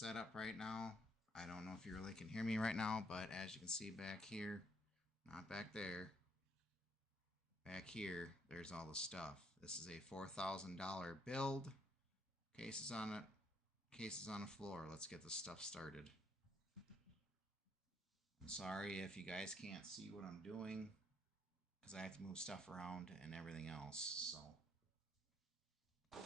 setup right now. I don't know if you really can hear me right now, but as you can see back here, not back there, back here, there's all the stuff. This is a $4,000 build. Cases on it, cases on the floor. Let's get this stuff started. I'm sorry if you guys can't see what I'm doing because I have to move stuff around and everything else. So I don't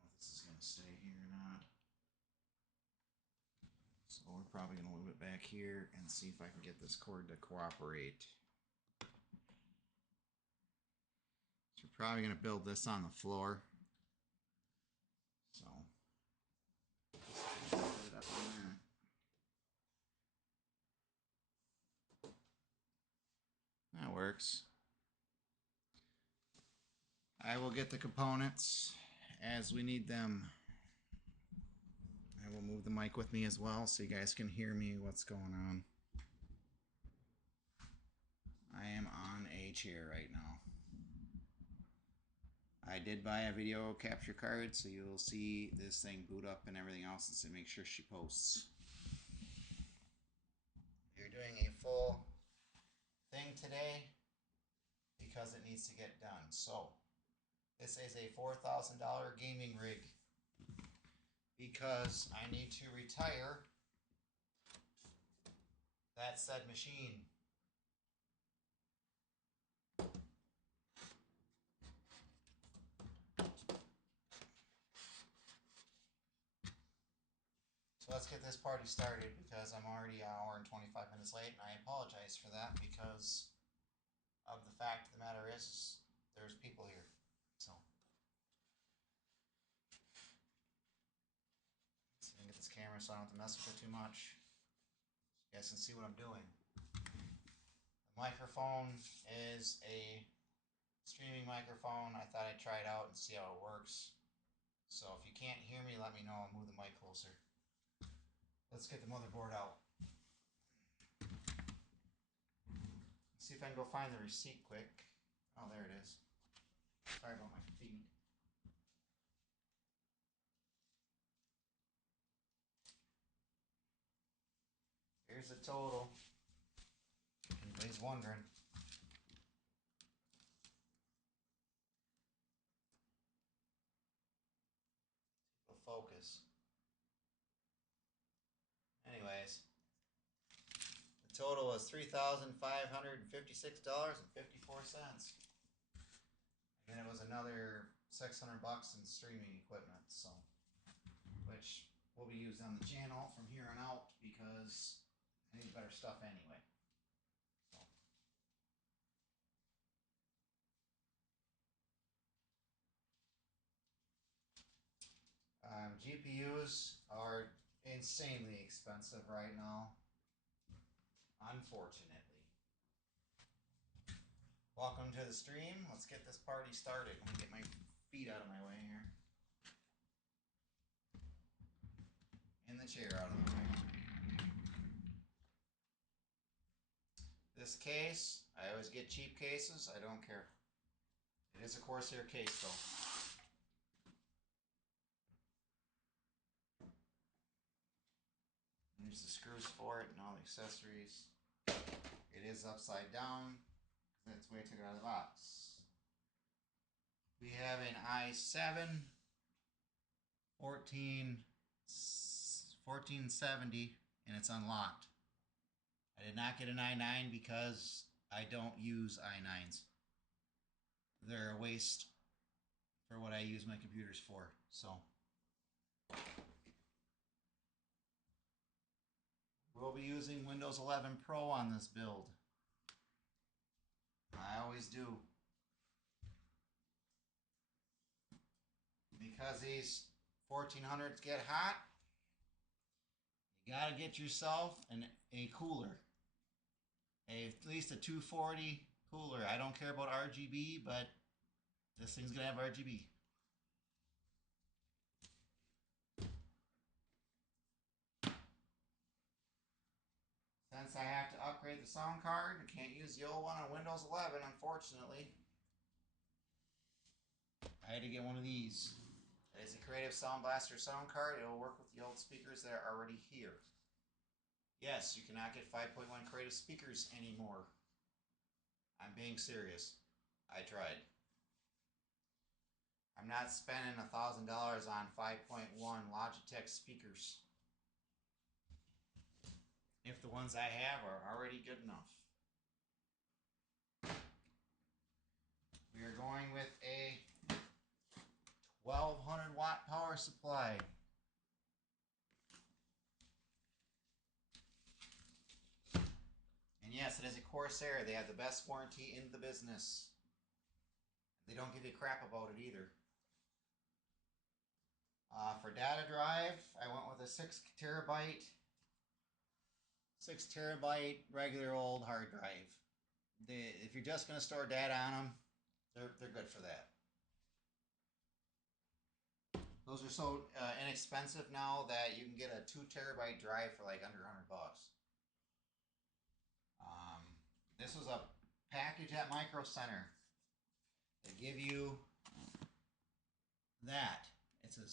know if this is going to stay here or not. So we're probably going to move it back here and see if I can get this cord to cooperate. So we're probably going to build this on the floor. So put it up in there. That works. I will get the components as we need them. I will move the mic with me as well so you guys can hear me what's going on. I am on a chair right now. I did buy a video capture card, so you'll see this thing boot up and everything else, and so make sure she posts. You're doing a full thing today because it needs to get done. So this is a $4,000 gaming rig because I need to retire that said machine. So let's get this party started because I'm already an hour and 25 minutes late, and I apologize for that because of the fact of the matter is there's people here. So let's see if I can get this camera so I don't have to mess with it too much. So you guys can see what I'm doing. The microphone is a streaming microphone. I thought I'd try it out and see how it works. So if you can't hear me, let me know. I'll move the mic closer. Let's get the motherboard out. Let's see if I can go find the receipt quick. Oh, there it is. Sorry about my feet. Here's the total. If anybody's wondering. Focus. Anyways, the total was $3,556.54. And it was another $600 in streaming equipment, so which will be used on the channel from here on out because I need better stuff anyway. GPUs are insanely expensive right now, unfortunately. Welcome to the stream. Let's get this party started. Let me get my feet out of my way here. And the chair out of the way. This case, I always get cheap cases. I don't care. It is a Corsair case though. There's the screws for it and all the accessories. It is upside down. That's the way I took it out of the box. We have an i7 1470 and it's unlocked. I did not get an i9 because I don't use i9s. They're a waste for what I use my computers for. So we'll be using Windows 11 Pro on this build. I always do. Because these 1400s get hot, you gotta get yourself a cooler. At least a 240 cooler. I don't care about RGB, but this thing's gonna have RGB. Since I have to upgrade the sound card, I can't use the old one on Windows 11, unfortunately. I had to get one of these. That is a Creative Sound Blaster sound card. It will work with the old speakers that are already here. Yes, you cannot get 5.1 Creative speakers anymore. I'm being serious. I tried. I'm not spending $1,000 on 5.1 Logitech speakers if the ones I have are already good enough. We are going with a 1200 watt power supply. And yes, it is a Corsair. They have the best warranty in the business. They don't give you crap about it either. For data drive, I went with a 6 terabyte regular old hard drive. If you're just going to store data on them, they're good for that. Those are so inexpensive now that you can get a 2 terabyte drive for like under $100. This was a package at Micro Center. They give you that. It's a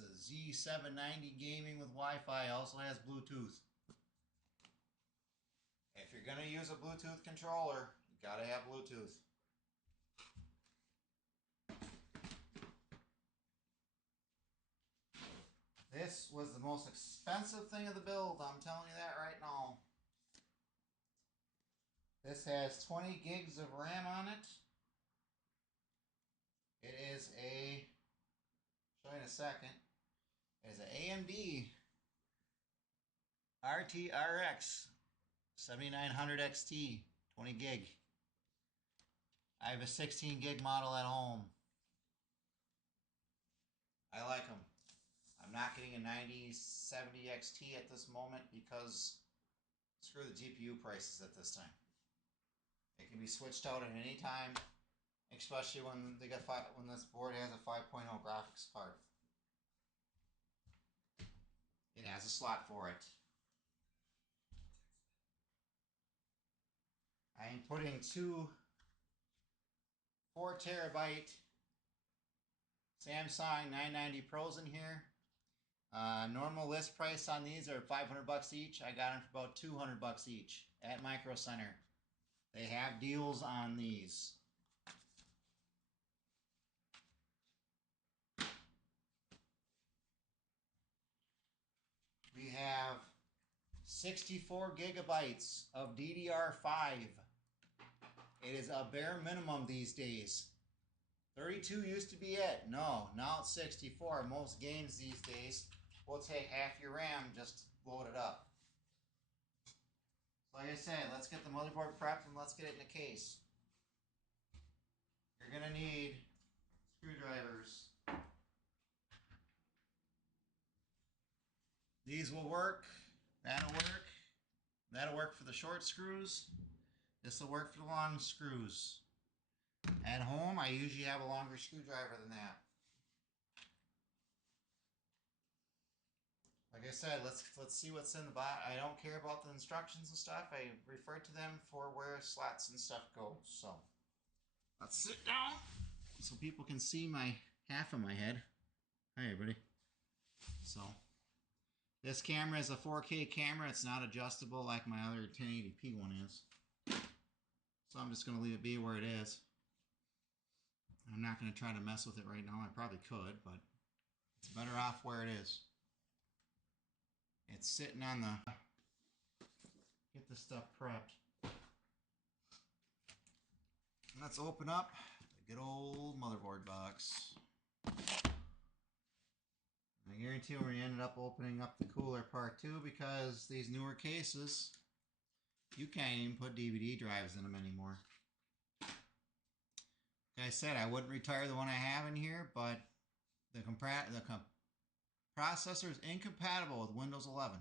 Z790 gaming with Wi-Fi. Also has Bluetooth. If you're gonna use a Bluetooth controller, you gotta have Bluetooth. This was the most expensive thing of the build. I'm telling you that right now. This has 20 gigs of RAM on it. It is a, show you in a second, it is an AMD RTRX 7900 XT, 20 gig. I have a 16 gig model at home. I like them. I'm not getting a 9070 XT at this moment because screw the GPU prices at this time. It can be switched out at any time, especially when they got when this board has a 5.0 graphics card. It has a slot for it. I am putting two 4 terabyte Samsung 990 Pros in here. Normal list price on these are $500 each. I got them for about $200 each at Micro Center. They have deals on these. We have 64 gigabytes of DDR5. It is a bare minimum these days. 32 used to be it. No, now it's 64. Most games these days will take half your RAM just to load it up. Like I said, let's get the motherboard prepped and let's get it in a case. You're going to need screwdrivers. These will work. That'll work. That'll work for the short screws. This will work for the long screws. At home, I usually have a longer screwdriver than that. Like I said, let's see what's in the box. I don't care about the instructions and stuff. I refer to them for where slots and stuff go. So let's sit down so people can see my half of my head. Hi everybody. So this camera is a 4K camera. It's not adjustable like my other 1080p one is. So I'm just going to leave it be where it is. I'm not going to try to mess with it right now. I probably could, but it's better off where it is. It's sitting on the, get this stuff prepped. Let's open up the good old motherboard box. I guarantee we ended up opening up the cooler part too, because these newer cases, you can't even put DVD drives in them anymore. Like I said, I wouldn't retire the one I have in here, but the processor is incompatible with Windows 11.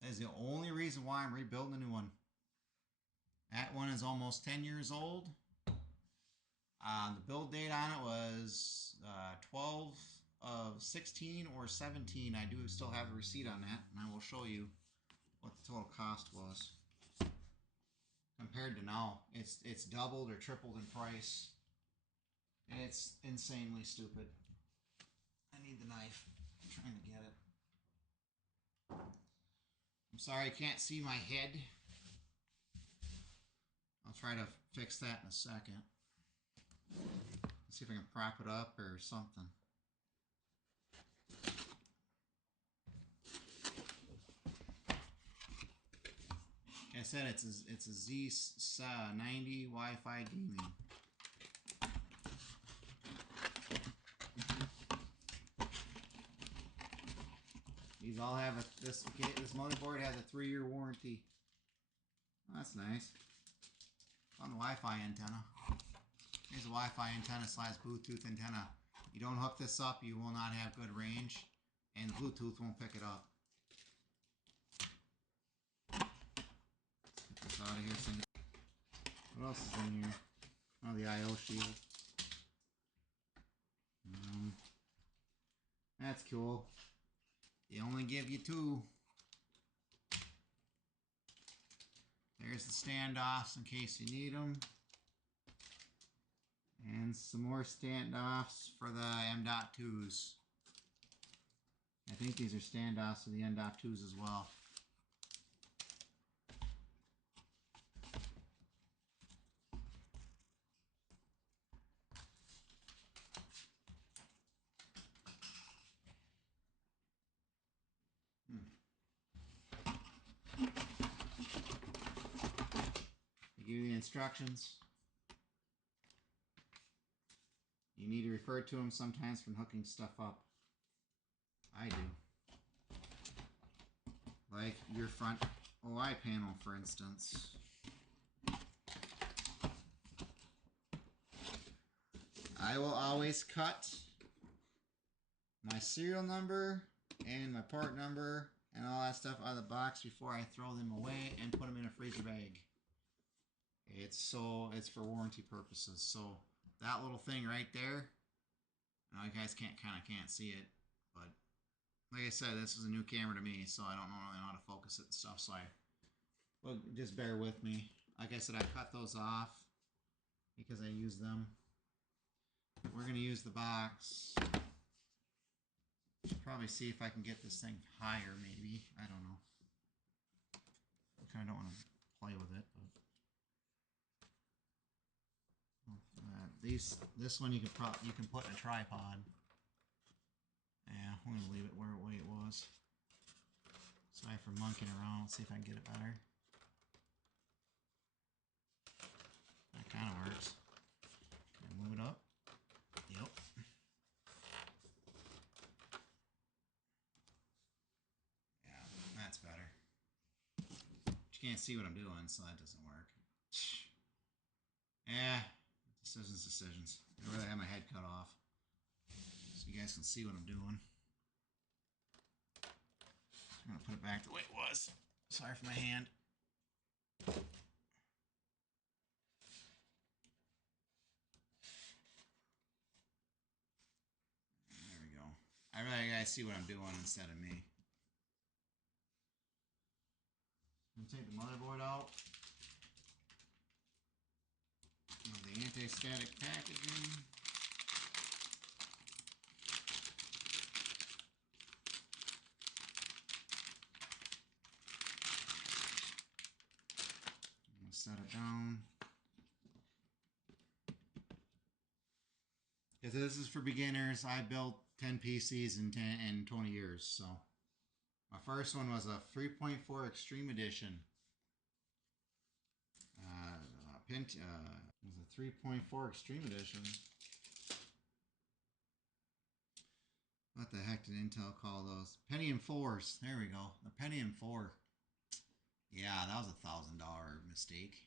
That is the only reason why I'm rebuilding a new one. That one is almost 10 years old. The build date on it was 12 of 16 or 17. I do still have a receipt on that, and I will show you what the total cost was. Compared to now, it's doubled or tripled in price. And it's insanely stupid. need the knife. I'm trying to get it. I'm sorry I can't see my head. I'll try to fix that in a second. Let's see if I can prop it up or something. Like I said, it's a Z90 Wi-Fi gaming. These all have this motherboard has a 3-year warranty. Oh, that's nice. On the Wi-Fi antenna. Here's a Wi-Fi antenna / Bluetooth antenna. You don't hook this up, you will not have good range, and Bluetooth won't pick it up. Let's get this out of here. What else is in here? Oh, the I/O shield. That's cool. They only give you 2. There's the standoffs in case you need them. And some more standoffs for the M.2s. I think these are standoffs for the M.2s as well. Give you the instructions. You need to refer to them sometimes when hooking stuff up. I do. Like your front OI panel, for instance. I will always cut my serial number and my part number and all that stuff out of the box before I throw them away and put them in a freezer bag. It's for warranty purposes. So that little thing right there, now you guys can't see it, but like I said, this is a new camera to me, so I don't really know how to focus it and stuff. So well, just bear with me. Like I said, I cut those off because I use them. We're gonna use the box. Should probably see if I can get this thing higher, maybe. I don't know. I kind of don't want to play with it, but. This one you can put in a tripod. Yeah, I'm gonna leave it where it was. Sorry for monkeying around. Let's see if I can get it better. That kind of works. And move it up. Yep. Yeah, that's better. But you can't see what I'm doing, so that doesn't work. Yeah. Decisions. I'd rather have my head cut off so you guys can see what I'm doing. I'm going to put it back the way it was. Sorry for my hand. There we go. I really got to see what I'm doing instead of me. I'm going to take the motherboard out. The anti-static packaging. I'm gonna set it down. If this is for beginners, I built 10 PCs in 20 years. So my first one was a 3.4 Extreme Edition. It was a 3.4 Extreme Edition. What the heck did Intel call those? Pentium 4s. There we go. The Pentium 4. Yeah, that was a $1,000 mistake.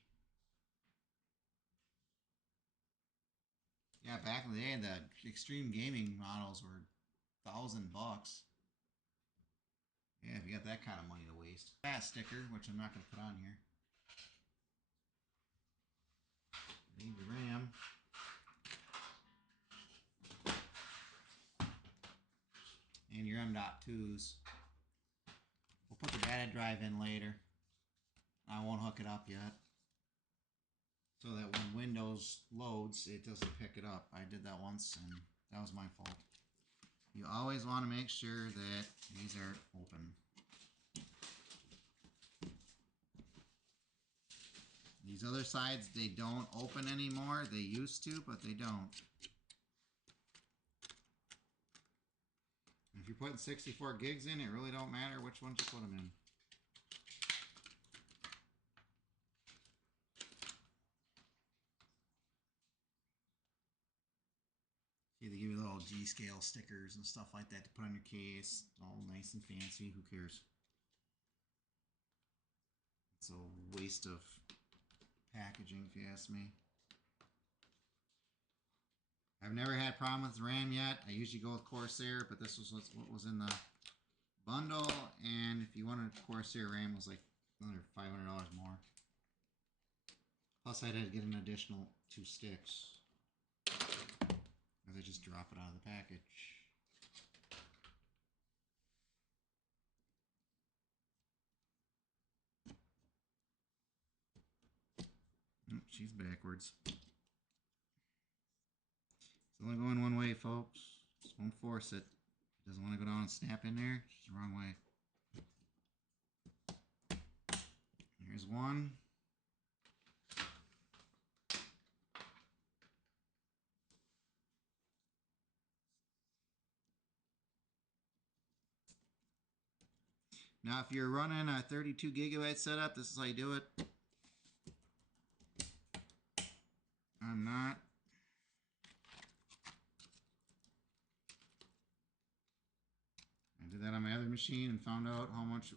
Yeah, back in the day, the extreme gaming models were $1,000. Yeah, if you got that kind of money to waste. That sticker, which I'm not going to put on here. Need the RAM. And your M.2s. We'll put the data drive in later. I won't hook it up yet. So that when Windows loads, it doesn't pick it up. I did that once and that was my fault. You always want to make sure that these are open. These other sides, they don't open anymore. They used to, but they don't. If you're putting 64 gigs in, it really don't matter which ones you put them in. See, they give you little G-scale stickers and stuff like that to put on your case. All nice and fancy. Who cares? It's a waste of packaging, if you ask me. I've never had a problem with RAM yet. I usually go with Corsair, but this was what was in the bundle, and if you wanted Corsair RAM, it was like another $500 more. Plus, I had to get an additional 2 sticks, or they just drop it out of the package. Oh, she's backwards. It's only going one way, folks. Just won't force it. It doesn't want to go down and snap in there. It's the wrong way. Here's one. Now, if you're running a 32 gigabyte setup, this is how you do it. I'm not. I did that on my other machine and found out how much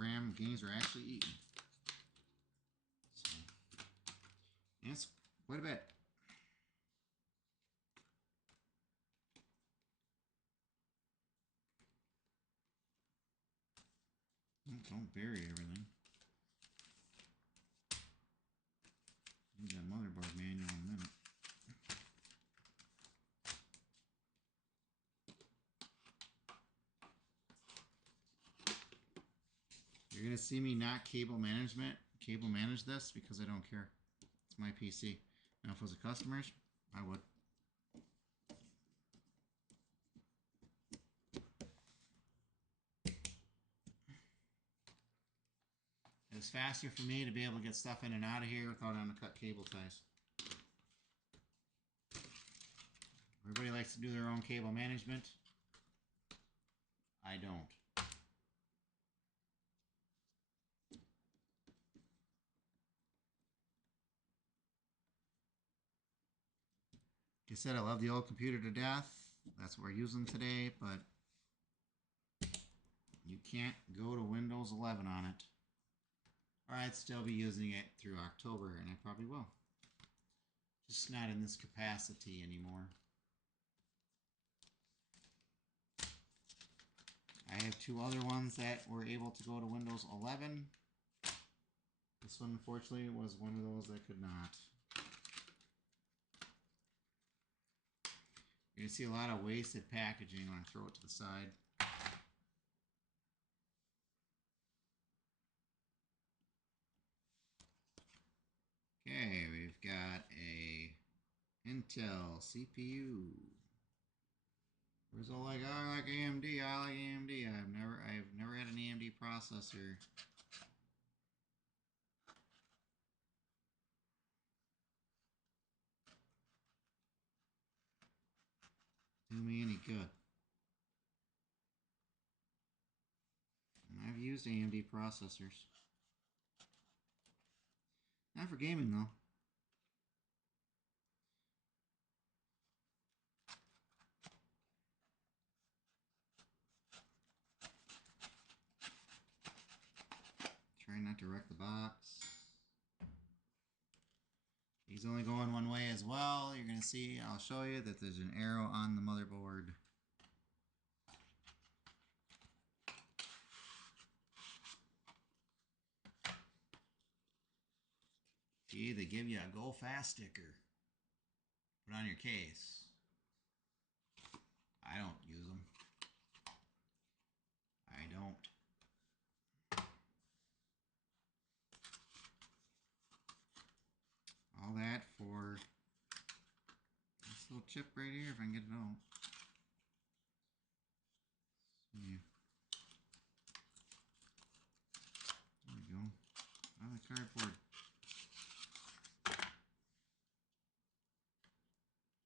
RAM games are actually eating. So, yes, quite a bit. Don't bury everything. Need that motherboard manual in a minute. You're gonna see me not cable manage this because I don't care. It's my PC. Now, if it was a customer's, I would. It's faster for me to be able to get stuff in and out of here without having to cut cable ties. Everybody likes to do their own cable management. I don't. Like I said, I love the old computer to death. That's what we're using today, but you can't go to Windows 11 on it. Or I'd still be using it through October, and I probably will. Just not in this capacity anymore. I have 2 other ones that were able to go to Windows 11. This one, unfortunately, was one of those that could not. You're going to see a lot of wasted packaging when I throw it to the side. Okay, we've got a Intel CPU. Where's all like, oh, I like AMD, I like AMD. I've never had an AMD processor. Do me any good. And I've used AMD processors. Not for gaming though. Try not to wreck the box. He's only going one way as well. You're going to see, I'll show you that there's an arrow on the motherboard. See, they give you a Go Fast sticker. Put on your case. I don't use them. I don't. All that for this little chip right here, if I can get it out. cardboard.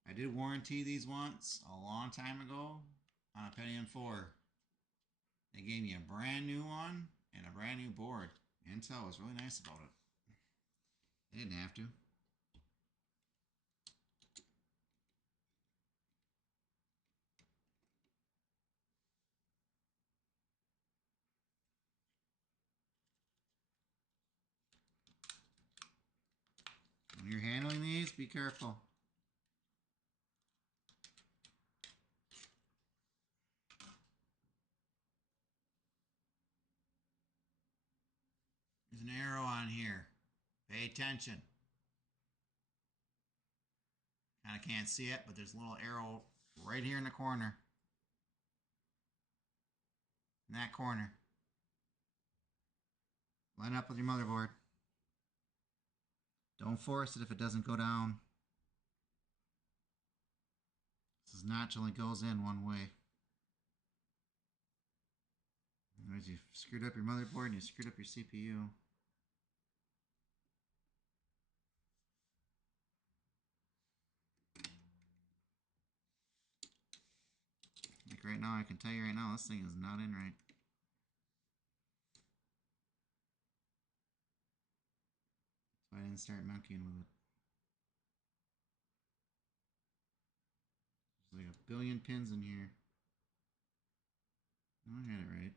I did warranty these once a long time ago on a Pentium 4. They gave me a brand new one and a brand new board. Intel was really nice about it. They didn't have to. When you're handling these, be careful. There's an arrow on here. Pay attention. Kind of can't see it, but there's a little arrow right here in the corner. In that corner. Line up with your motherboard. Don't force it if it doesn't go down. This naturally goes in one way. Otherwise, you screwed up your motherboard and you screwed up your CPU. Like right now, I can tell you right now, this thing is not in right. So I didn't start monkeying with it. There's like a billion pins in here. I had it right.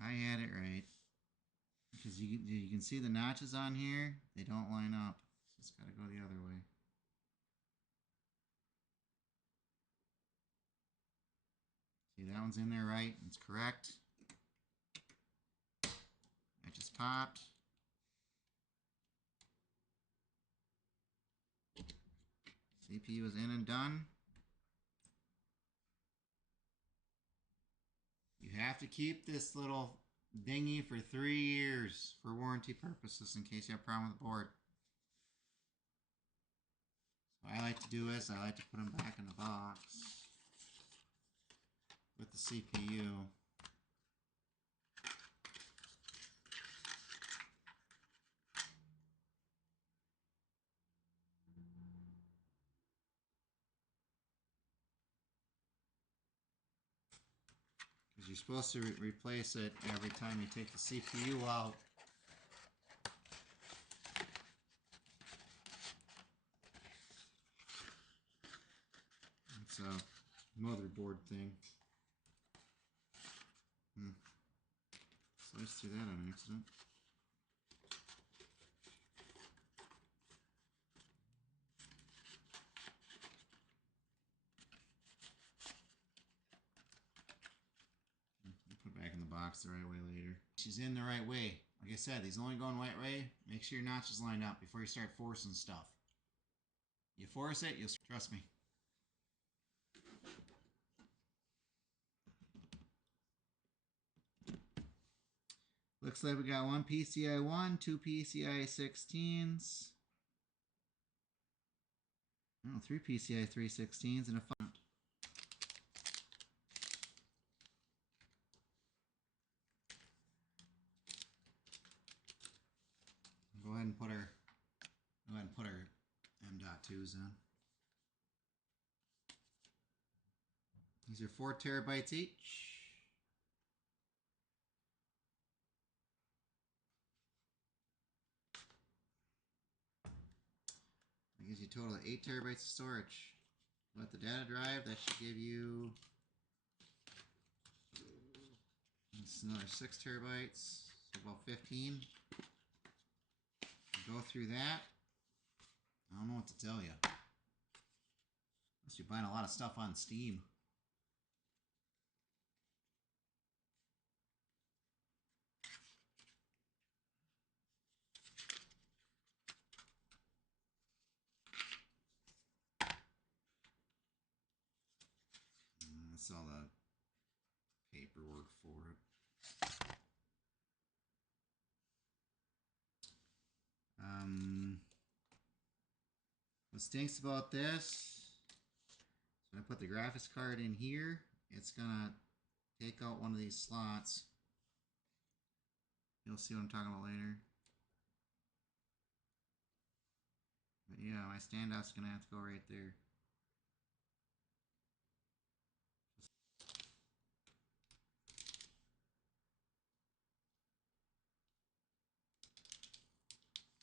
I had it right. Because you can see the notches on here, they don't line up. So it's got to go the other way. See, that one's in there right. It's correct. That just popped. CPU is in and done. You have to keep this little dinghy for 3 years for warranty purposes in case you have a problem with the board. So what I like to do is I like to put them back in the box with the CPU. Because you're supposed to replace it every time you take the CPU out. It's a motherboard thing. Sliced through that on accident. Put it back in the box the right way later. She's in the right way. Like I said, these only go in the right way. Make sure your notches line up before you start forcing stuff. You force it, you'll trust me. Looks like we got one PCI 1, two PCI 16s. Oh, three PCI 316s and a font. Go ahead and put our M.2s in. These are 4 terabytes each. That gives you a total of 8 terabytes of storage. Let the data drive, that should give you another 6 terabytes, so about 15. Go through that. I don't know what to tell you. Unless you're buying a lot of stuff on Steam. That's all the paperwork for it. What stinks about this, so when I put the graphics card in here, it's gonna take out one of these slots. You'll see what I'm talking about later. But yeah, my standoff's gonna have to go right there.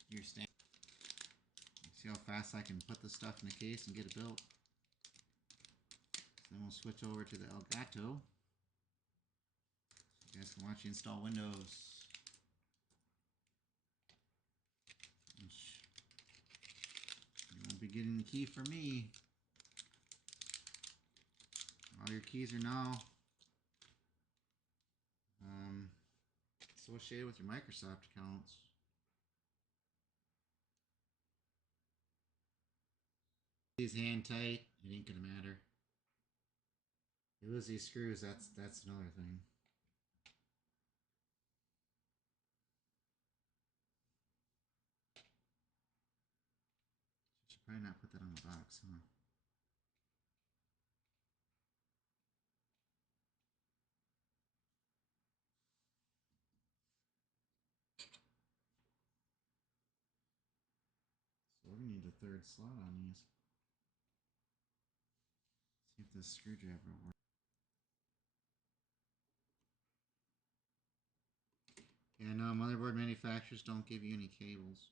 Your stand. See how fast I can put this stuff in the case and get it built. Then we'll switch over to the Elgato. You guys can watch you install Windows. You won't be getting the key from me. All your keys are now associated with your Microsoft accounts. These hand tight, it ain't gonna matter. You lose these screws, that's another thing. Should probably not put that on the box, huh? So we're gonna need a third slot on these. See if this screwdriver works. Yeah, no, motherboard manufacturers don't give you any cables.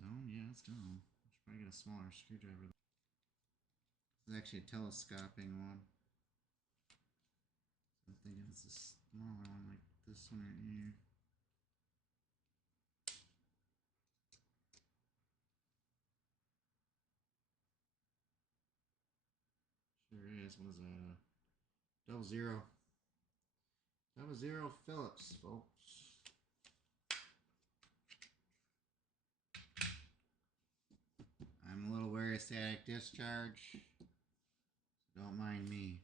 Down? Yeah, it's down. I should probably get a smaller screwdriver. This is actually a telescoping one. I'm thinking it's a smaller one like this one right here. Sure is. What is that? 00. 00 Phillips, folks. I'm a little wary of static discharge. Don't mind me.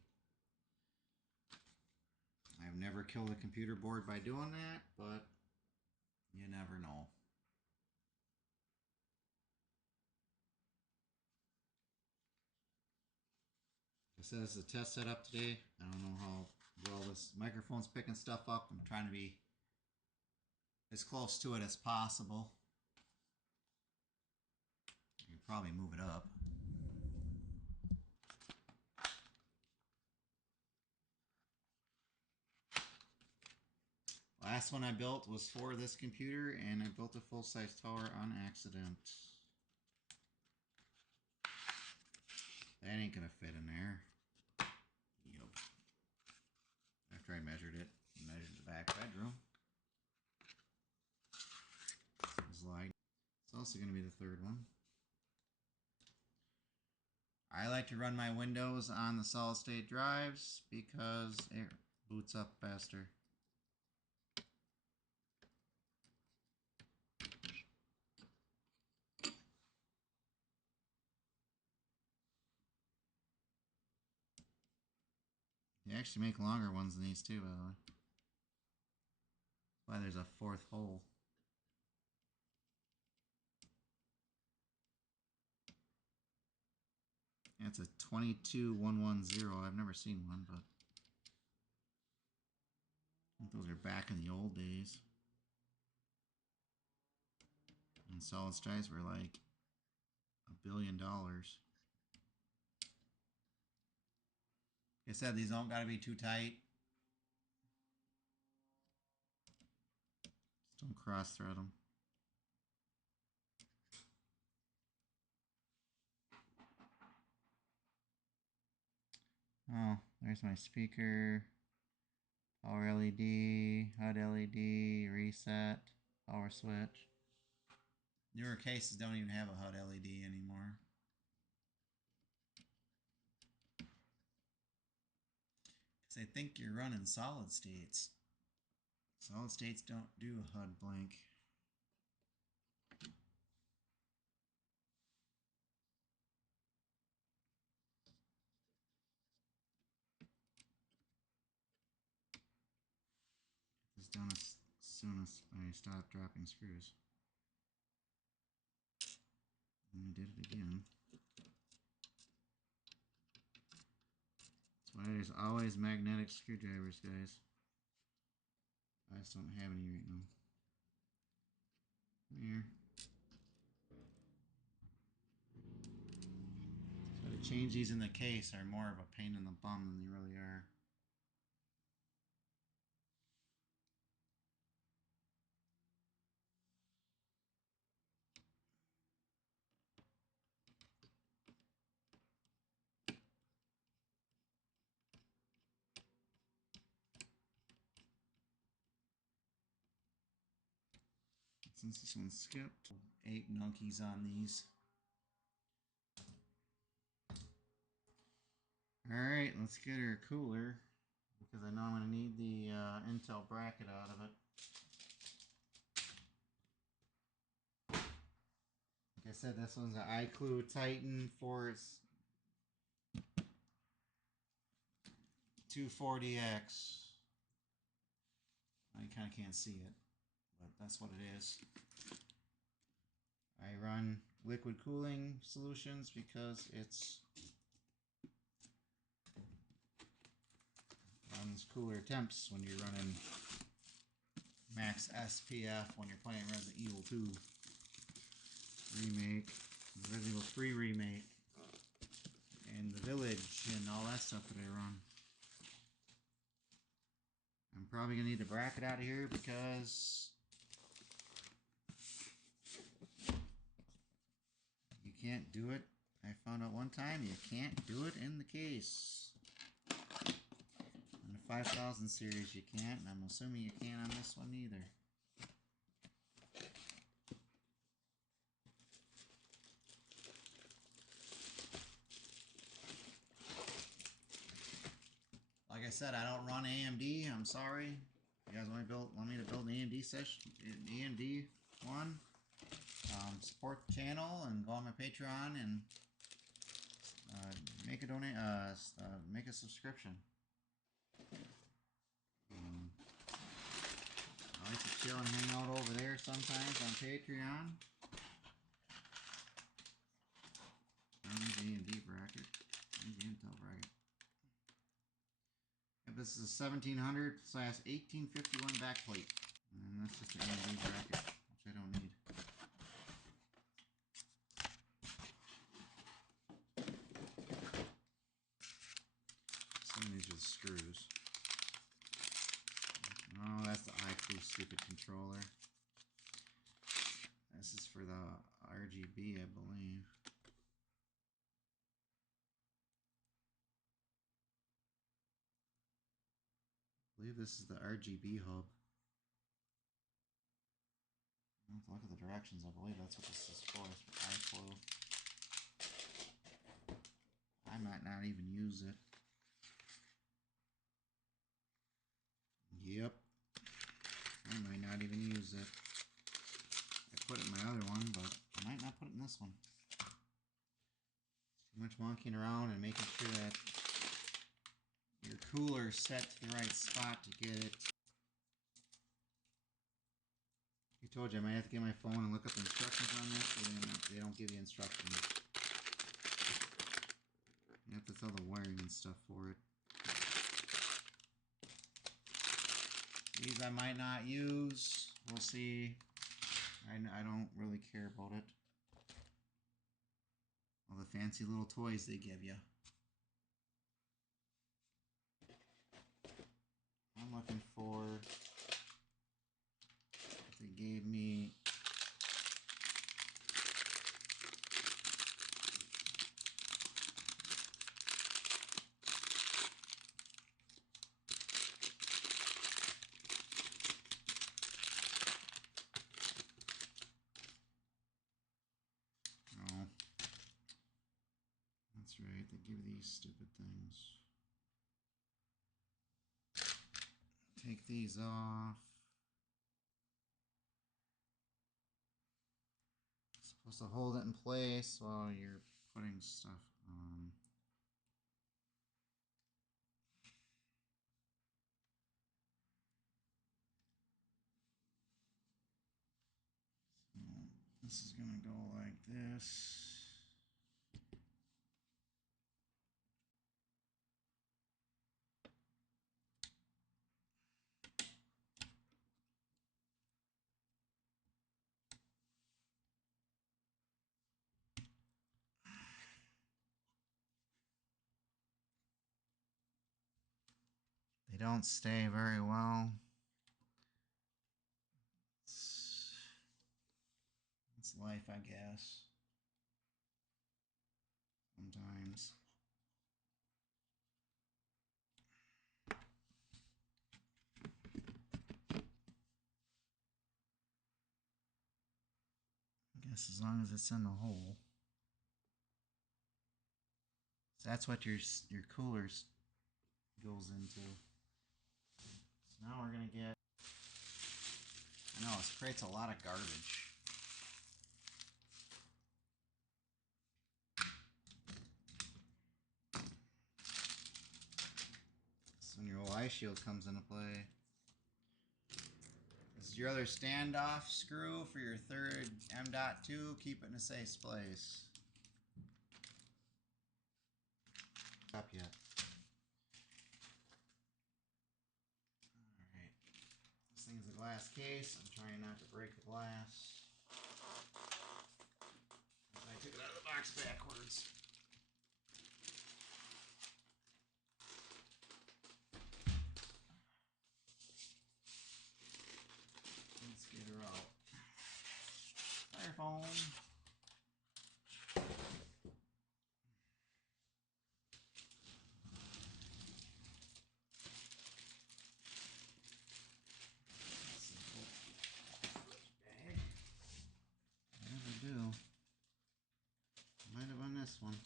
I've never killed a computer board by doing that, but you never know. I said it's a test setup today. I don't know how well this microphone's picking stuff up. I'm trying to be as close to it as possible. You can probably move it up. Last one I built was for this computer, and I built a full-size tower on accident. That ain't gonna fit in there. Yep. After I measured it, measured the back bedroom. It's also gonna be the third one. I like to run my Windows on the solid state drives because it boots up faster. They actually make longer ones than these too, by the way. That's why there's a fourth hole. Yeah, it's a 22110. I've never seen one, but I think those are back in the old days. And solid drives were like $1 billion. Like I said, these don't gotta be too tight. Just don't cross thread them. Oh, there's my speaker. Power LED, HUD LED, reset, power switch. Newer cases don't even have a HUD LED anymore. Because I think you're running solid states. Solid states don't do a HUD blank. It's done as soon as I stop dropping screws. And I did it again. always magnetic screwdrivers, guys. I just don't have any right now. Here. So to change these in the case are more of a pain in the bum than they really are. Since this one skipped, 8 nunkies on these. Alright, let's get her cooler, because I know I'm going to need the Intel bracket out of it. Like I said, this one's an iClue Titan Force 240X. I kind of can't see it, but that's what it is. I run liquid cooling solutions because it's runs cooler temps when you're running max SPF when you're playing Resident Evil 2 remake, Resident Evil 3 remake, and the Village and all that stuff that I run. I'm probably gonna need the bracket out of here because you can't do it. I found out one time you can't do it in the case. On the 5000 series you can't, and I'm assuming you can't on this one either. Like I said, I don't run AMD. I'm sorry. You guys want me to build an AMD session, AMD one? Support the channel and go on my Patreon and make a make a subscription. I like to chill and hang out over there sometimes on Patreon. AMD bracket, Intel bracket. This is a 1700/1851 backplate, and that's just an AMD bracket, which I don't need. Some of these are the screws. Oh, that's the iClue stupid controller. This is for the RGB, I believe. I believe this is the RGB hub. Look at the directions. I believe that's what this is for. It's for iClue. I might not even use it. Yep. I might not even use it. I put it in my other one, but I might not put it in this one. Too much monkeying around and making sure that your cooler is set to the right spot to get it. I told you I might have to get my phone and look up the instructions on this, but they don't give you instructions. You have to tell the wiring and stuff for it. These I might not use. We'll see. I don't really care about it. All the fancy little toys they give you. I'm looking for... They gave me... Oh. That's right, they give these stupid things. Take these off. Supposed to hold it in place while you're putting stuff on. So this is gonna go like this. don't stay very well. It's life, I guess. Sometimes. I guess as long as it's in the hole. So that's what your cooler goes into. So now we're gonna get. I know, this creates a lot of garbage. So when your old eye shield comes into play. This is your other standoff screw for your third M.2. Keep it in a safe place. Up yet. Alright. This thing's a glass case. I'm trying not to break the glass. I took it out of the box backwards. Let's get her out. Styrofoam. This one.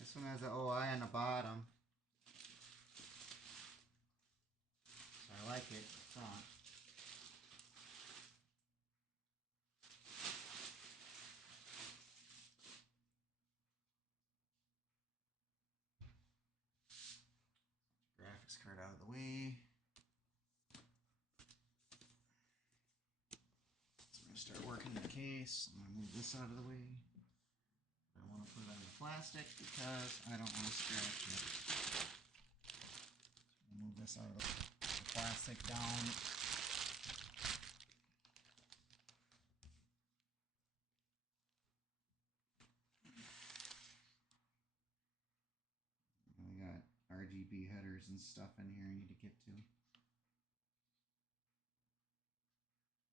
This one has an OI on the bottom. So I like it front. Graphics card out of the way. Start working the case. I'm going to move this out of the way. I want to put it on the plastic because I don't want to scratch it. So move this out of the plastic down. We got RGB headers and stuff in here I need to get to.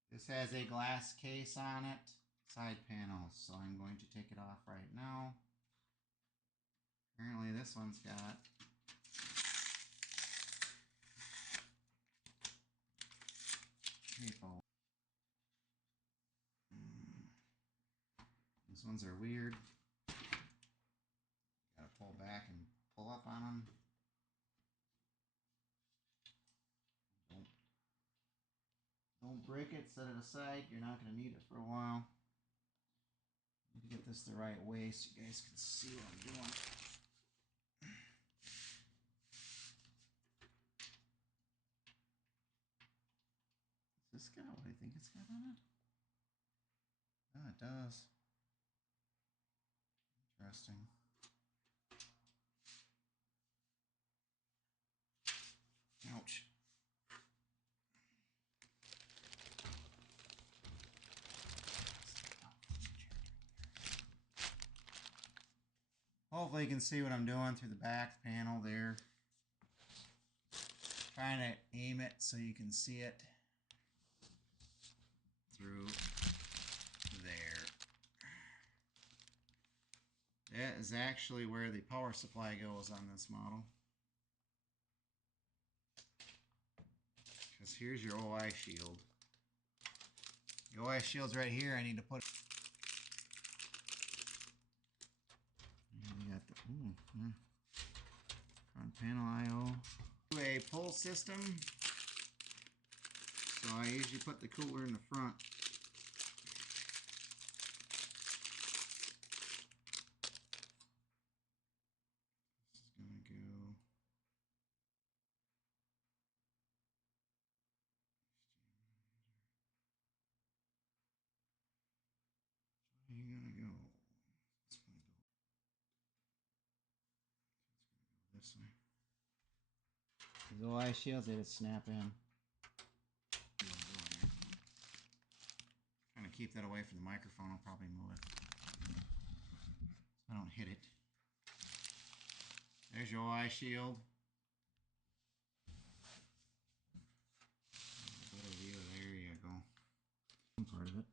This has a glass case on it, side panels, so I'm going to take it off right now. Apparently this one's got paper. These ones are weird. Gotta pull back and pull up on them. Don't break it, set it aside. You're not going to need it for a while. Need to get this the right way so you guys can see what I'm doing. Does this got what I think it's got on it? Oh, it does. Interesting. Ouch. Hopefully you can see what I'm doing through the back panel there. Trying to aim it so you can see it through there. That is actually where the power supply goes on this model. Because here's your OI shield. The OI shield's right here. I need to put. You got the front panel I/O. Do a pull system. So I usually put the cooler in the front. This is gonna go. Where are you gonna go? It's gonna go this way. These OI shields, they just snap in. Kind of keep that away from the microphone. I'll probably move it so I don't hit it. There's your eye shield. Better view. There you go. Part of it.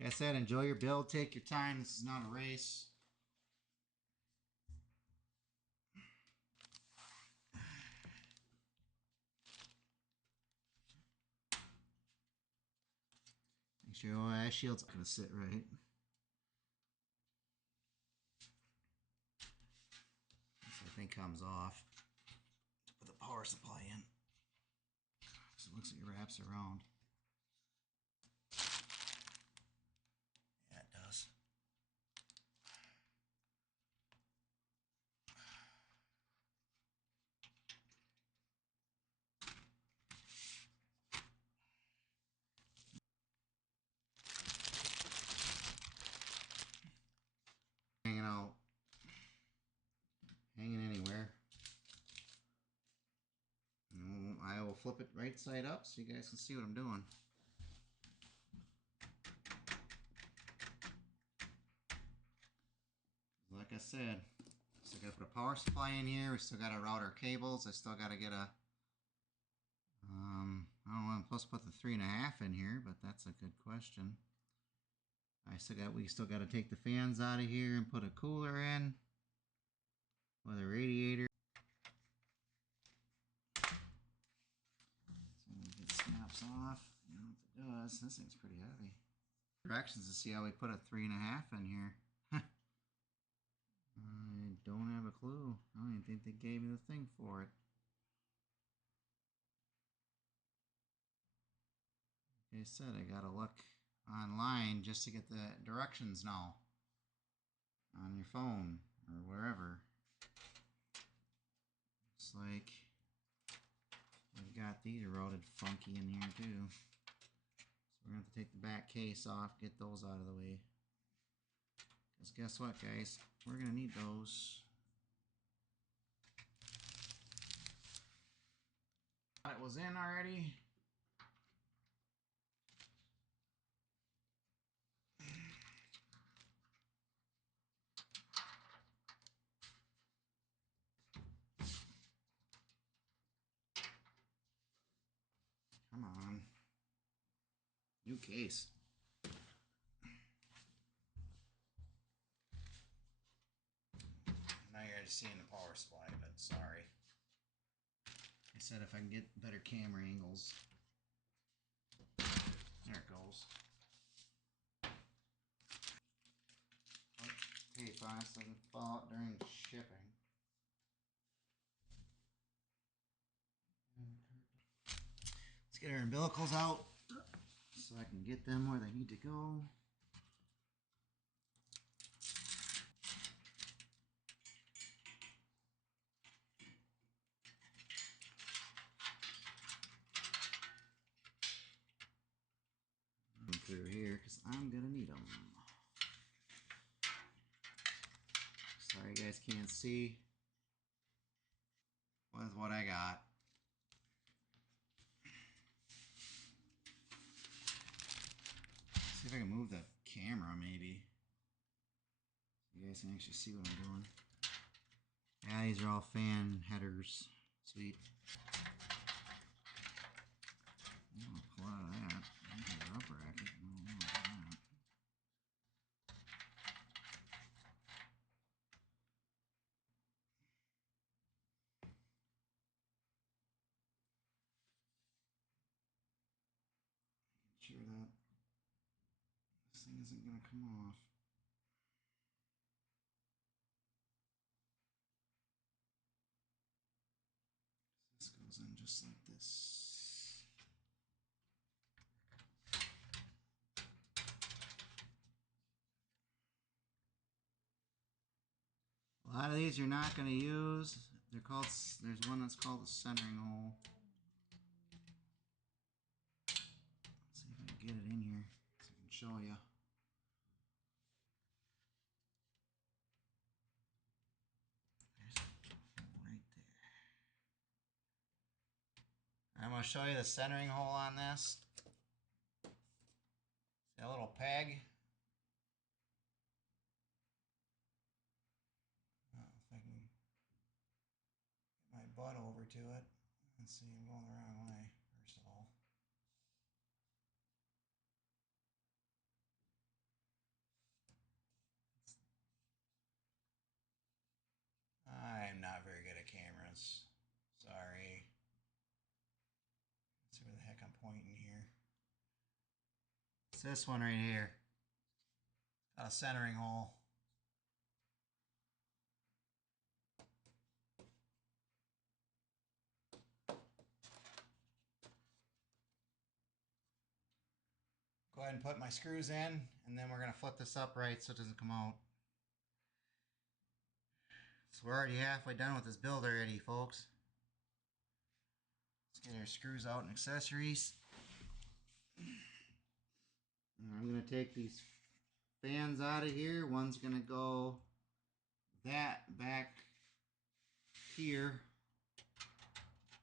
Like I said, enjoy your build. Take your time. This is not a race. Make sure your eye shield's gonna sit right. This I think comes off. Put the power supply in. So it looks like it wraps around. Yeah, it does. Hanging out. Hanging anywhere. I will flip it right side up so you guys can see what I'm doing. Like I said, still got to put a power supply in here. We still got to route our cables. I still got to get a, I don't know, I'm supposed to put the 3.5 in here, but that's a good question. We still got to take the fans out of here and put a cooler in with a radiator. It snaps off. You know what it does. This thing's pretty heavy. Directions to see how we put a 3.5 in here. I don't have a clue. I don't even think they gave me the thing for it. Like I said, I gotta look online just to get the directions now on your phone or wherever. Looks like we've got these routed funky in here too. So we're gonna have to take the back case off, get those out of the way. Because guess what, guys? We're gonna need those. It was in already. Come on. New case. Now you're just seeing the power supply, but sorry. I said if I can get better camera angles. There it goes. PFAS doesn't fall out during shipping. Let's get our umbilicals out so I can get them where they need to go. Through here because I'm gonna need them. Sorry you guys can't see with what I got. See if I can move the camera maybe. You guys can actually see what I'm doing. Yeah, these are all fan headers. Sweet. I'm gonna pull out of that. There's a rough bracket. I don't know about that. Sure that this thing isn't gonna come off. This goes in just like this. A lot of these you're not going to use. They're called. There's one that's called the centering hole. Let's see if I can get it in here so I can show you. There's a hole right there. I'm going to show you the centering hole on this. That little peg. If I can get my butt over to it. Let's see, I'm going the wrong way, first of all. I'm not very good at cameras. Sorry. Let's see where the heck I'm pointing here. It's this one right here. Got a centering hole. Go ahead and put my screws in, and then we're going to flip this upright so it doesn't come out. So we're already halfway done with this build already, folks. Let's get our screws out and accessories. I'm going to take these fans out of here. One's going to go that back here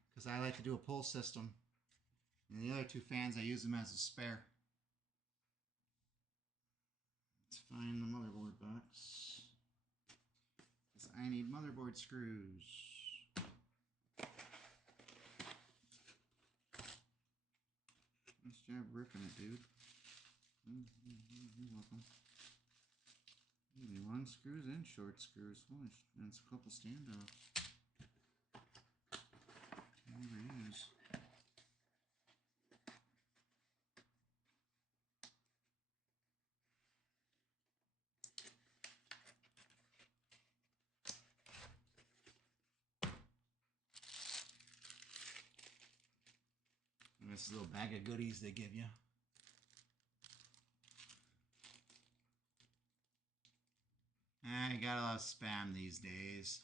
because I like to do a pull system. And the other two fans, I use them as a spare. Let's find the motherboard box. Because I need motherboard screws. Nice job ripping it, dude. You're welcome. Long screws and short screws. Holy, that's a couple standoffs. Never use. And this is a little bag of goodies they give you. I got a lot of spam these days.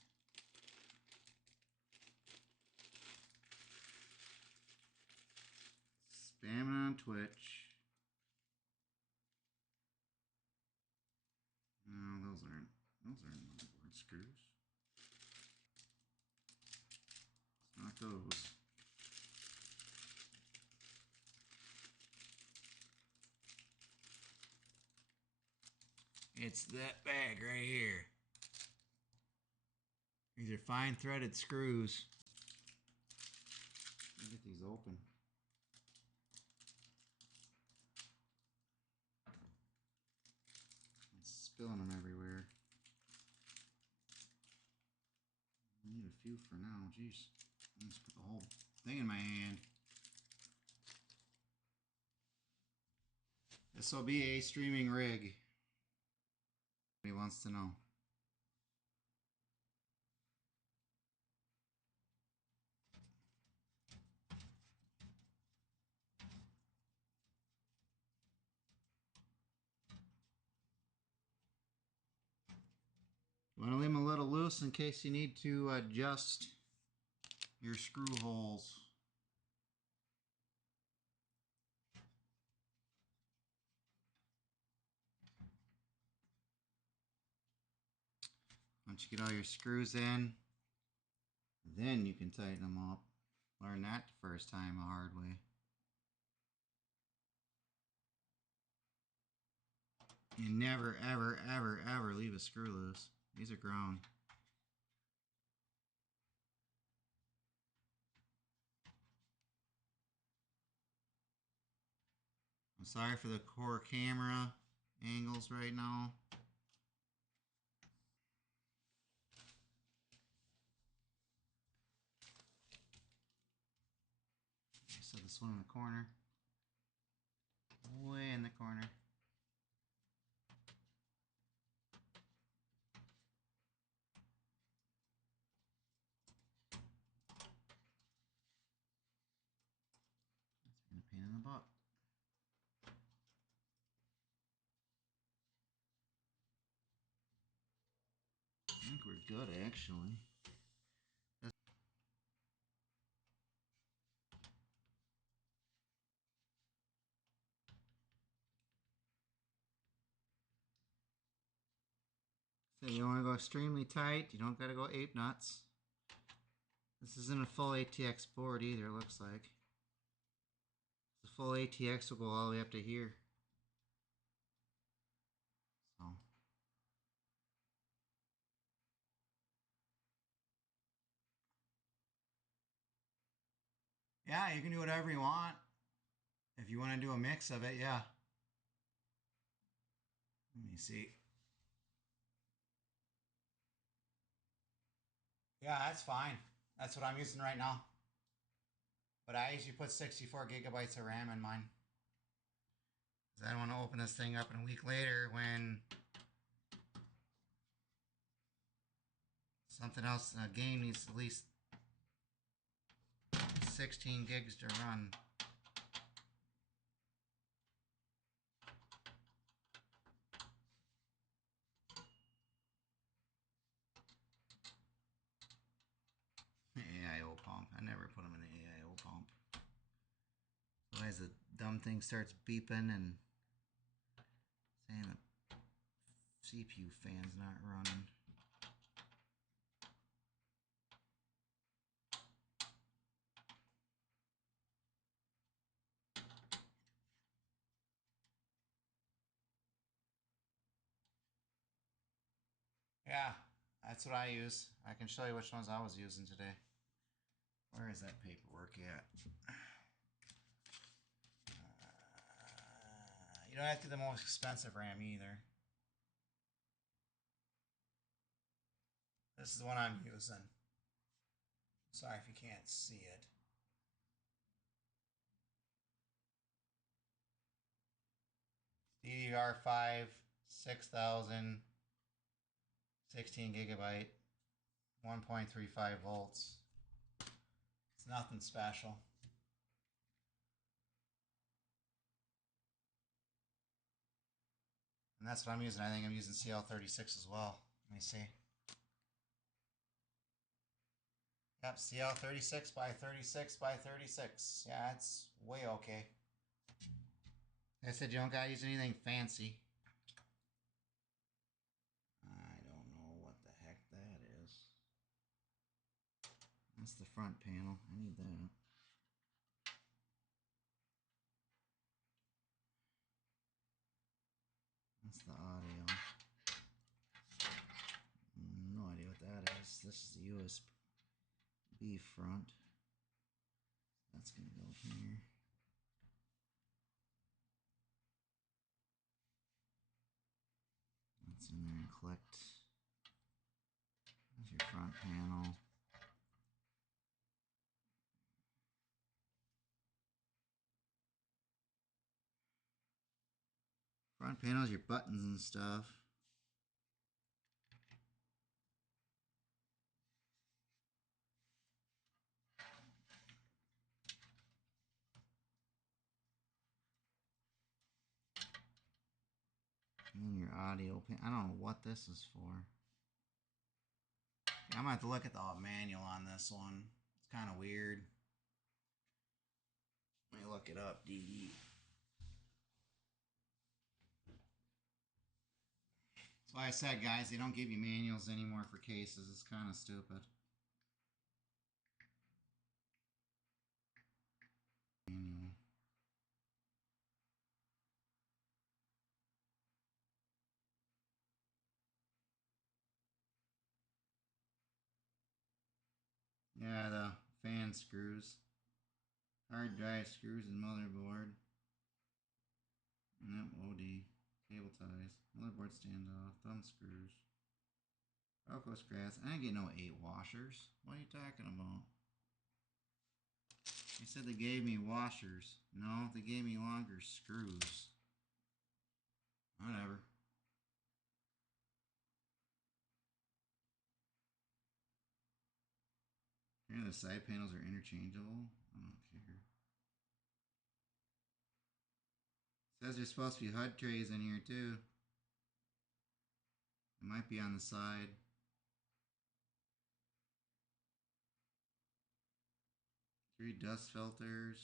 Spamming on Twitch. No, those aren't motherboard screws. It's not those. It's that bag right here. These are fine threaded screws. Let me get these open. It's spilling them everywhere. I need a few for now. Jeez. Let's put the whole thing in my hand. This will be a streaming rig. He wants to know. Want to leave them a little loose in case you need to adjust your screw holes. Once you get all your screws in, then you can tighten them up. Learn that the first time the hard way. You never, ever, ever, ever leave a screw loose. These are ground. I'm sorry for the poor camera angles right now. So this one in the corner. Way in the corner. That's been a pain in the butt. I think we're good actually. So you want to go extremely tight. You don't got to go ape nuts. This isn't a full ATX board either, it looks like. The full ATX will go all the way up to here. Yeah, you can do whatever you want. If you want to do a mix of it, yeah. Let me see. Yeah, that's fine. That's what I'm using right now. But I usually put 64 gigabytes of RAM in mine. Because I don't want to open this thing up in a week later when something else, a game needs at least 16 gigs to run. AIO pump. I never put them in the AIO pump. Otherwise the dumb thing starts beeping and saying the CPU fan's not running. Yeah, that's what I use. I can show you which ones I was using today. Where is that paperwork at? You don't have to do the most expensive RAM either. This is the one I'm using. Sorry if you can't see it. DDR5, 6000, 16 gigabyte, 1.35 volts. It's nothing special. And that's what I'm using. I think I'm using CL36 as well. Let me see. Yep, CL36 by 36 by 36. Yeah, it's way okay. I said you don't gotta use anything fancy. I don't know what the heck that is. That's the front panel. I need that. That's the audio. No idea what that is. This is the USB front. That's gonna go here. That's in there and clicked. There's your front panel. Front panel is your buttons and stuff. And then your audio pin. I don't know what this is for. I'm gonna have to look at the manual on this one. It's kind of weird. Let me look it up, DD. That's why I said, guys, they don't give you manuals anymore for cases. It's kind of stupid. Manual. Yeah, the fan screws. Hard drive screws and motherboard. MOD. Cable ties. Motherboard standoff. Thumb screws. Velcro scraps. I didn't get no 8 washers. What are you talking about? They said they gave me washers. No, they gave me longer screws. Whatever. Here, the side panels are interchangeable. I don't care. It says there's supposed to be HUD trays in here too. It might be on the side. 3 dust filters.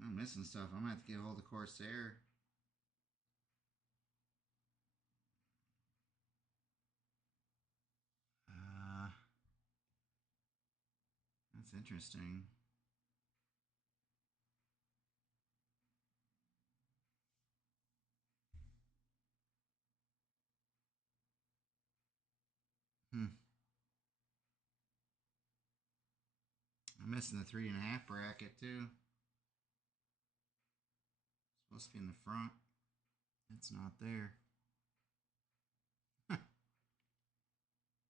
I'm missing stuff. I'm gonna have to get a hold of Corsair. That's interesting. I'm missing the 3.5 bracket too. It's supposed to be in the front. It's not there.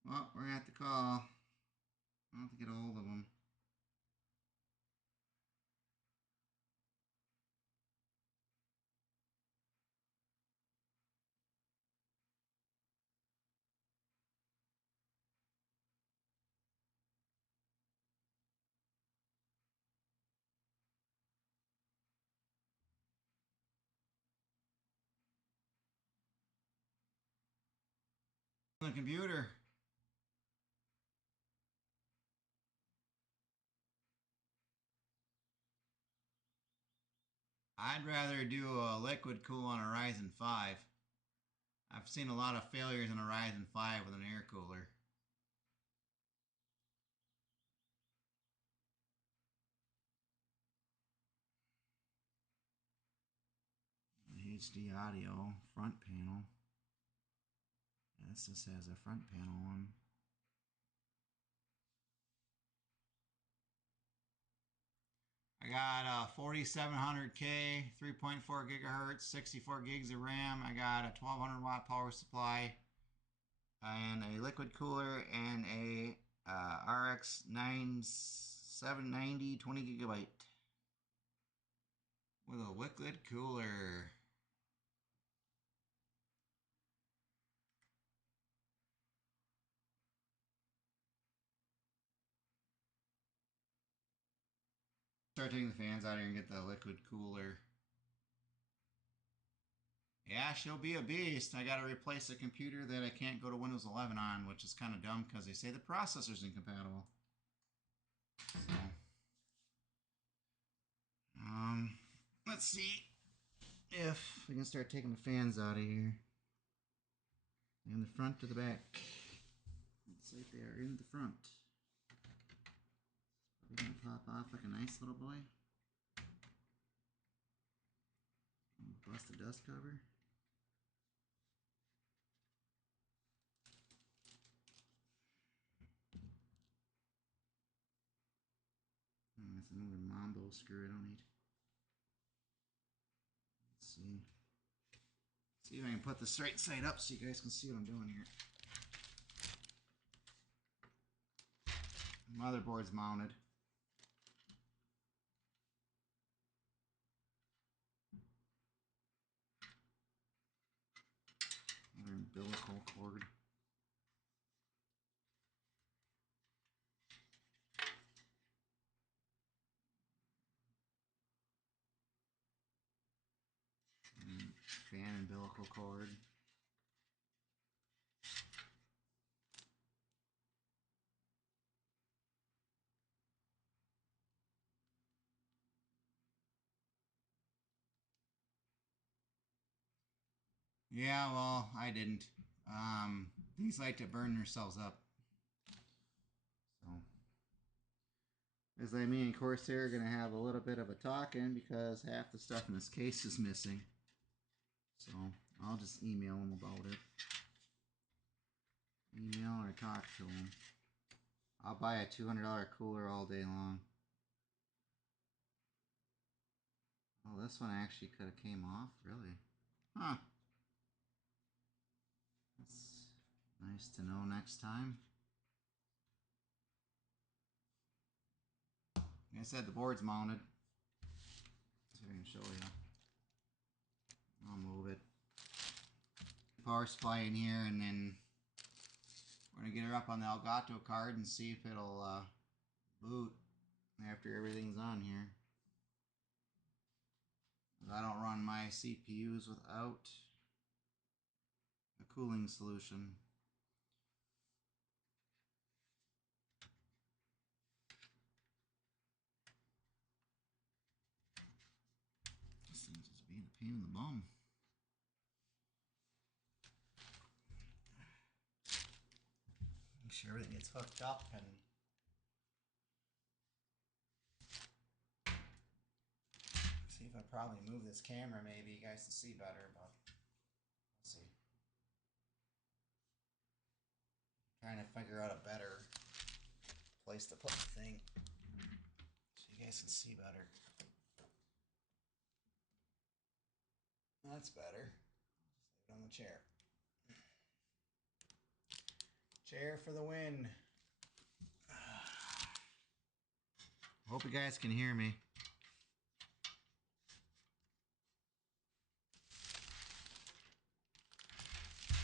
Well, we're gonna have to call. I'll have to get a hold of them. On the computer. I'd rather do a liquid cool on a Ryzen 5. I've seen a lot of failures in a Ryzen 5 with an air cooler. HD audio front panel. This just has a front panel one. I got a 4700K, 3.4 gigahertz, 64 gigs of RAM. I got a 1200 watt power supply and a liquid cooler and a RX 9790 20 gigabyte with a liquid cooler. Start taking the fans out here and get the liquid cooler. Yeah, she'll be a beast. I got to replace a computer that I can't go to Windows 11 on, which is kind of dumb because they say the processor's incompatible. So, let's see if we can start taking the fans out of here. In the front to the back. Looks like they are in the front. Probably gonna pop off like a nice little boy. Bust the dust cover. That's another Mambo screw I don't need. Let's see. See if I can put the straight side up so you guys can see what I'm doing here. Motherboard's mounted. Another umbilical cord. And fan umbilical cord. Yeah, well, I didn't. These like to burn themselves up. So, as me and Corsair are going to have a little bit of a talking because half the stuff in this case is missing. So, I'll just email them about it. Email or talk to them. I'll buy a $200 cooler all day long. Oh, this one actually could have came off, really. Huh. That's nice to know next time. Like I said, the board's mounted. See if I can show you. I'll move it. Power supply in here, and then we're going to get her up on the Elgato card and see if it'll boot after everything's on here. I don't run my CPUs without a cooling solution. This thing's just being a pain in the bum. Make sure everything gets hooked up and see if I probably move this camera maybe you guys can see better, but let's see. Trying to figure out a better place to put the thing so you guys can see better. That's better. Just leave it on the chair. Chair for the win. Hope you guys can hear me.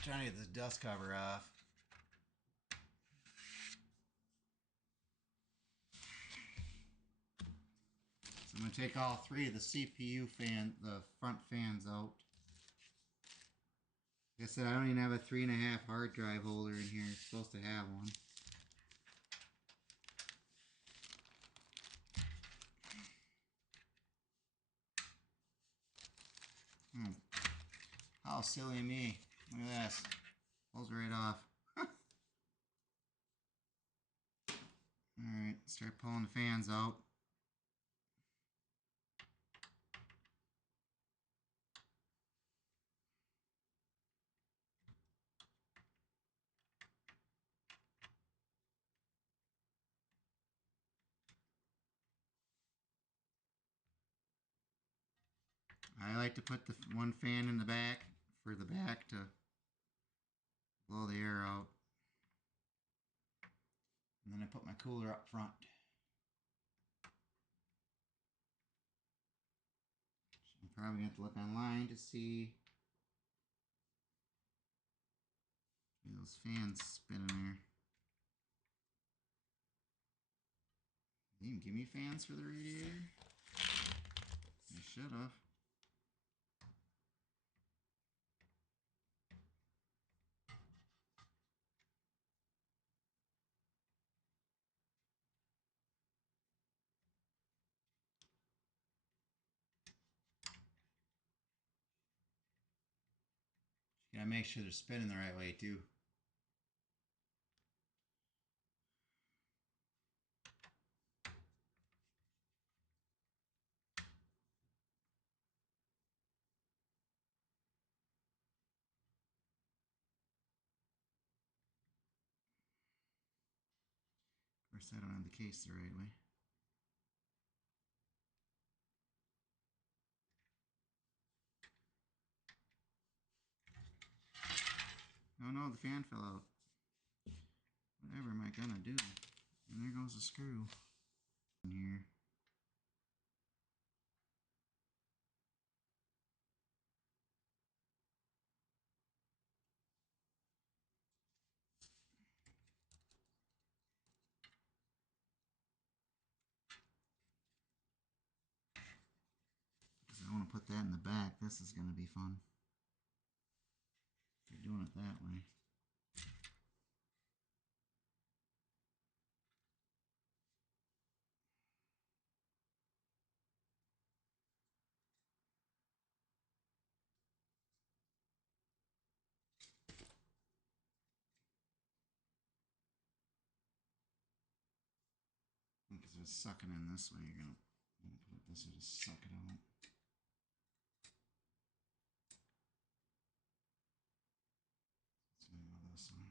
Trying to get this dust cover off. So I'm going to take all three of the CPU the front fans out. Like I said, I don't even have a 3.5 hard drive holder in here. It's supposed to have one. How silly me. Look at this. Pulls right off. Alright, start pulling the fans out. I like to put the one fan in the back for the back to blow the air out. And then I put my cooler up front. I'm probably going to have to look online to see those fans spinning there. They didn't give me fans for the radiator. They should have. You gotta make sure they're spinning the right way too. Of course, I don't have the case the right way. Oh no, the fan fell out. Whatever am I gonna do? And there goes the screw in here. I want to put that in the back. This is gonna be fun. If you're doing it that way. Because it's sucking in this way, you're gonna put it this way to suck it out. Let's go this way.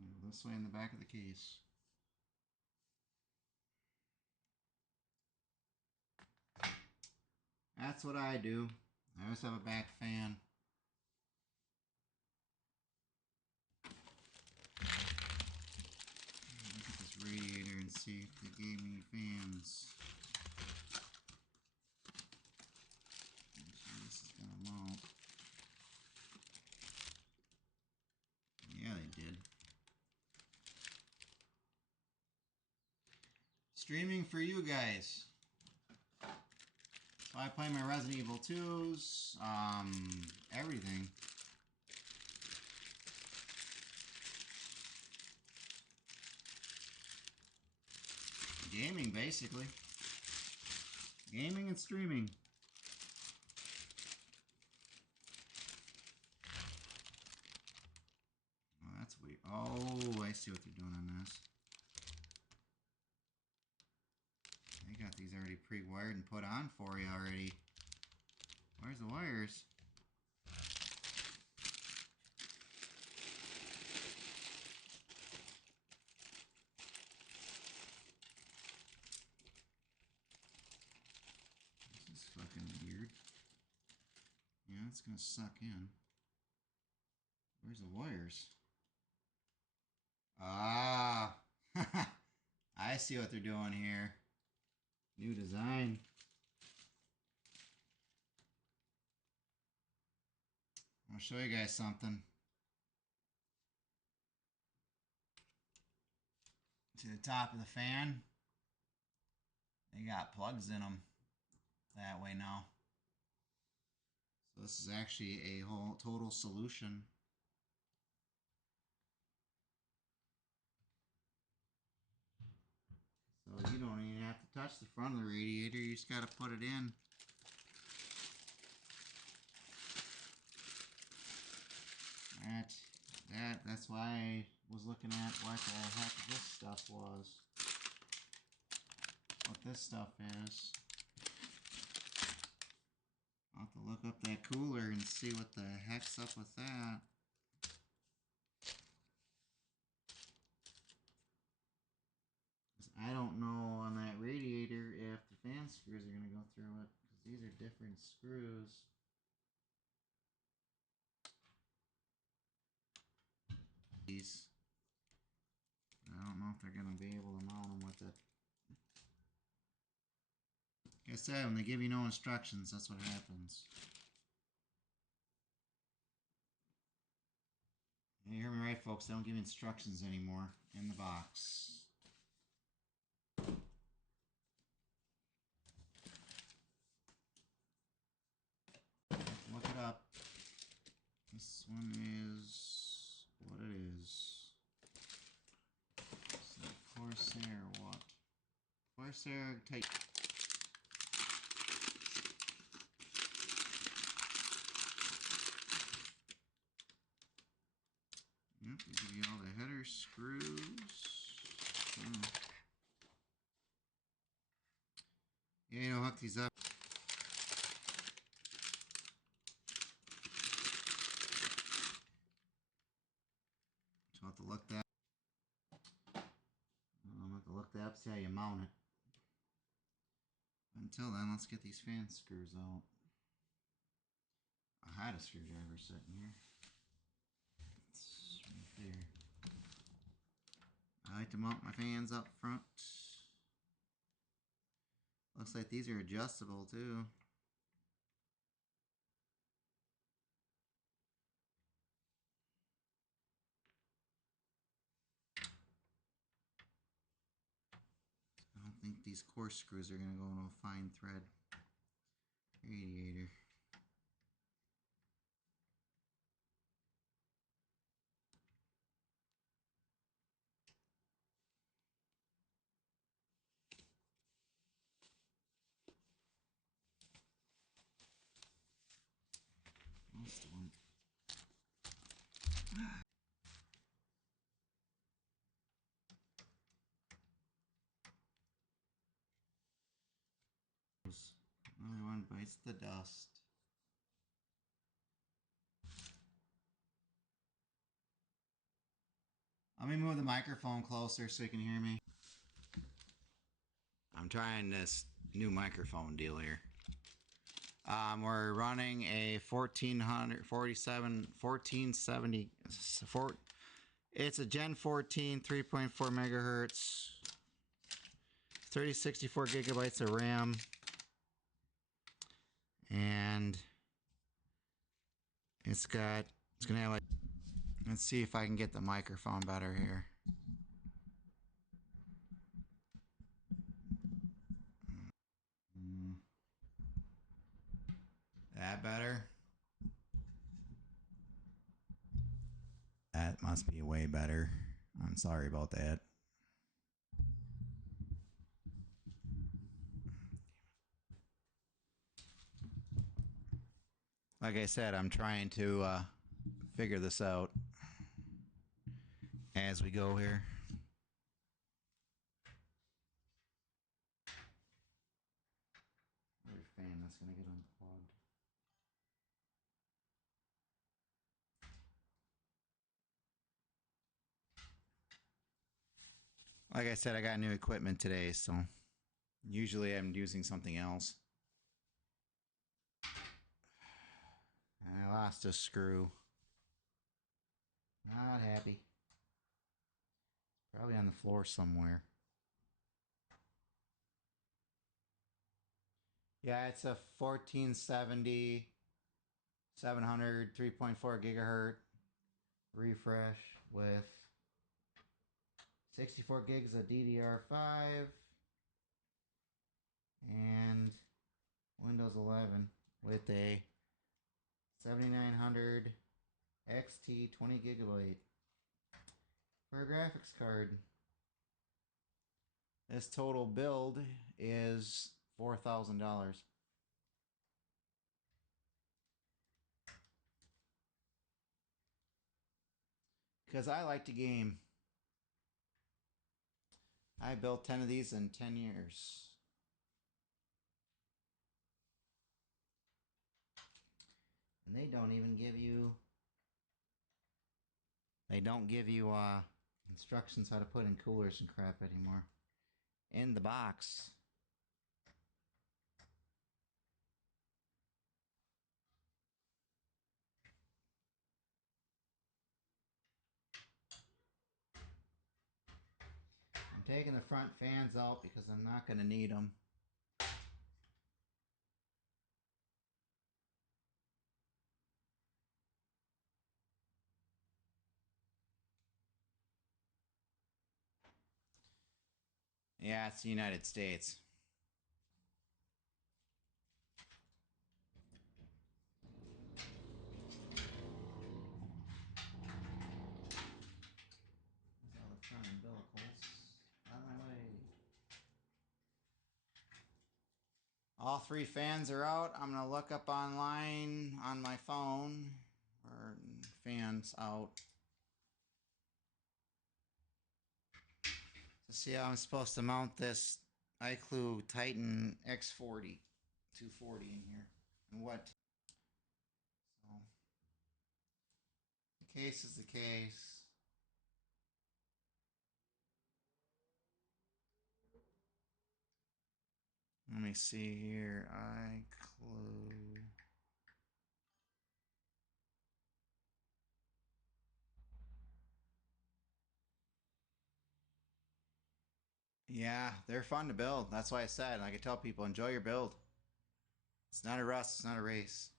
Go this way in the back of the case. That's what I do. I always have a back fan. Look at this radiator and see if they gave me fans. Make sure this is gonna mount. Yeah, they did. Streaming for you guys. So I play my Resident Evil 2s, everything. Gaming, basically. Gaming and streaming. Oh, that's weird. Oh, I see what they're doing on this. They got these already pre-wired and put on for you already. Where's the wires? That's gonna suck in. Where's the wires? Ah, I see what they're doing here. New design. I'll show you guys something. To the top of the fan, they got plugs in them that way now. So this is actually a whole total solution. So you don't even have to touch the front of the radiator, you just gotta put it in. That's why I was looking at what the heck this stuff was. What this stuff is. I'll have to look up that cooler and see what the heck's up with that. I don't know on that radiator if the fan screws are going to go through it, because these are different screws. These, I don't know if they're going to be able to mount them with it. Like I said, when they give you no instructions, that's what happens. You hear me right, folks? They don't give instructions anymore in the box. Look it up. This one is what it is. Is it Corsair what? Corsair type. Yep, they give you all the header screws. Yeah, you know, hook these up. So I'll have to look that. I'm going to have to look that up, see how you mount it. Until then, let's get these fan screws out. I had a screwdriver sitting here. It's right there. I like to mount my fans up front. Looks like these are adjustable too. I don't think these coarse screws are going to go into a fine thread radiator. That's the one. Another one bites the dust. Let me move the microphone closer so you can hear me. I'm trying this new microphone deal here. We're running a 1470. It's a Gen 14, 3.4 megahertz, 3064 gigabytes of RAM, and it's gonna have like. Let's see if I can get the microphone better here. That better? That must be way better. I'm sorry about that. Like I said, I'm trying to figure this out as we go here. Another fan that's going to get unplugged. Like I said, I got new equipment today, so usually I'm using something else. lost a screw. Not happy. Probably on the floor somewhere. Yeah, it's a 1470 700 3.4 gigahertz refresh with 64 gigs of DDR5 and Windows 11 with a 7900 XT 20 gigabyte for a graphics card. This total build is $4,000. Because I like to game. I built 10 of these in 10 years. And they don't even give you... They don't give you instructions how to put in coolers and crap anymore. In the box. I'm taking the front fans out because I'm not going to need them. Yeah, it's the United States. There's all the front umbilicals. On my way. All three fans are out. I'm going to look up online on my phone. Or fans out. To see how I'm supposed to mount this iClue Titan X40 240 in here. And what? So, the case is the case. Let me see here. iClue. Yeah, they're fun to build. That's why I said, like I tell people, enjoy your build. It's not a rush, it's not a race.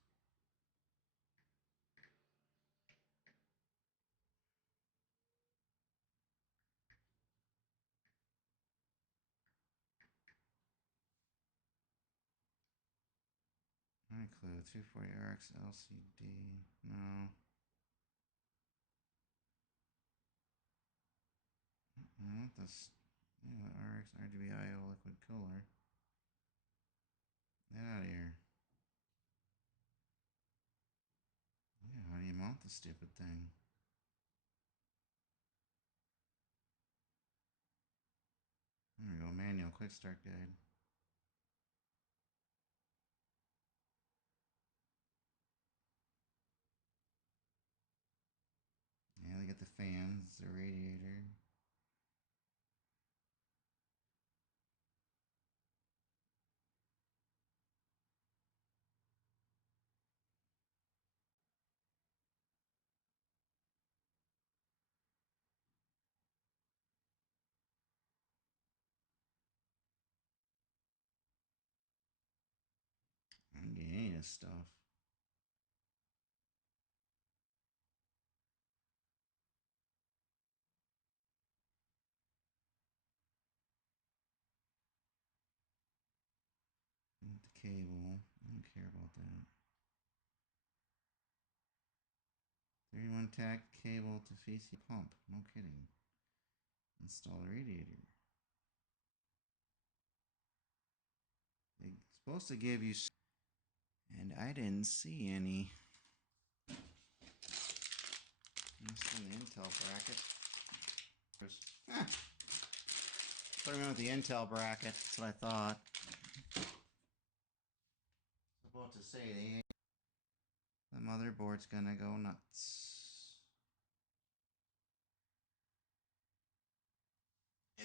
iClue 240RX LCD. No. I want this. Yeah, RX RGB IO liquid cooler. Get out of here. Yeah, how do you mount the stupid thing? There we go, manual quick start guide. Yeah, they get the fans, the radiator. I don't get any of this stuff. The cable. I don't care about that. 31 tack cable to face the pump. No kidding. Install the radiator. They're supposed to give you... And I didn't see any. It's in the Intel bracket. Put them in with the Intel bracket. That's what I thought. I was about to say the motherboard's gonna go nuts.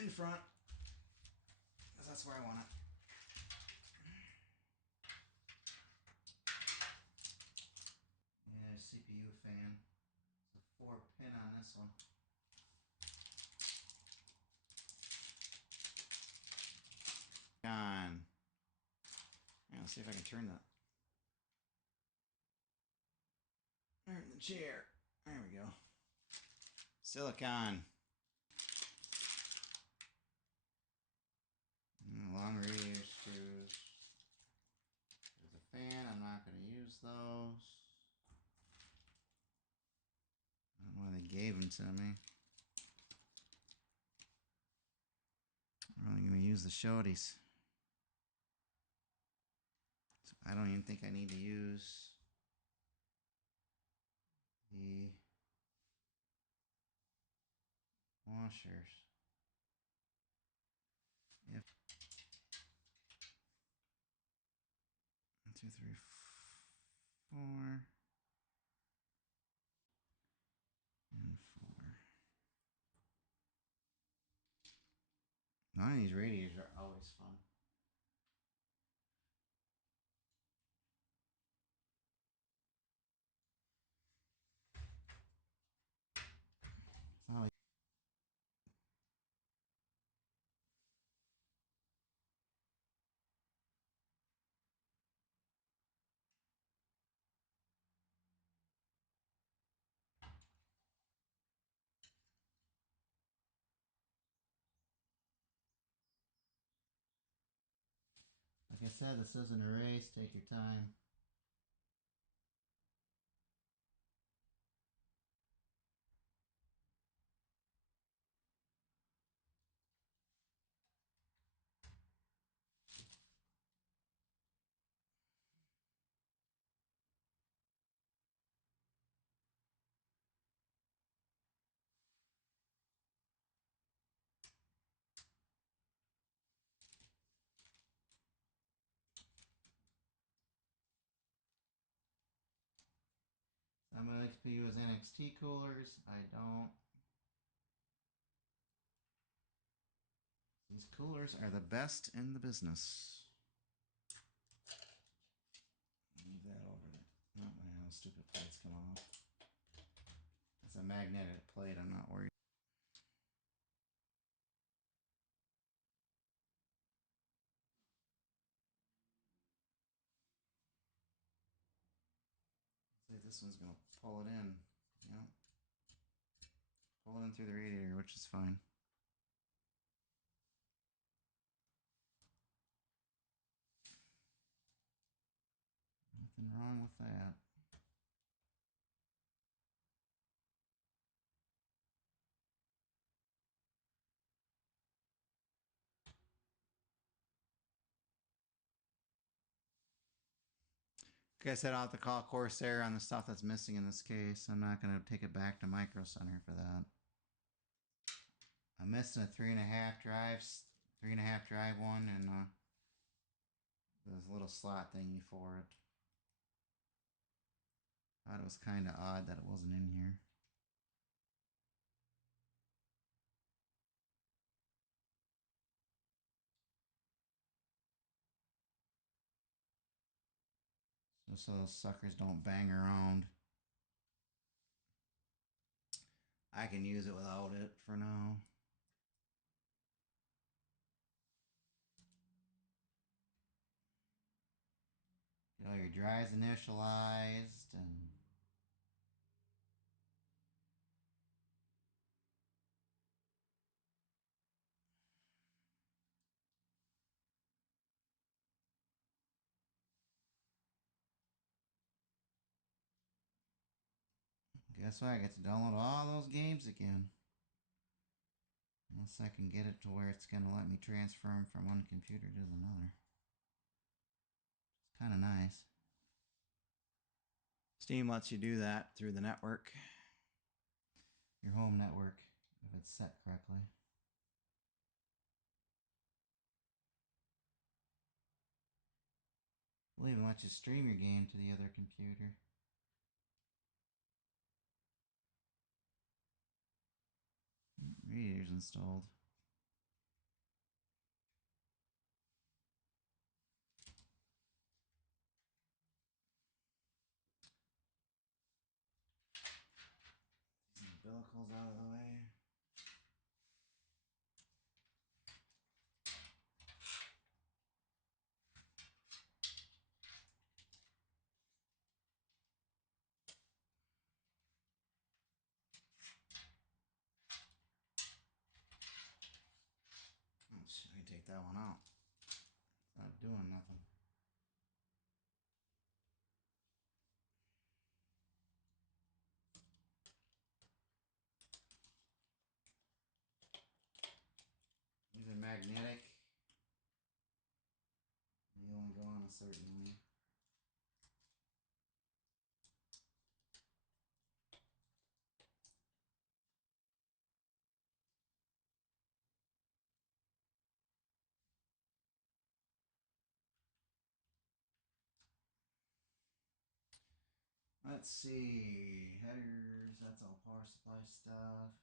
In front, because that's where I want it. Yeah, this one. On. Yeah, let's see if I can turn that. Turn the chair. There we go. Silicon. Long radiator screws. There's a fan. I'm not going to use those. I don't know why they gave them to me. I'm only going to use the shorties. So I don't even think I need to use the washers. If 1, 2, 3, 4, and 4. None of these radiators are always fun. Oh, like I said, this isn't a race. Take your time. I'm going to use NXT coolers. I don't. These coolers are the best in the business. Leave that over there. Oh, my stupid plates come off. It's a magnetic plate. I'm not worried. See if this one's going to pull it in. Yeah. Pull it in through the radiator, which is fine. Nothing wrong with that. Okay, I said I'll have to call Corsair on the stuff that's missing in this case. I'm not going to take it back to Micro Center for that. I'm missing a 3.5 drives, 3.5 drive one, and there's a little slot thingy for it. Thought it was kind of odd that it wasn't in here. So those suckers don't bang around. I can use it without it for now. Get all your drives initialized and guess what? I get to download all those games again. Unless I can get it to where it's going to let me transfer them from one computer to another. It's kind of nice. Steam lets you do that through the network. Your home network, if it's set correctly. We'll even let you stream your game to the other computer. Radiator's installed. Umbilical knuckles out of the way. Oops, let me take that one out. It's not doing nothing. These are magnetic. They only go on a certain way. Let's see, headers, that's all power supply stuff.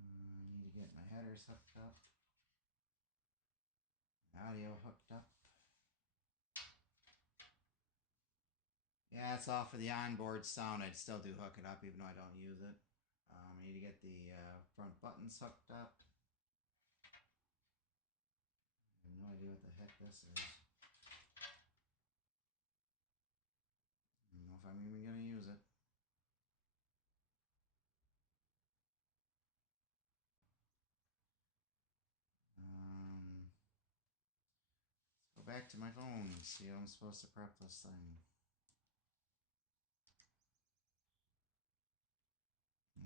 I need to get my headers hooked up. Audio hooked up. Yeah, it's all for the onboard sound. I'd still do hook it up even though I don't use it. I need to get the front buttons hooked up. I have no idea what the heck this is. I don't know if I'm even going to use it. Let's go back to my phone and see how I'm supposed to prep this thing.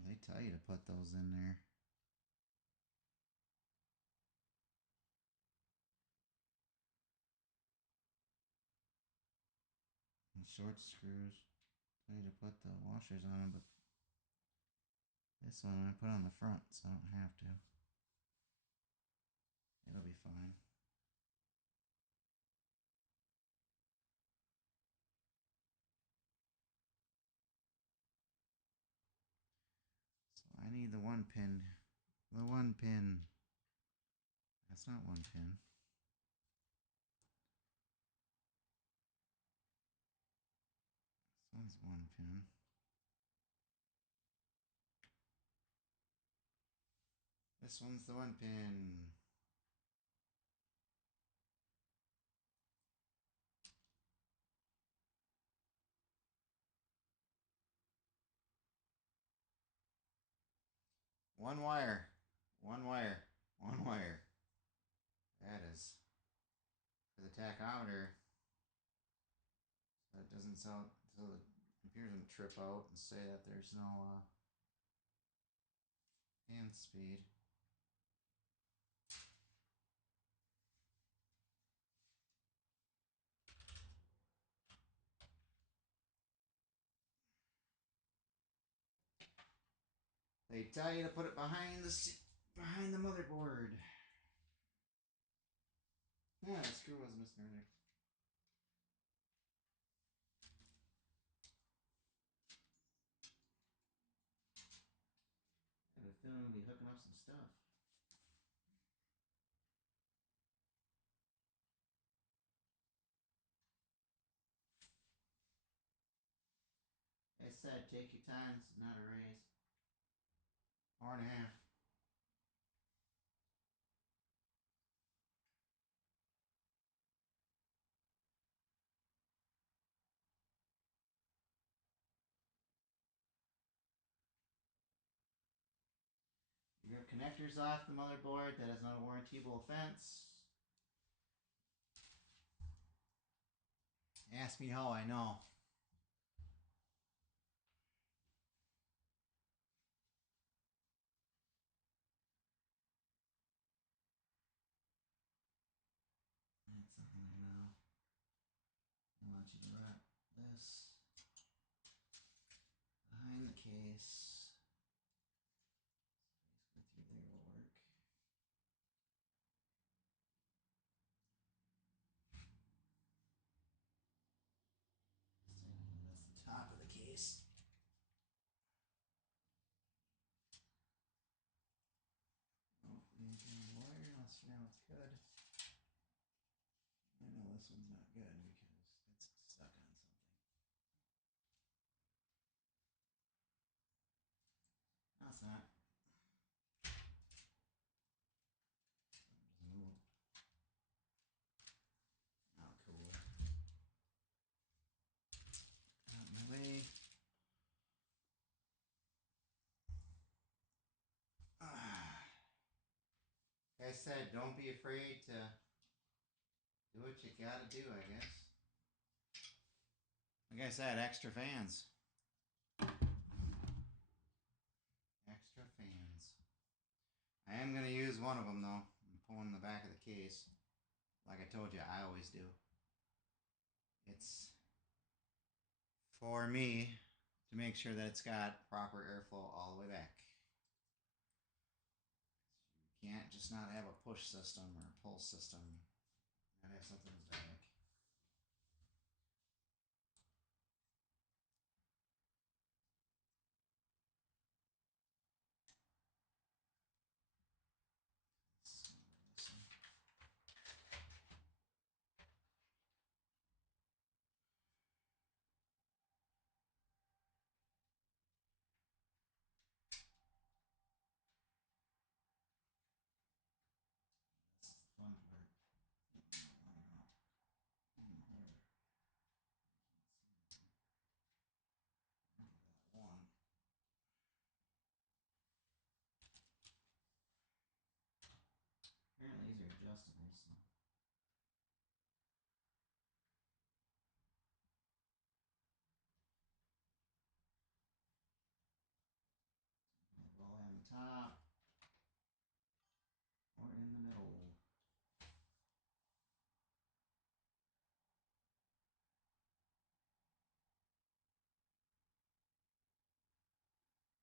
They tell you to put those in there. And short screws. Tell you to put the washers on them, but this one I put on the front, so I don't have to. It'll be fine. So I need the one pin. The one pin. That's not one pin. This one's one pin. This one's the one pin. One wire. One wire. One wire. That is for the tachometer. So it doesn't sound, so the computer doesn't trip out and say that there's no hand speed. They tell you to put it behind the motherboard. Yeah, the screw was missing earlier. I have a feeling we'll be hooking up some stuff. I said, take your time. This is not a race. Hour and a half. You have connectors off the motherboard. That is not a warrantable offense. Ask me how I know. That's something I know. I want you to wrap this behind the case. Basically through there will work. That's the top of the case. Hopefully you can wire. Let's see now it's good. I know this one's not good because it's stuck on something. not. Oh, cool. Out my way. Like I said, don't be afraid to do what you gotta do, I guess. Like I said, extra fans. Extra fans. I am going to use one of them, though. I'm pulling the back of the case. Like I told you, I always do. It's for me to make sure that it's got proper airflow all the way back. You can't just not have a push system or a pull system. Not have something in the back. Fun part. One. Apparently these are adjustable, so. Roll on the top or in the middle.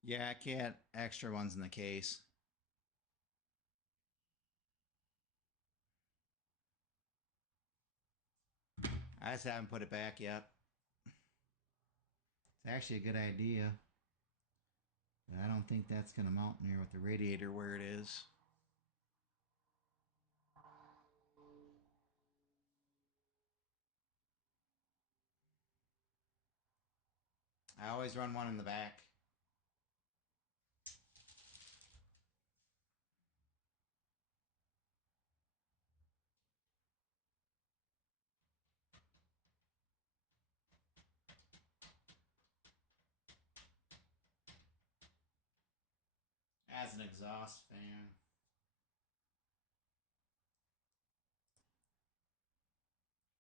Yeah, I can't extra ones in the case. I just haven't put it back yet. It's actually a good idea. But I don't think that's going to mount near with the radiator where it is. I always run one in the back. As an exhaust fan.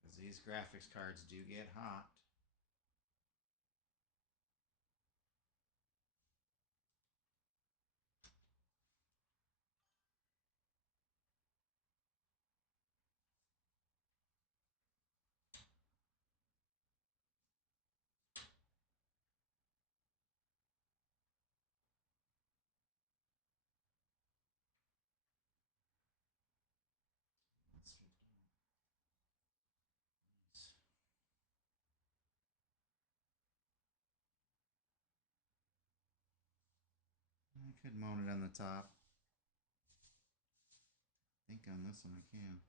Because these graphics cards do get hot. I could mount it on the top. I think on this one I can.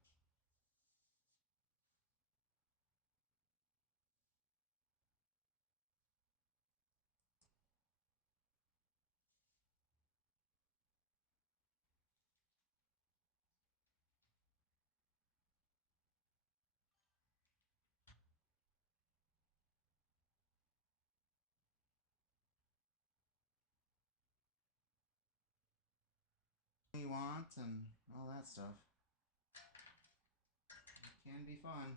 You want and all that stuff. It can be fun.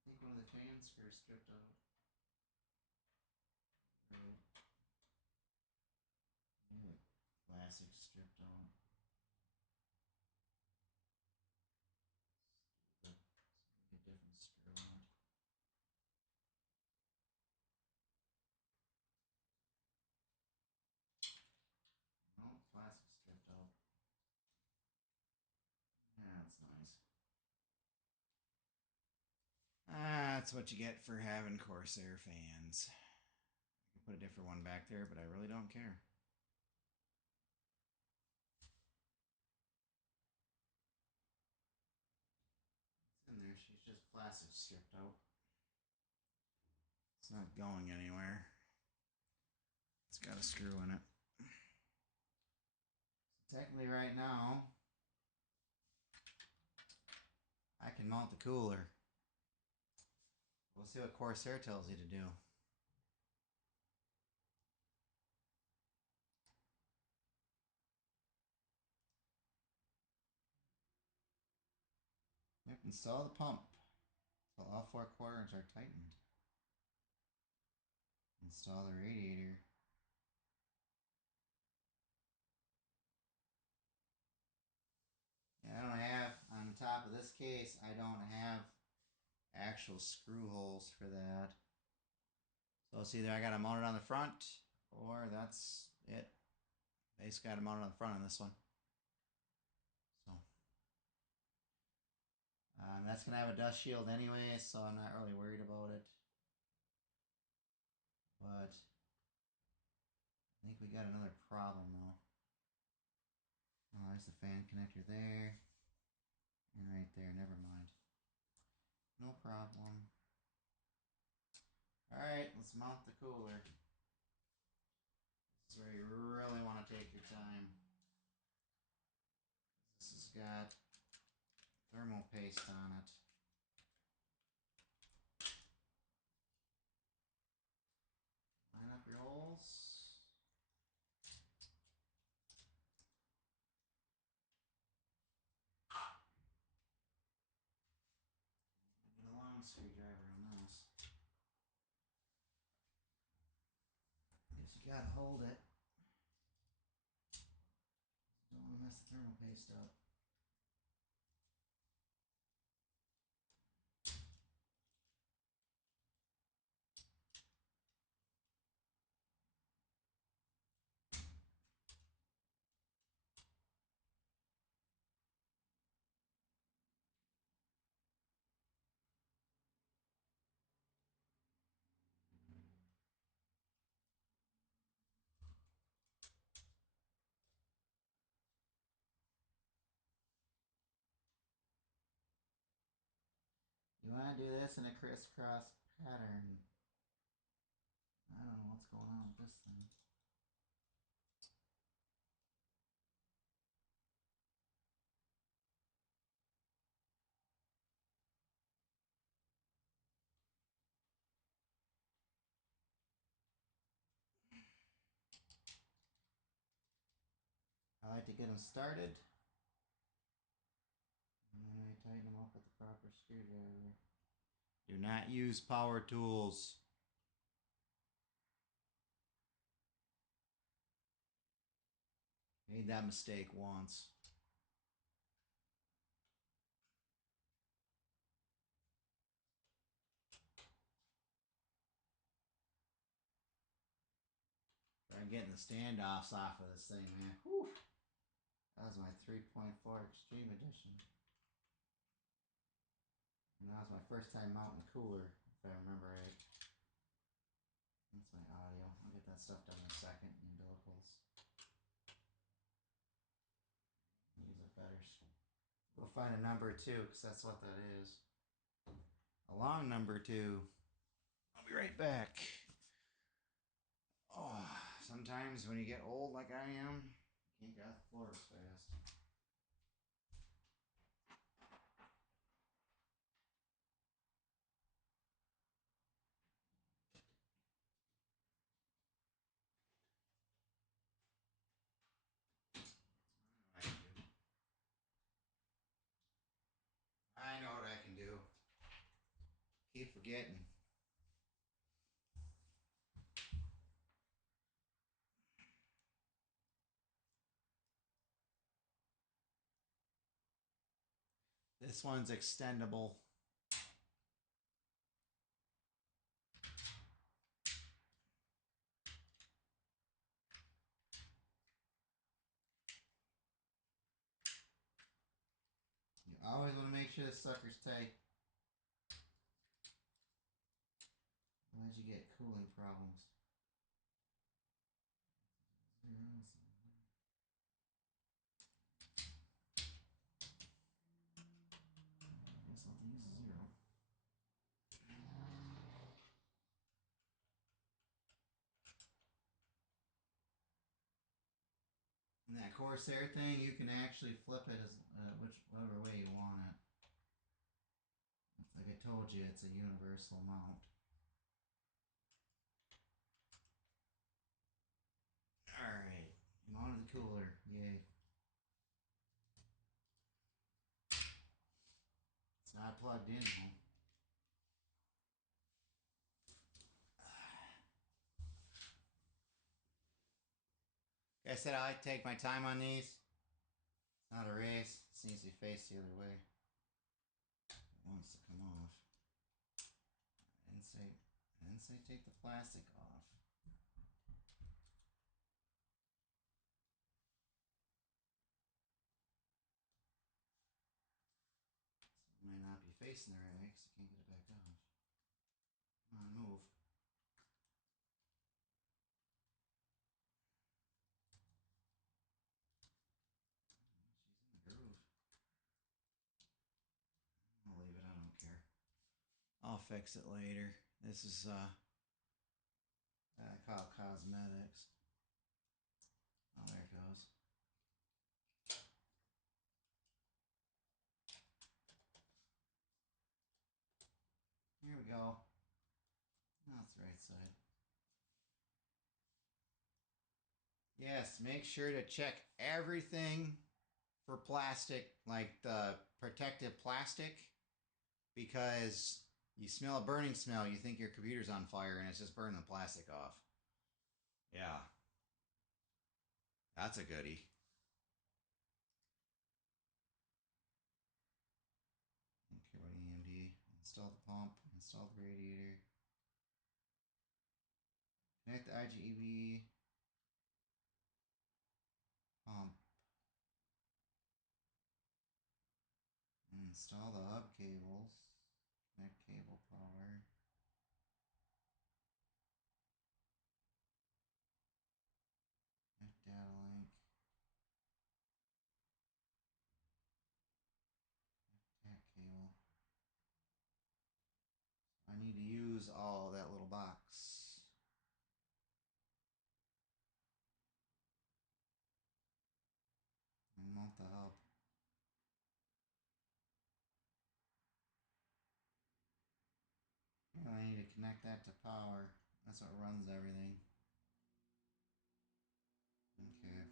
I think one of the fan screws stripped out. Plastic stripped out. A different screw on it. No, plastic stripped out. Yeah, that's nice. That's what you get for having Corsair fans. I could put a different one back there, but I really don't care. It's in there. She's just plastic stripped out. It's not going anywhere. It's got a screw in it. So technically right now, I can mount the cooler. We'll see what Corsair tells you to do. Yep, install the pump. So all 4 quadrants are tightened. Install the radiator. Yeah, I don't have, on top of this case, I don't have actual screw holes for that. So it's either I got to mount it on the front, or that's it. Basically got to mount it on the front on this one. So that's going to have a dust shield anyway, so I'm not really worried about it. But I think we got another problem though. Oh, there's the fan connector there. And right there, never mind. No problem. Alright, let's mount the cooler. This is where you really want to take your time. This has got thermal paste on it. Line up your holes. Get a long screwdriver on this. Guess you gotta hold it. Don't want to mess the thermal paste up. You want to do this in a crisscross pattern. I don't know what's going on with this thing. I like to get them started, and then I tighten them up with the proper screwdriver. Do not use power tools. Made that mistake once. I'm getting the standoffs off of this thing, man. Whew. That was my 3.4 Extreme Edition. And that was my first time mounting the cooler, if I remember right. That's my audio. I'll get that stuff done in a second. Umbilicals. These are better. We'll find a number 2, because that's what that is. A long number 2. I'll be right back. Oh, sometimes when you get old like I am, you can't get off the floor as fast. I know what I can do. Keep forgetting. This one's extendable. You always want to make sure the sucker's tight. Otherwise you get cooling problems. I guess I'll use 0. Corsair thing, you can actually flip it as whichever way you want it. Like I told you, it's a universal mount. Alright, on to the cooler. Yay. It's not plugged in though. Like I said, I like to take my time on these. It's not a race. It needs to be faced the other way. It wants to come off. I didn't say take the plastic off. So it might not be facing the right way because I can't get it back off. Come on, move. She's in the groove. I'll leave it, I don't care. I'll fix it later. This is I call it cosmetics. Oh, there it goes. Here we go. That's the right side. Yes, make sure to check everything for plastic, like the protective plastic, because you smell a burning smell, you think your computer's on fire, and it's just burning the plastic off. Yeah. That's a goodie. Don't care about EMD. Install the pump, install the radiator. Connect the IGEV pump. Install the hub cables. Connect cable power. Connect data link. Connect cable. I need to use all that little box. And mount the hub. Yeah, I need to connect that to power. That's what runs everything. Okay.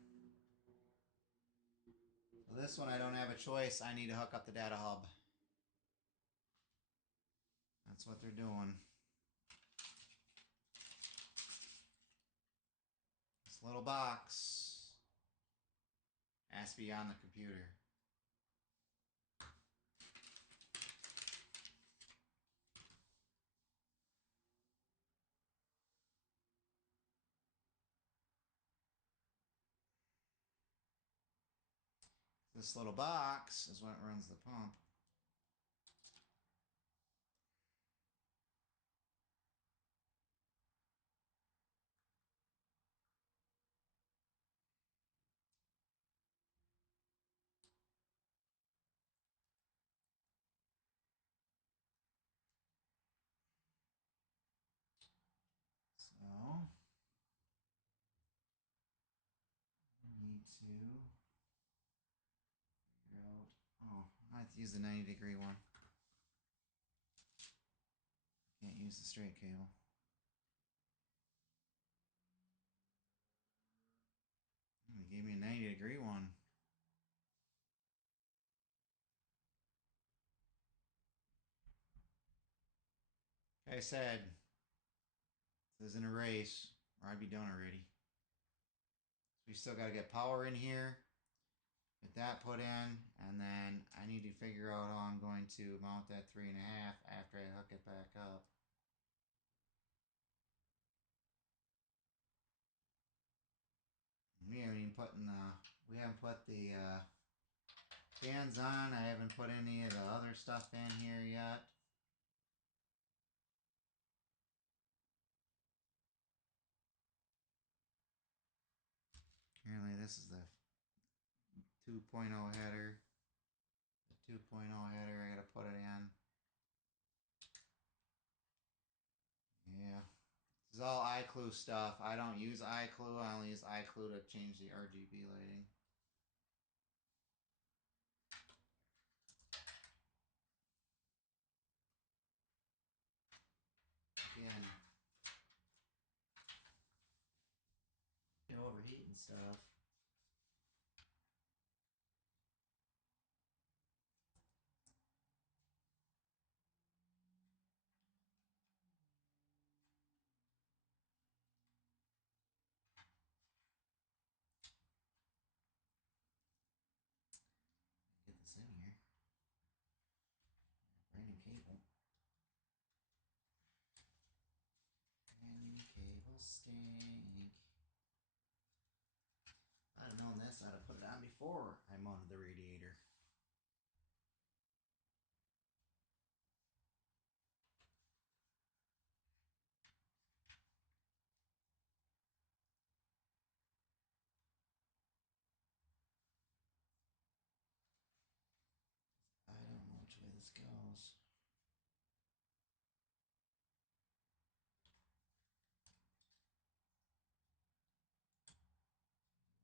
So this one I don't have a choice. I need to hook up the data hub. That's what they're doing. This little box has to be on the computer. This little box is what runs the pump. So I need to figure out. Oh, I have to use the 90-degree one. Can't use the straight cable. They gave me a 90-degree one. Like I said, this isn't a race, or I'd be done already. So we still got to get power in here, get that put in, and then I need to figure out how I'm going to mount that 3.5 after I hook it back up. We haven't even put the fans on. I haven't put any of the other stuff in here yet. Apparently this is the 2.0 header. The 2.0 header, I gotta put it in. Yeah. This is all iClue stuff. I don't use iClue. I only use iClue to change the RGB lighting. again. Overheat and stuff. Get this in here. Brand new cable. Brand new cable stink. If I'd have known this, I'd have put it on before I mounted the radiator. I don't know which way this goes.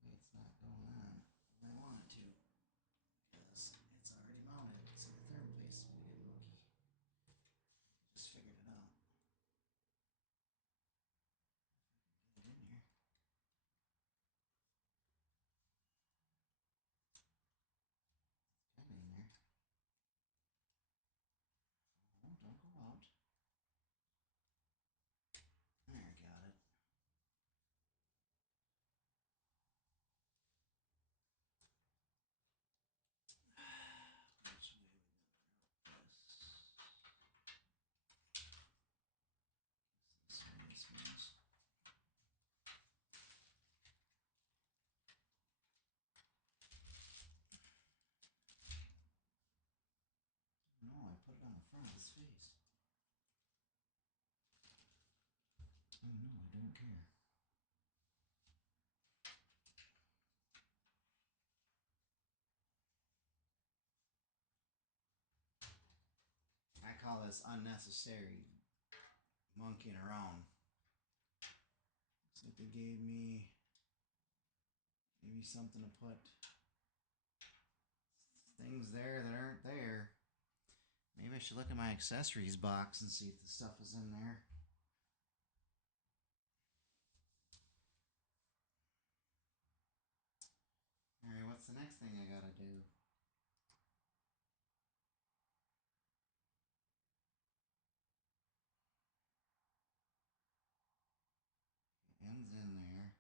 It's not going on. I want it to, because it's already mounted. See the thermal paste is getting wookie. Just figured it out. Get it in here. It's kind of in there. Oh, don't go out. There, I got it. Which way we gonna route this? This way, this means. No, I put it on the front of his face. Oh no, I don't care. I call this unnecessary monkeying around. Looks like they gave me maybe something to put things there that aren't there. Maybe I should look at my accessories box and see if the stuff is in there. Alright, what's the next thing I gotta do? Ends in there.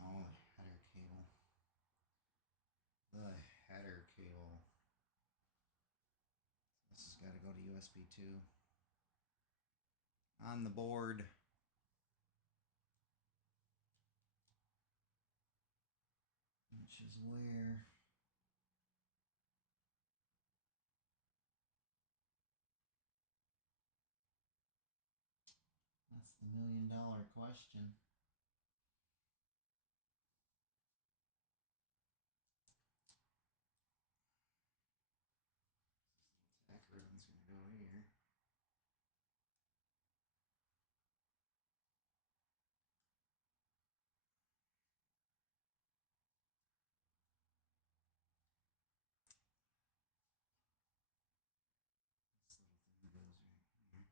Oh, the header cable. The header cable. This has got to go to USB 2. On the board. Which is where? That's the $1,000,000 question. Tech ribbon's gonna go here. This little thing goes right here.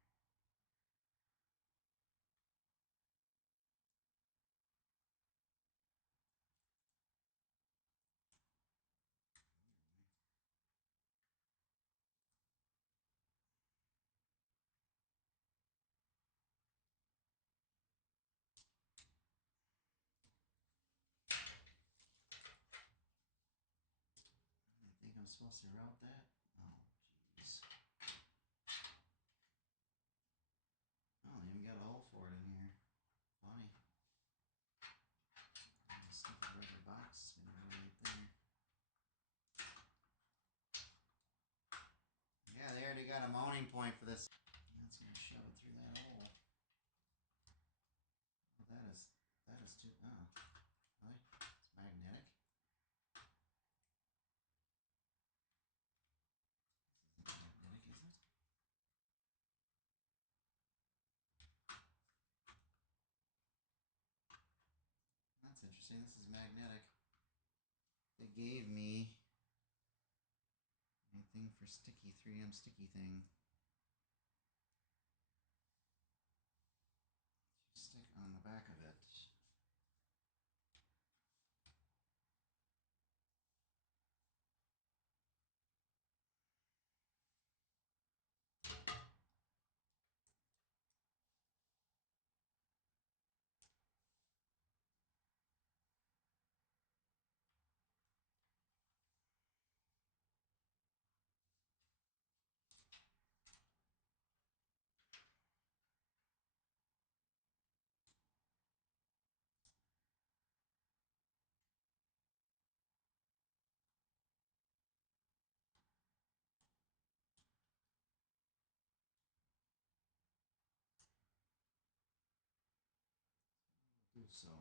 I think I'm supposed to route that. Oh, jeez. I don't even got a hole for it in here. Funny. Stuff in the rubber box is gonna go right there. Yeah, they already got a mounting point for this. That's gonna shove it through that hole. Well, that is too. Oh, really? It's magnetic. This isn't magnetic, is it? interesting. This is magnetic. They gave me a thing for sticky, 3M sticky thing. Stick on the back of it. Do so.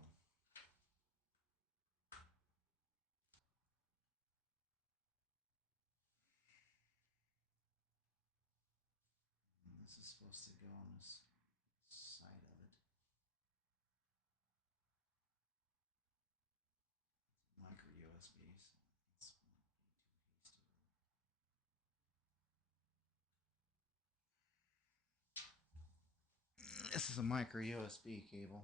And this is supposed to go on this side of it. It's micro USB, so it's not be too hasty. This is a micro USB cable.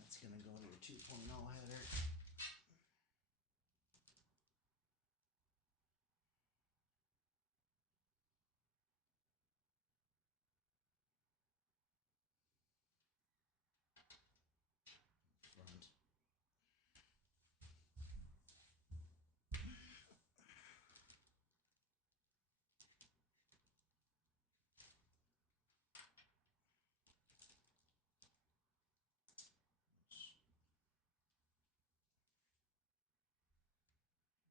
That's going to go to your 2.0 header. Front.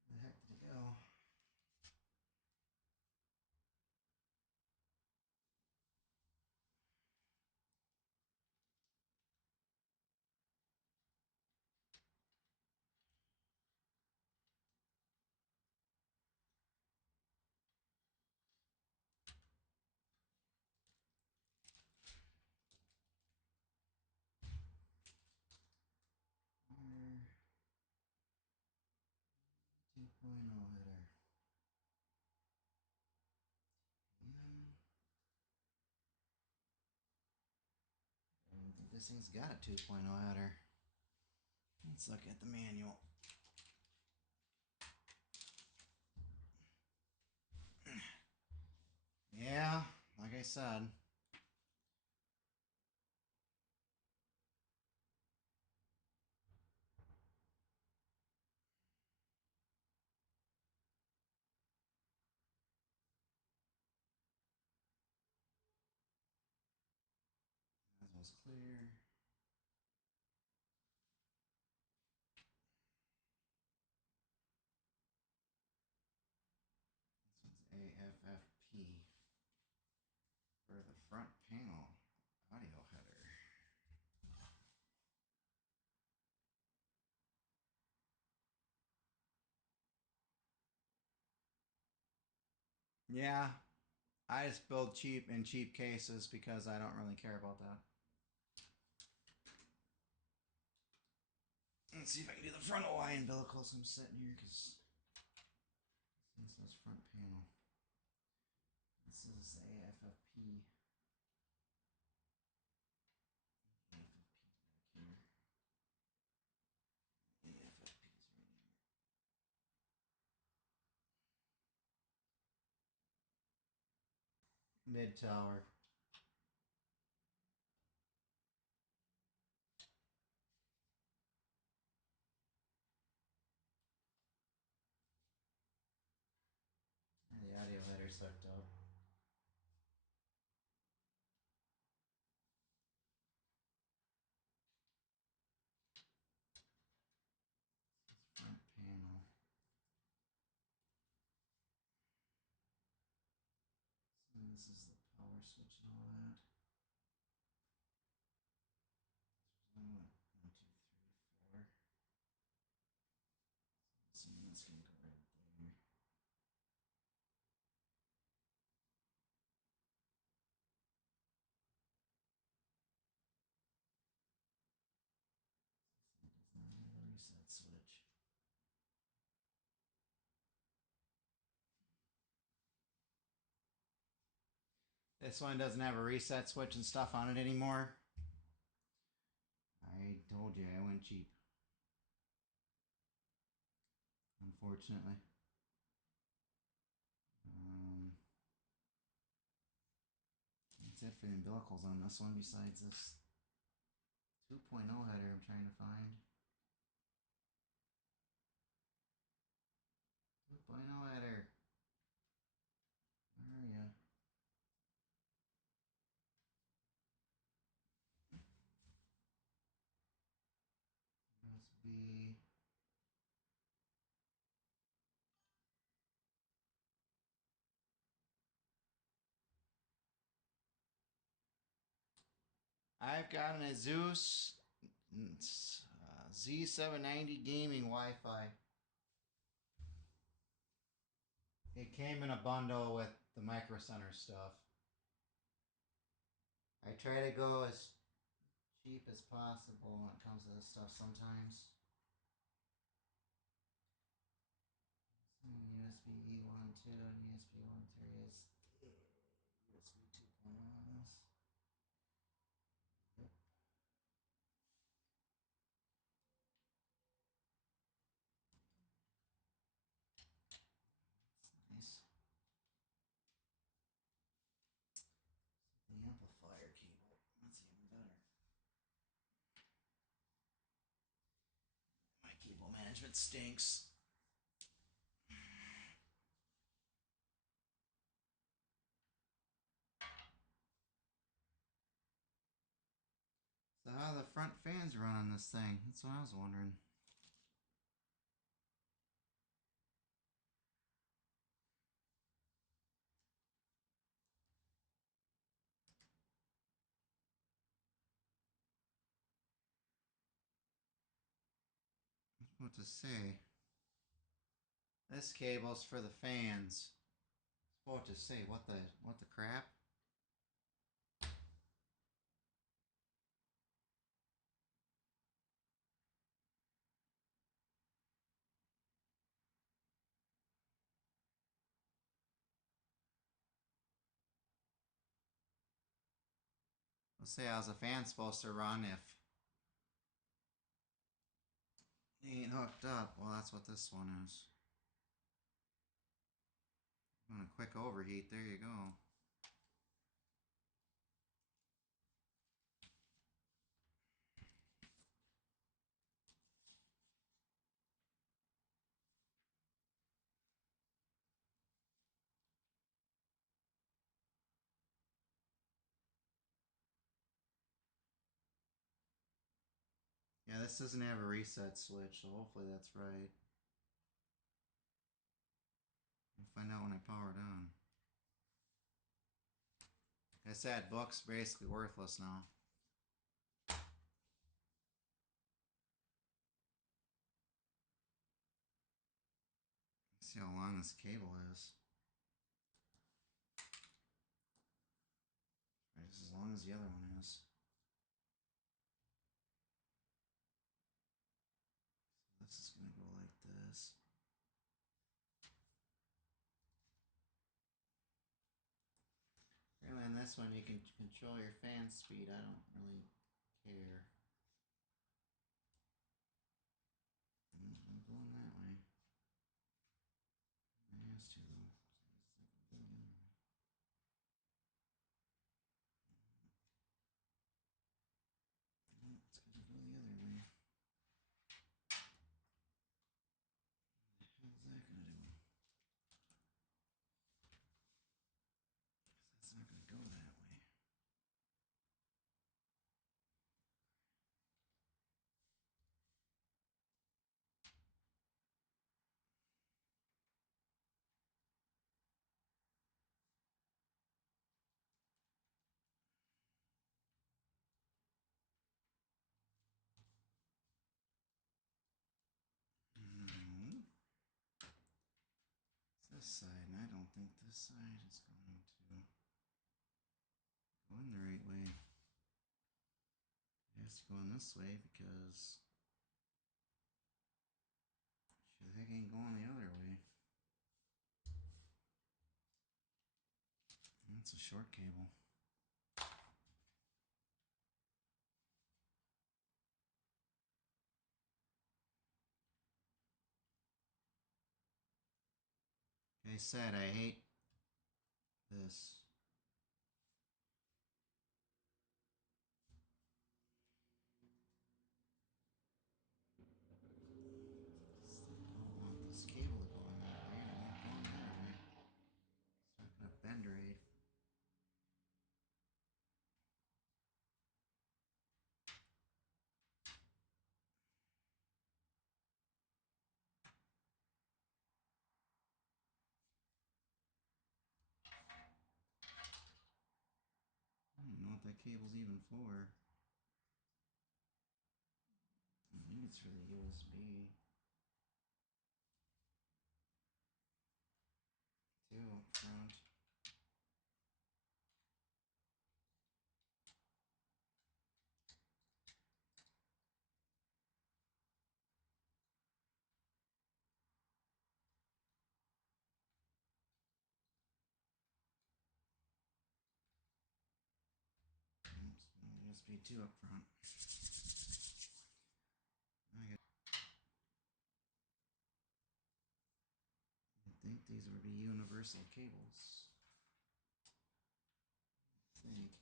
Where the heck did it go? Header. 2.0 header. I don't think this thing's got a 2.0 header. Let's look at the manual. Yeah, like I said. That was clear. This one's AFFP for the front panel audio header. Yeah, I just build cheap in cheap cases because I don't really care about that. Let's see if I can do the front OI umbilicals. I'm sitting here because this says front panel. This is AFFP. Mid tower. this is the power switch and all that. There's only one, two, three, four. So that's gonna go right there. Reset switch. This one doesn't have a reset switch and stuff on it anymore. I told you I went cheap. Unfortunately. That's it for the umbilicals on this one, besides this 2.0 header I'm trying to find. 2.0 header. Where are you? USB. I've got an Asus Z790 gaming Wi-Fi. It came in a bundle with the Micro Center stuff. I try to go as cheap as possible when it comes to this stuff sometimes. USB 1.2 and USB 1.3 is USB 2.0 on this. Yep. That's nice. The amplifier cable. That's even better. My cable management stinks. So how the front fans run on this thing? That's what I was wondering. What to say? This cable's for the fans. What to say? What the crap? Let's say how's a fan supposed to run if he ain't hooked up? Well, that's what this one is. On a quick overheat, there you go. Yeah, this doesn't have a reset switch, so hopefully that's right. I'll find out when I power it on. Like I said, book's basically worthless now. Let's see how long this cable is. Right, it's as long as the other one is. So this is gonna go like this. Really, on this one you can control your fan speed. I don't really care. I'm going that way. It has to though. It's gonna go the other way. How's that gonna do? That's not gonna go that way. side, and I don't think this side is going to go in the right way. It has to go in this way because the heck ain't going the other way. That's a short cable. Like I said, I hate this. I don't want this cable to go in that way, and it won't go in the other way. It's not going to bend right. I don't know what that cable's even for. I think it's for the USB. Two up front. Oops, USB 2 up front. I think these would be universal cables. I think.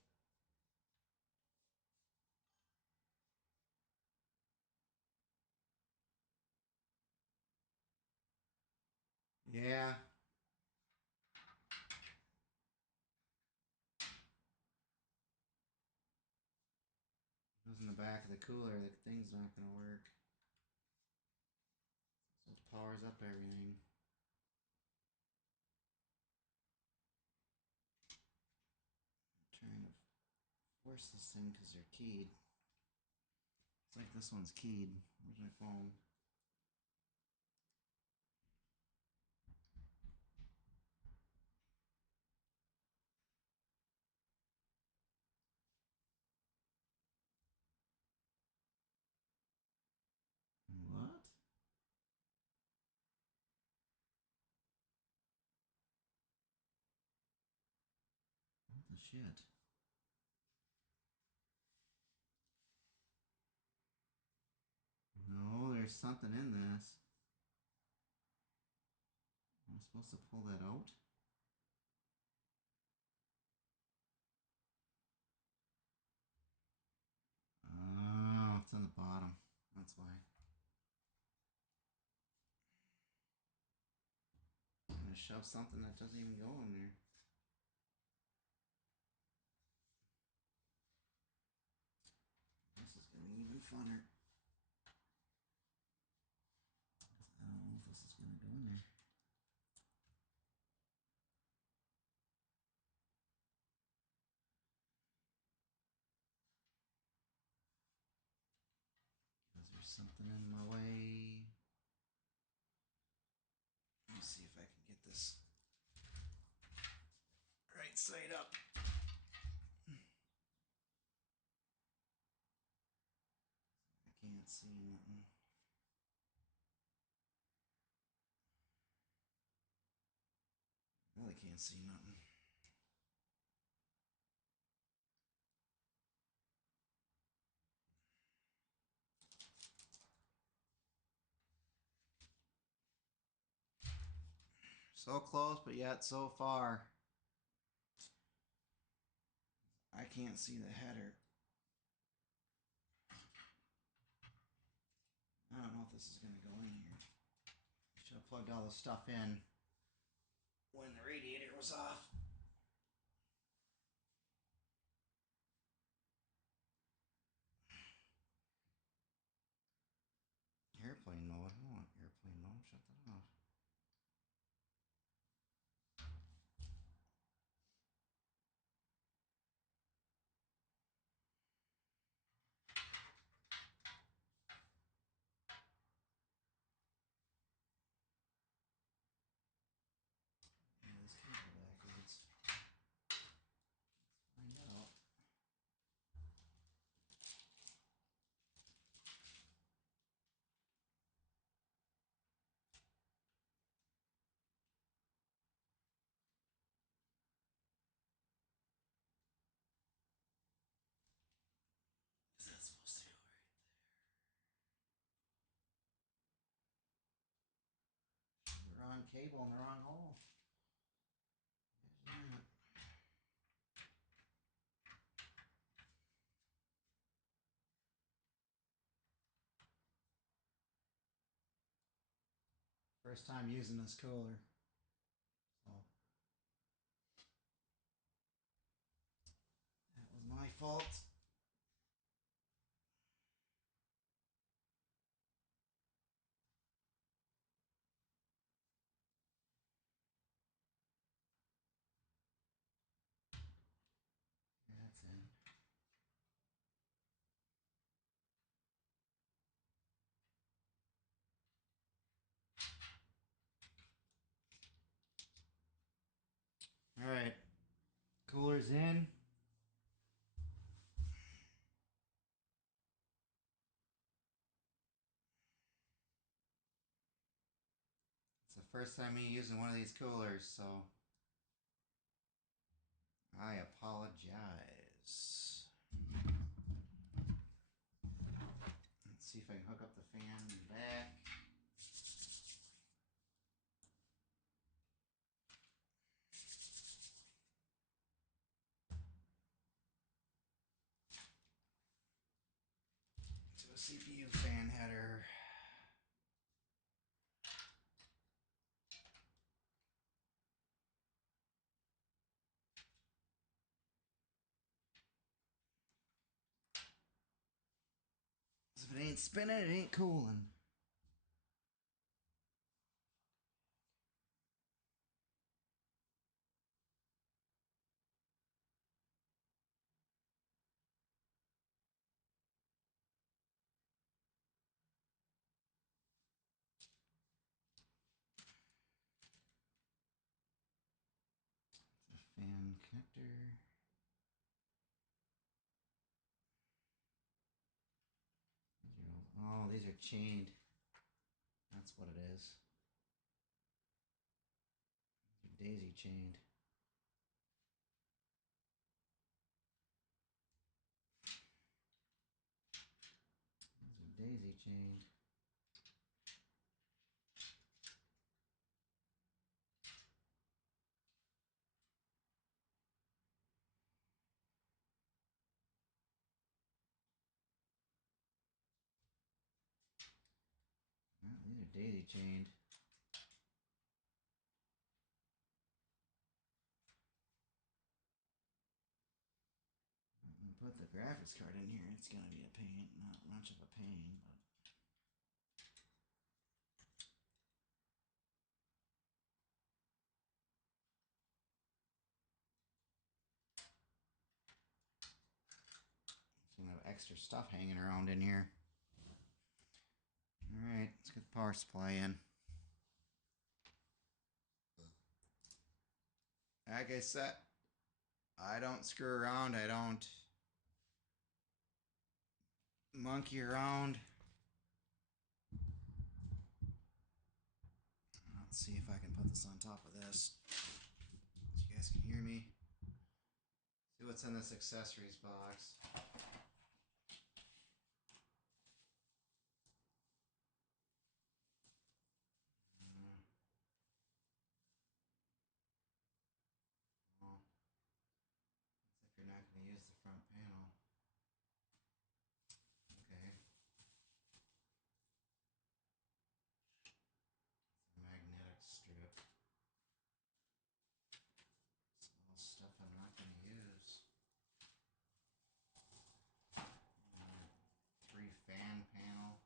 Yeah. Goes in the back of the cooler, the thing's not gonna work. So it powers up everything. I'm trying to force this thing because they're keyed. It's like this one's keyed. Where's my phone? What? What the shit? No, there's something in this. Am I supposed to pull that out? Oh, it's on the bottom. That's why. I'm gonna shove something that doesn't even go in there. This is gonna be even funner. I don't know if this is gonna go in there. Because there's something in my way. Let me see if I can get this right side up. I can't see nothing. Really can't see nothing. So close, but yet so far. I can't see the header. I don't know if this is going to go in here. Should have plugged all the stuff in when the radiator was off. Airplane mode. I don't want airplane mode. Shut that off. cable in the wrong hole. First time using this cooler. So that was my fault. That's in. All right, cooler's in. It's the first time me using one of these coolers, so I apologize. Let's see if I can hook up the fan in the back. To a CPU fan header. If it ain't spinning, it ain't cooling. Fan connector. Oh, these are chained. That's what it is. Daisy chained. These are daisy chained. Well, these are daisy chained. Put the graphics card in here, it's gonna be a pain. Not much of a pain, but it's gonna have extra stuff hanging around in here. Alright, let's get the power supply in. Like I said, I don't screw around, I don't monkey around. Let's see if I can put this on top of this so you guys can hear me. See what's in this accessories box. Well, looks like you're not going to use the front panel. Okay. It's a magnetic strip. Some stuff I'm not going to use. 3 fan panel.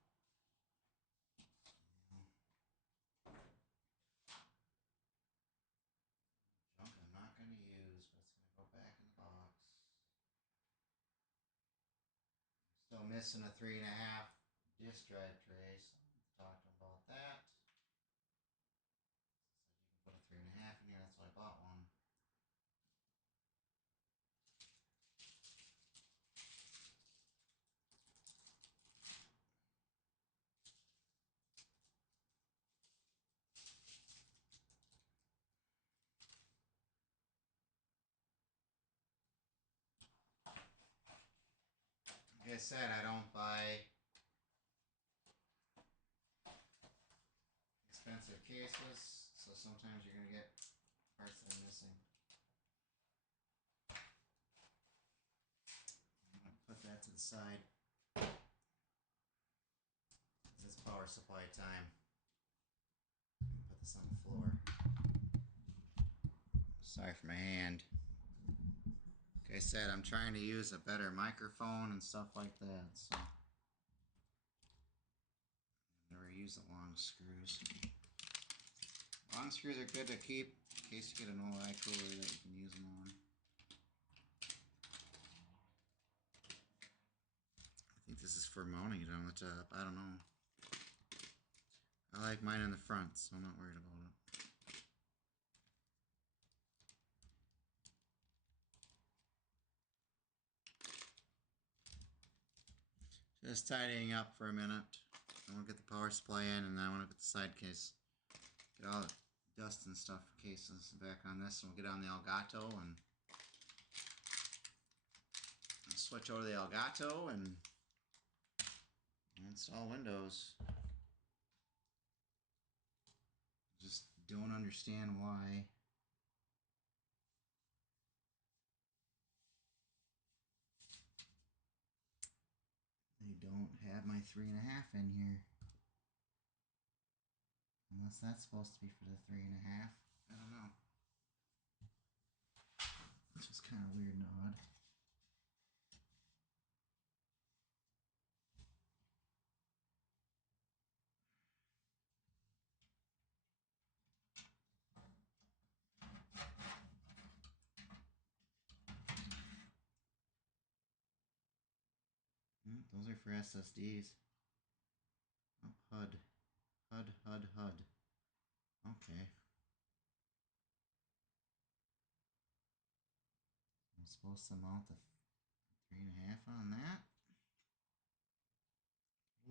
Junk I'm not going to use, but it's going to go back in the box. Still missing a 3.5 disk drive tray, so I'm talking about that. So you can put a 3.5 in here, that's why I bought one. Like I said, I don't buy expensive cases, So sometimes you're gonna get parts that are missing. I'm gonna put that to the side. It's power supply time. Put this on the floor. Sorry for my hand. Like I said, I'm trying to use a better microphone and stuff like that, so I've never used the long screws. Long screws are good to keep in case you get an old eye cooler that you can use them on. I think this is for mounting it on the top. I don't know. I like mine in the front, so I'm not worried about it. Just tidying up for a minute. I want to get the power supply in, and then I want to get the side case. Get all the dust and stuff cases back on this, and we'll get on the Elgato and switch over to the Elgato and install Windows. Just don't understand why. They don't have my 3.5 in here. Unless that's supposed to be for the 3.5. I don't know. It's just kind of weird and odd. Those are for SSDs. Oh, HUD. HUD. Okay. I'm supposed to mount the 3.5 on that.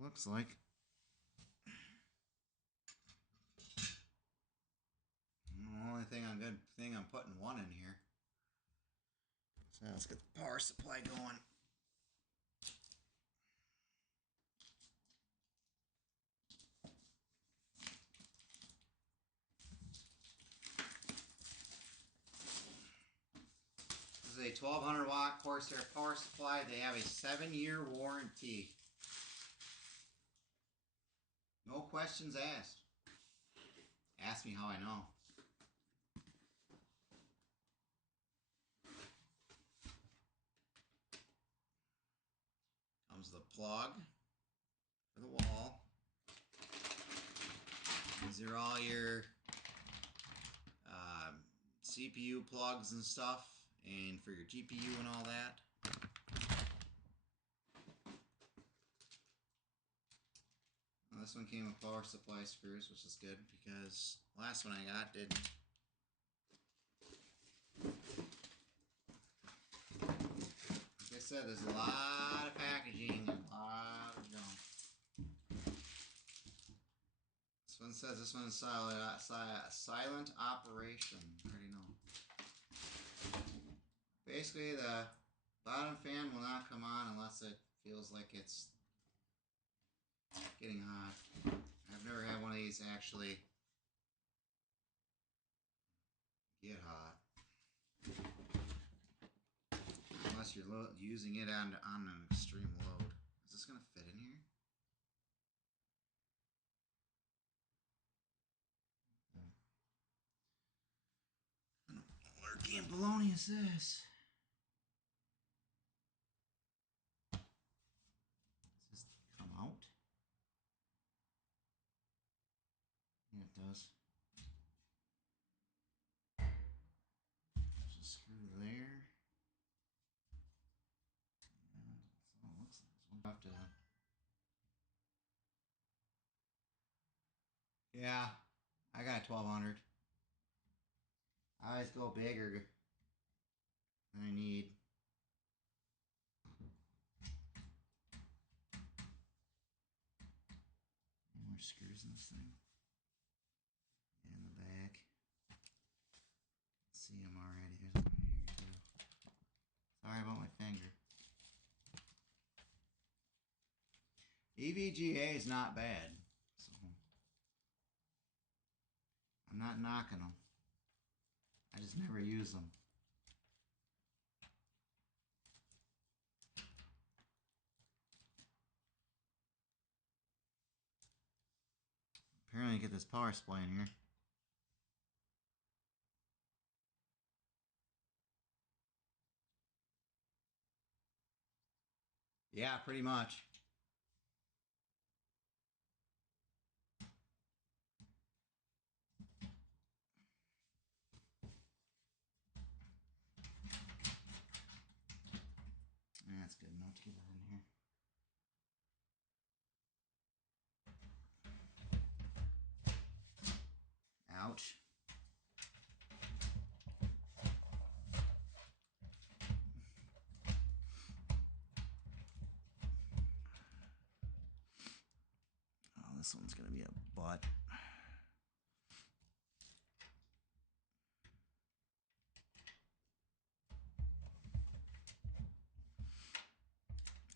Looks like. The only thing I'm putting one in here. So let's get the power supply going. This is a 1200 watt Corsair power supply. They have a 7-year warranty. No questions asked. Ask me how I know. Comes the plug for the wall. These are all your CPU plugs and stuff, and for your GPU and all that. Well, this one came with power supply screws, which is good because the last one I got didn't. Like I said, there's a lot of packaging and a lot of junk. This one says this one is silent operation. I already know. Basically, the bottom fan will not come on unless it feels like it's getting hot. I've never had one of these actually get hot. Unless you're using it on an extreme load. Is this going to fit in here? What lurky baloney is this? Does this come out? Yeah, it does. There's a screw there. And so it looks like we'll have to. Yeah, I got 1200. I always go bigger than I need. Any more screws in this thing? In the back. See them already. There's one here too. Sorry about my finger. EVGA is not bad. So I'm not knocking them. I just never use them. Apparently, get this power supply in here. Yeah, pretty much. That's good enough to get it in here. Ouch. Oh, this one's going to be a butt.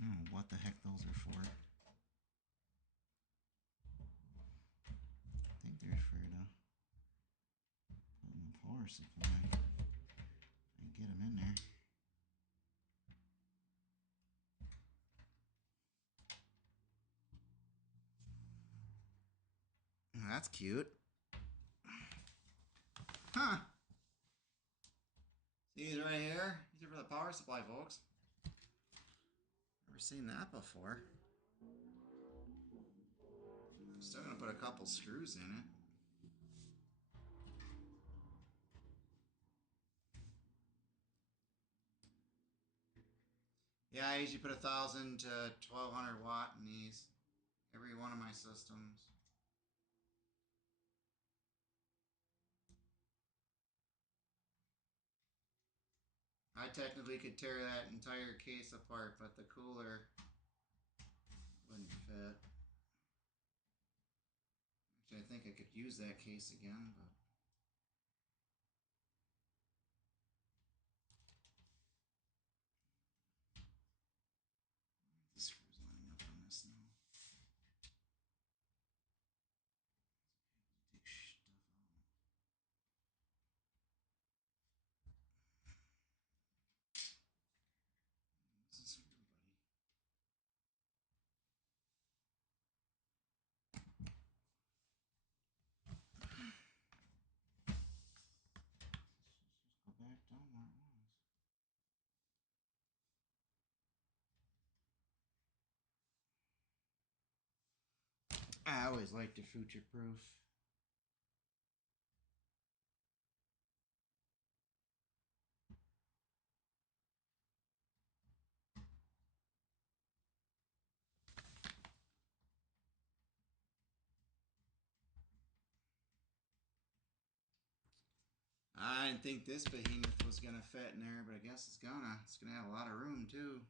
I don't know what the heck those are for. I think they're for to put in the power supply. I get them in there. That's cute. Huh. See these right here? These are for the power supply, folks. Never seen that before. I'm still going to put a couple screws in it. Yeah, I usually put 1,000 to 1,200 watt in these. Every one of my systems. I technically could tear that entire case apart, but the cooler wouldn't fit. Actually, I think I could use that case again, but the screws lining up on this now. Take stuff out. This is for everybody. Just go back down where it was. I always like to future proof. I didn't think this behemoth was gonna fit in there, but I guess it's gonna. It's gonna have a lot of room too.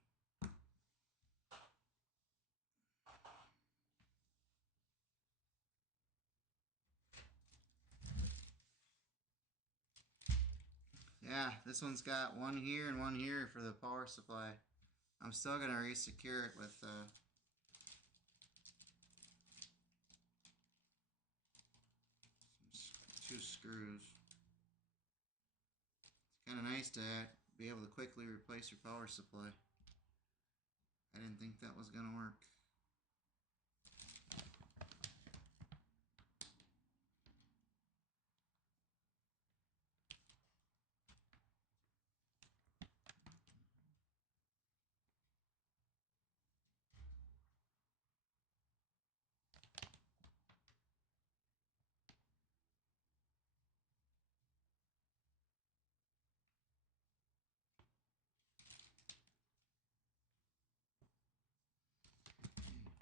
Yeah, this one's got one here and one here for the power supply. I'm still gonna re-secure it with two screws. It's kind of nice to be able to quickly replace your power supply. I didn't think that was gonna work.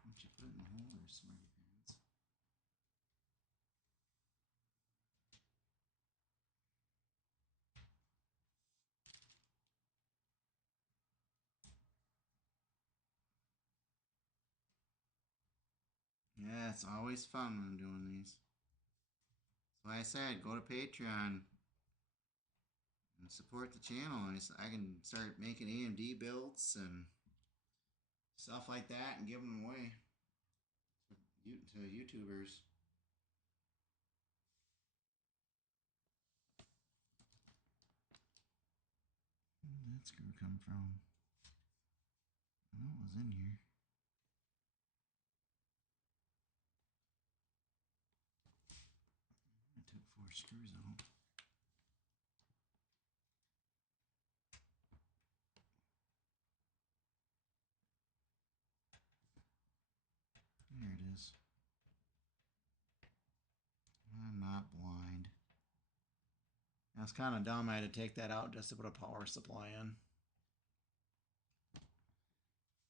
Why don't you put it in the holder, smarty pants? Yeah, it's always fun when I'm doing these. That's why I said go to Patreon and support the channel. I can start making AMD builds and stuff like that and give them away to YouTubers. that screw come from? I know it was in here. I took 4 screws out. There it is. I'm not blind. That's kind of dumb. I had to take that out just to put a power supply in.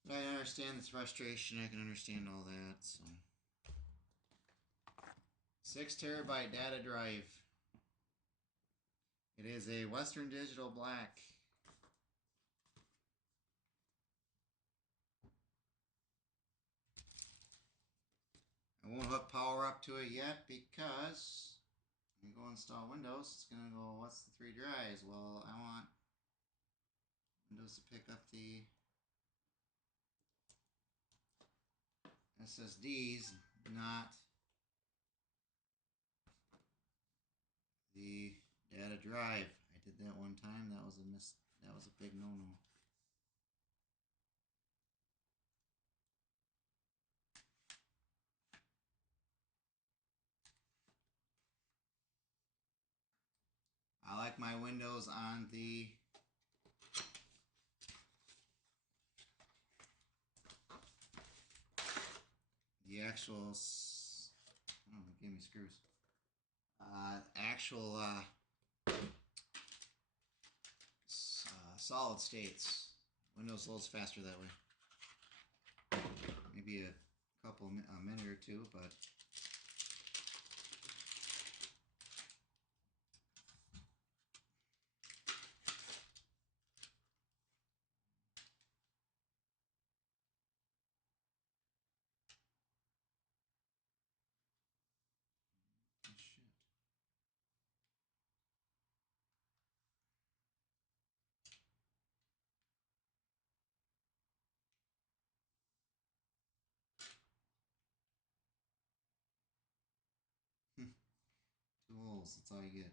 But I understand this frustration. I can understand all that. So, 6 terabyte data drive. It is a Western Digital Black. I won't hook power up to it yet because when you go install Windows, it's going to go, what's the 3 drives? Well, I want Windows to pick up the SSDs, not the data drive. I did that one time. That was a big no-no. I like my Windows on the actual, oh, it gave me screws. Actual solid states. Windows loads faster that way. Maybe a minute or two, but shit. Two holes, that's all you get.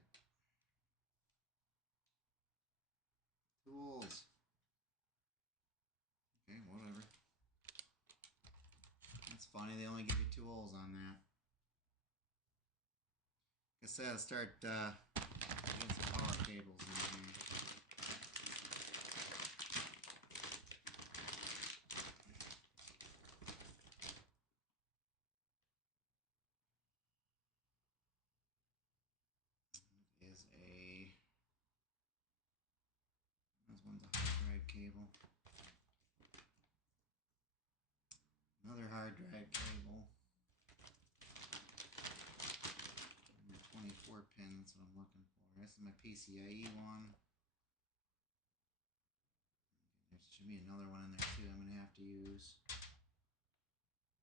2 holes. Okay, whatever. That's funny, they only give you 2 holes on that. I guess I gotta start getting some power cables in here. One's a hard drive cable. Another hard drive cable. And my 24 pin, that's what I'm looking for. This is my PCIe one. There should be another one in there too I'm going to have to use.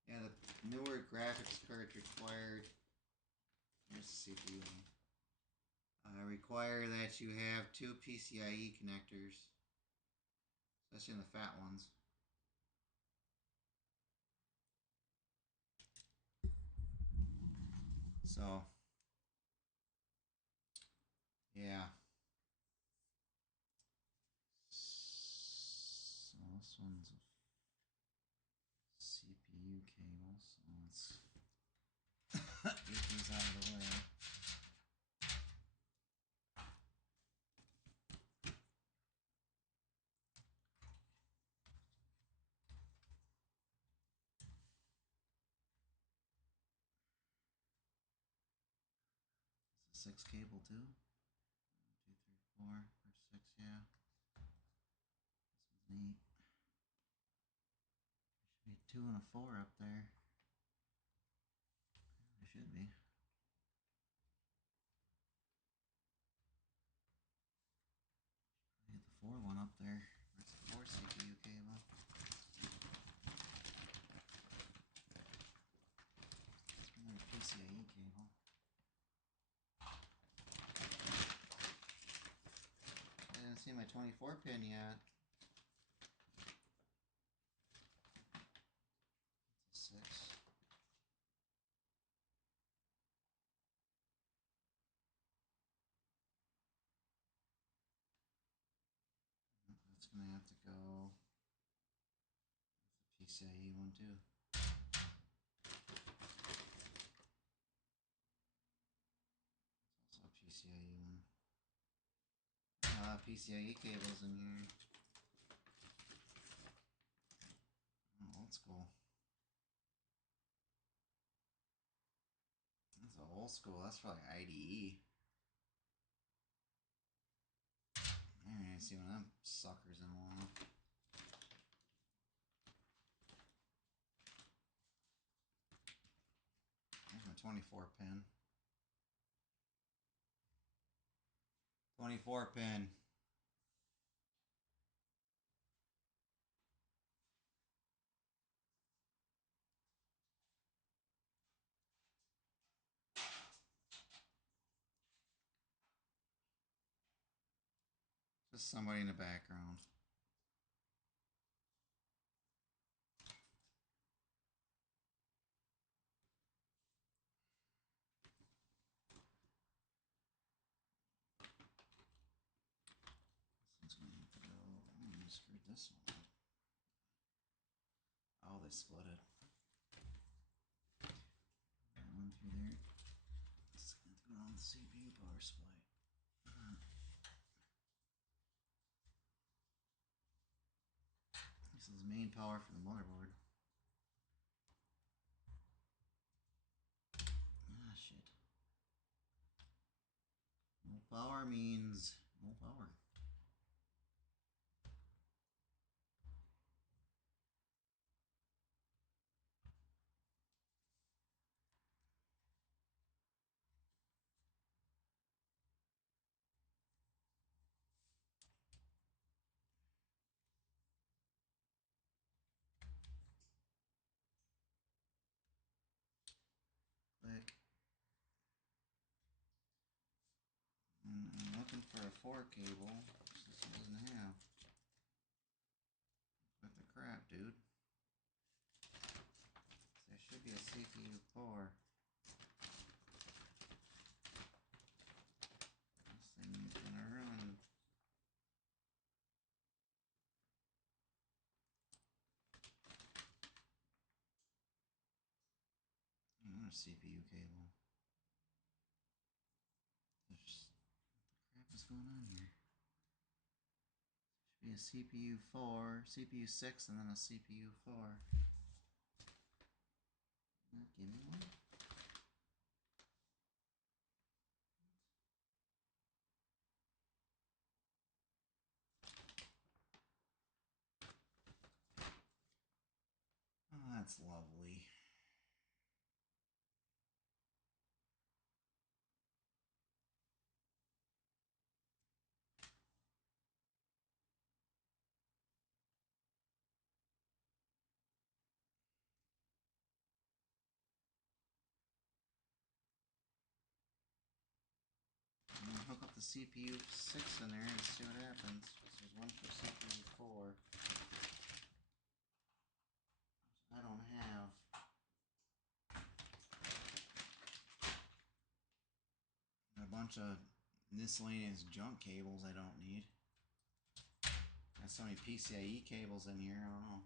Yeah, the newer graphics cards required. Here's the CPU one. Require that you have 2 PCIe connectors, especially in the fat ones. So, yeah. So this one's a CPU cable, so let's get these out of the way. It's a 6 cable too. 1, 2, 3, 4, or 6, yeah. This one's 8. There should be a 2 and a 4 up there. There should be. Get the 4 one up there. That's the 4 CPU cable. Another PCIe cable. I didn't see my 24 pin yet. It's a 6. gonna have to go with the PCIe one too. Also PCIe one. PCIe cables in here. Oh, old school. That's a old school. That's probably IDE. I ain't seen one of them suckers in a while. There's my 24 pin. 24 pin. Just somebody in the background. This one's gonna have to go. I screwed this one up. Oh, they split it. That one through there. It's gonna have to go on the CPU power supply. This is main power for the motherboard. Ah, shit. No power means no power. Click. And I'm looking for a 4 cable, which this one doesn't have. What the crap, dude? There should be a CPU 4. This thing is gonna run. Another CPU cable. What the crap is going on here? Should be a CPU 4, CPU 6, and then a CPU 4. Give me one. Oh, that's lovely. I'm gonna hook up the CPU 6 in there and see what happens. There's one for CPU 4. I don't have. And a bunch of miscellaneous junk cables I don't need. Got so many PCIe cables in here, I don't know.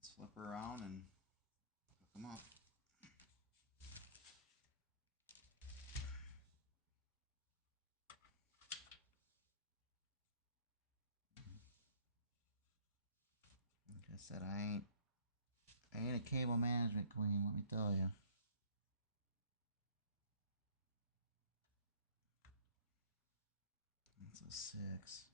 Let's flip her around and hook them up. Like I said, I ain't a cable management queen, let me tell you. That's a 6.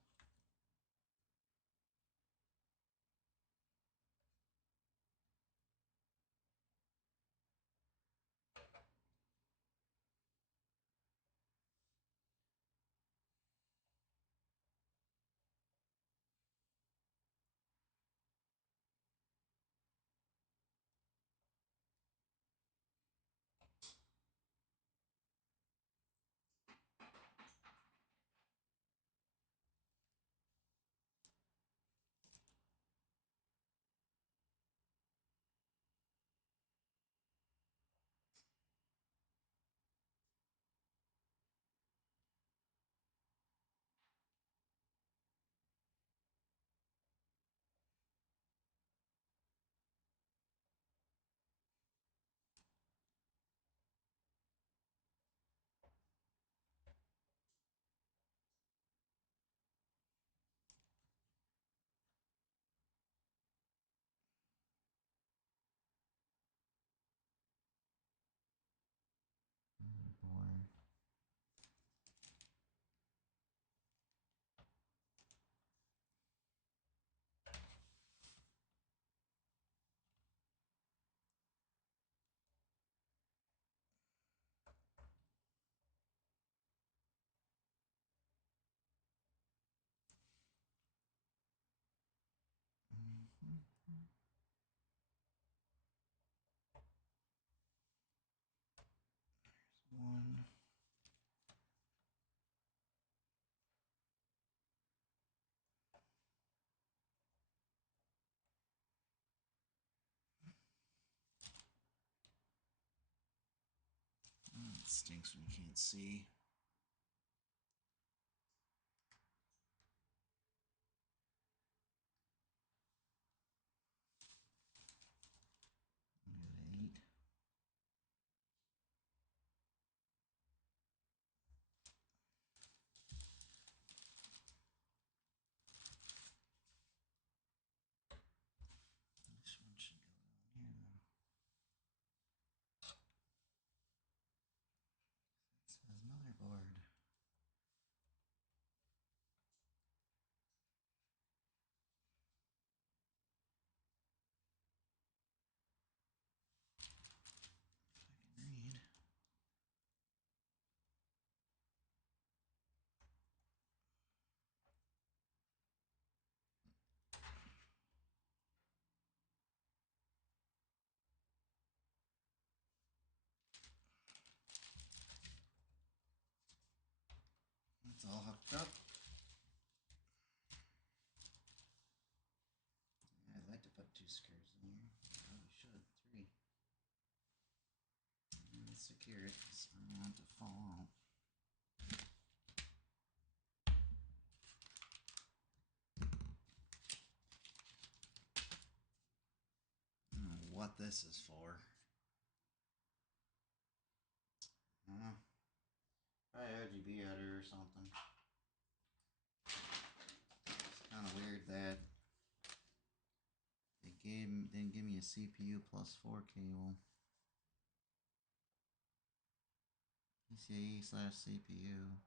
Stinks when you can't see. It's all hooked up. Yeah, I'd like to put 2 screws in here. Probably should. 3. And secure it because I don't want it to fall out. I don't know what this is for. I don't know. Probably RGB header or something. It's kind of weird that they didn't give me a CPU plus 4 cable. PCIe/CPU.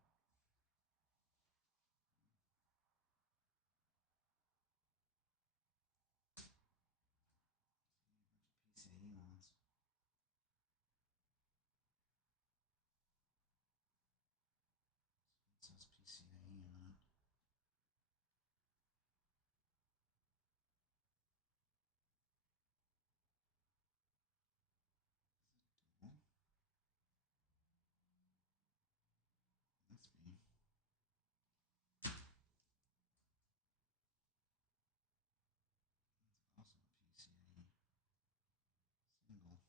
PCIe ones. It says PCIe on it. Must be. It's also a PCIe single.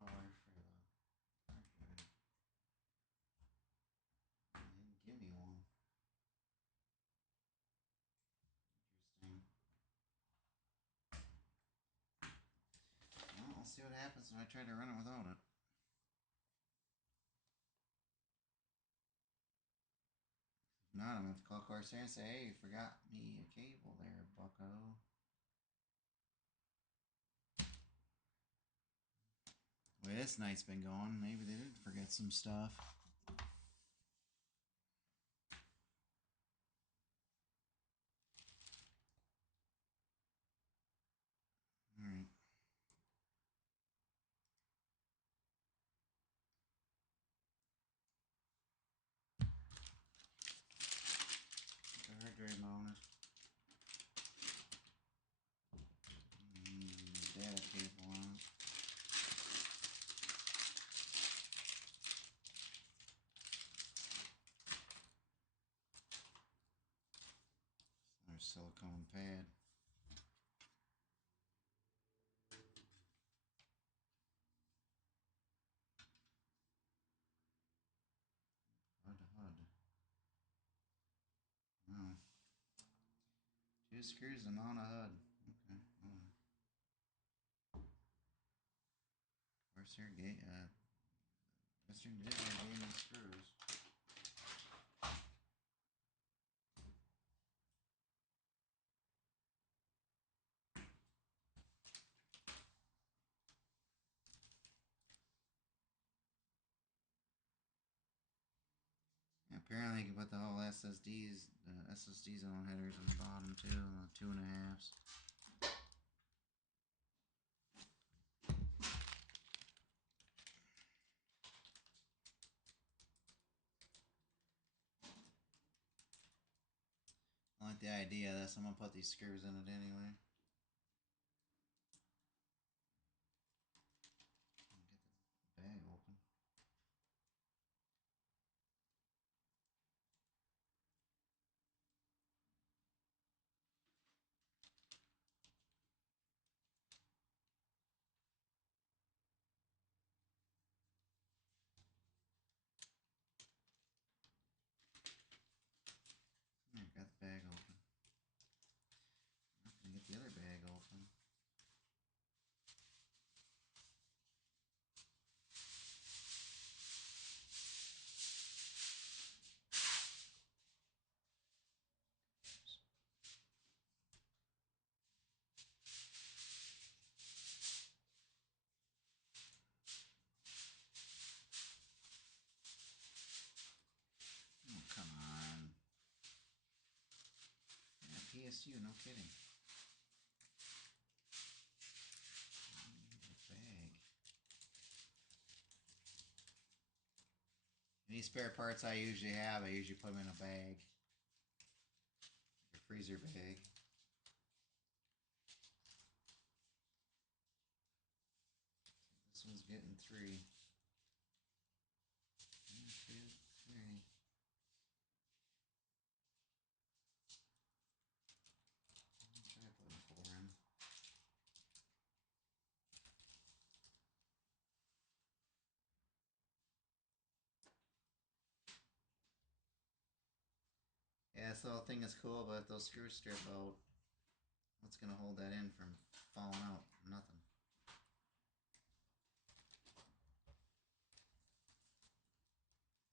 Power for the hard drive. They didn't give me one. Interesting. Well, I'll see what happens when I try to run it without it. If not, I'm going to have to call Corsair and say, hey, you forgot me a cable there, bucko. The way this night's been going, maybe they did forget some stuff. Alright. The hard drive mounted. Data cable on it. There's silicone pad. HUD. Oh. 2 screws and on a HUD. Okay. Corsair Western Digital gave me screws. Yeah, apparently you can put the whole SSDs on headers on the bottom too, and the 2.5s. I like the idea of this. I'm gonna put these screws in it anyway. Get the bag bag open. Oh, come on. Yeah, PSU, no kidding. Bag. Any spare parts I usually have, I usually put them in a bag. Like a freezer bag. This one's getting 3. 1, 2, 3. Try putting 4 in. Yeah, this little thing is cool, but those screws strip out. What's gonna hold that in from falling out? Nothing.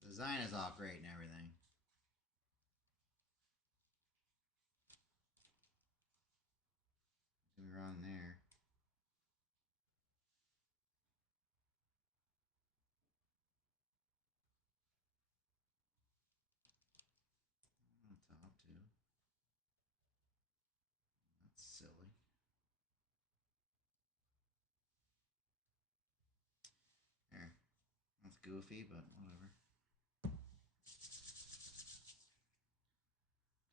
The design is all great and everything. Something wrong there. On top too. That's silly. There. That's goofy, but whatever.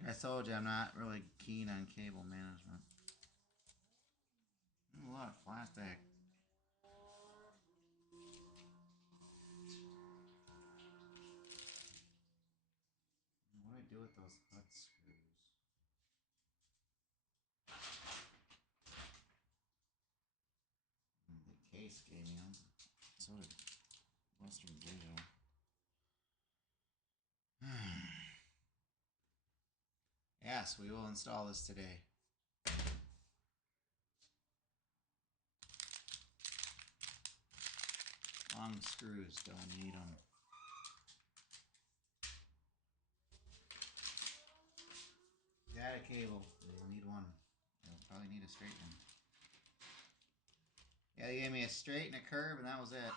I told you I'm not really keen on cable management. Ooh, look, plastic. What do I do with those hut screws? The case gave me them. So did Western Digital. Yes, we will install this today. Long screws, don't need them. Data cable, you'll need one. You'll probably need a straight one. Yeah, they gave me a straight and a curve, and that was it.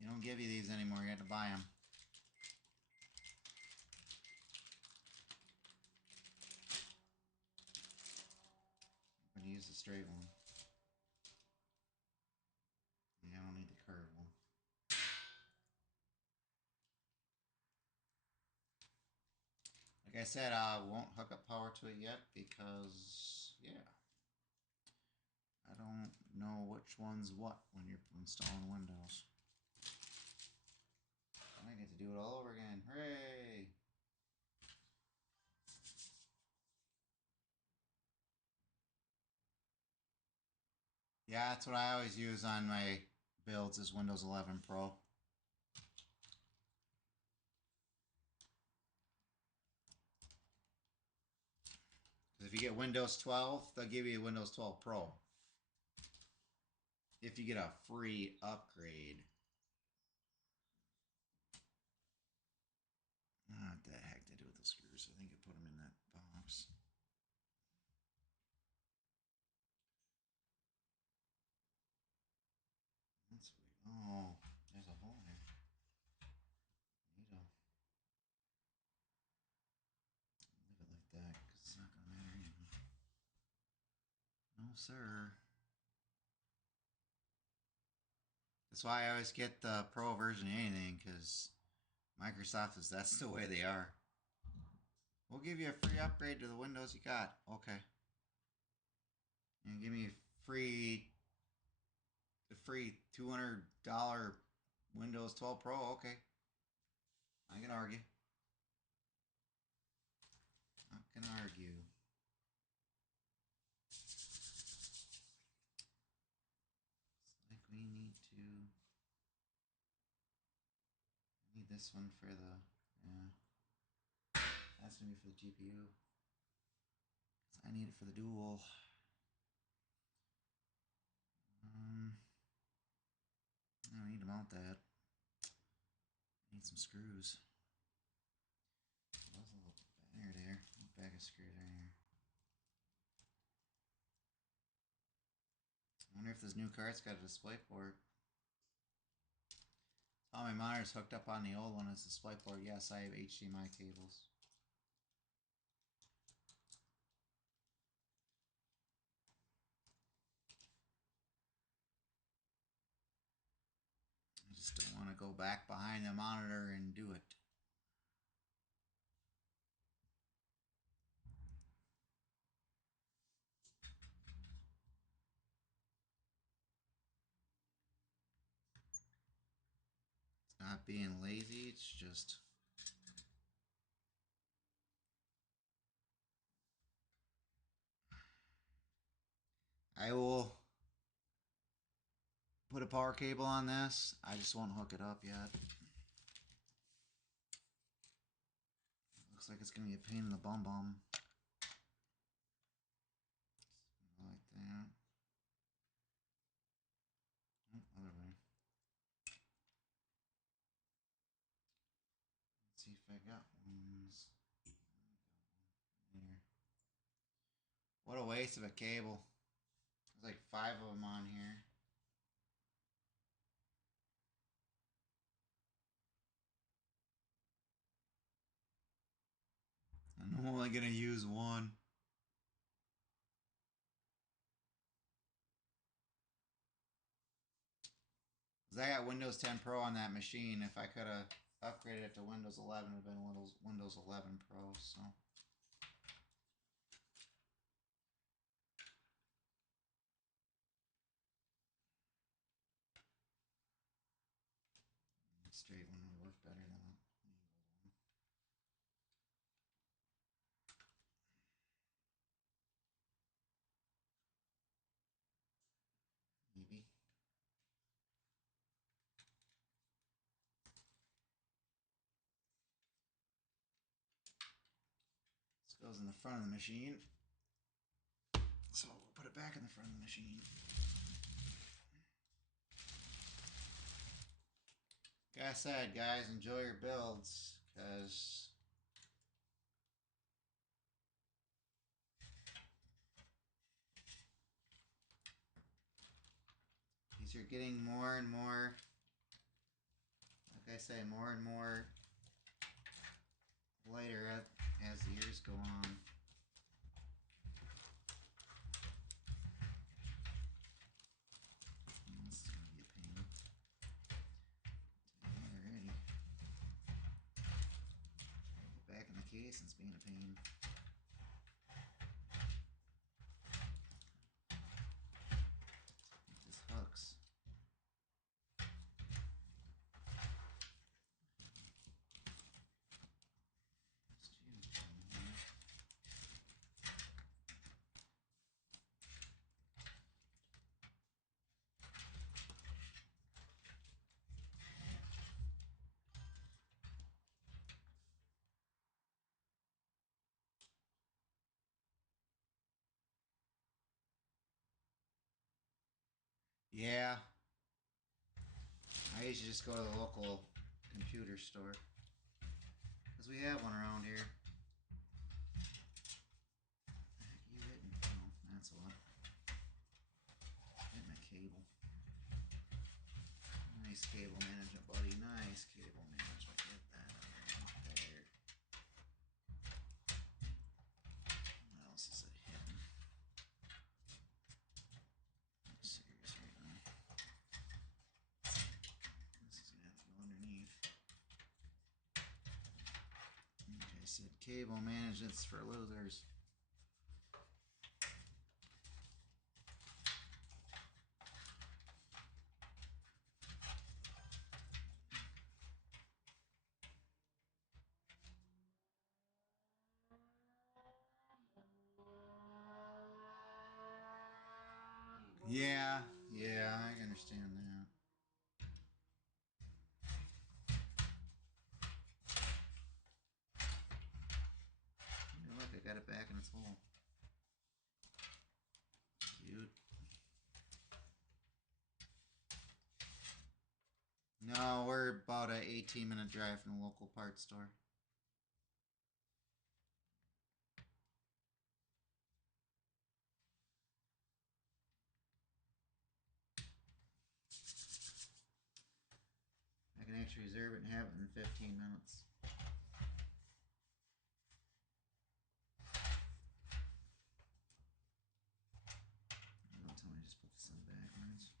They don't give you these anymore, you have to buy them. I'm going to use the straight one. Yeah, I don't need the curved one. Like I said, I won't hook up power to it yet because, yeah, I don't know which one's what when you're installing Windows. I get to do it all over again. Hooray! Yeah, that's what I always use on my builds is Windows 11 Pro. If you get Windows 12, they'll give you Windows 12 Pro. If you get a free upgrade. What the heck did I do with the screws? I think I put them in that box. That's weird. Oh, there's a hole there. Neato. Leave it like that because it's not going to matter anyway. No, sir. That's why I always get the Pro version of anything because Microsoft is that's the way they are. We'll give you a free upgrade to the Windows you got. Okay. And give me a free $200 Windows 12 Pro. Okay. I can argue. I can argue. Looks like we need this one for the, yeah. That's gonna be for the GPU. I need it for the dual. I don't need to mount that. I need some screws. There's a little banger there. Bag of screws right here. I wonder if this new card's got a display port. All my monitors hooked up on the old one is display port. Yes, I have HDMI cables. I just don't want to go back behind the monitor and do it. It's not being lazy, it's just I will put a power cable on this. I just won't hook it up yet. Looks like it's going to be a pain in the bum bum. Like that. Oh, other way. Let's see if I got ones. Here. What a waste of a cable. There's like 5 of them on here. I'm only going to use one. Because I got Windows 10 Pro on that machine. If I could have upgraded it to Windows 11, it would have been Windows 11 Pro. So. Straight one would work better than the old one. Maybe. This goes in the front of the machine. So we'll put it back in the front of the machine. Like I said, guys, enjoy your builds, because these are getting more and more, like I say, more and more later as the years go on. This is going to be a pain. Alrighty. Get back in the case, it's being a pain. This hooks. Yeah. I usually just go to the local computer store, because we have one around here. You hitting? Oh, that's what. Hit my cable. Nice cable management, buddy. Nice cable management. Get that out there. What else is it hitting? I'm serious right now. This is gonna have to go underneath. Okay, I said cable management's for losers. Yeah, I understand that. Look, I got it back in its hole. 18-minute drive from the local parts store. I can actually reserve it and have it in 15 minutes. Don't tell me to just put this in backwards.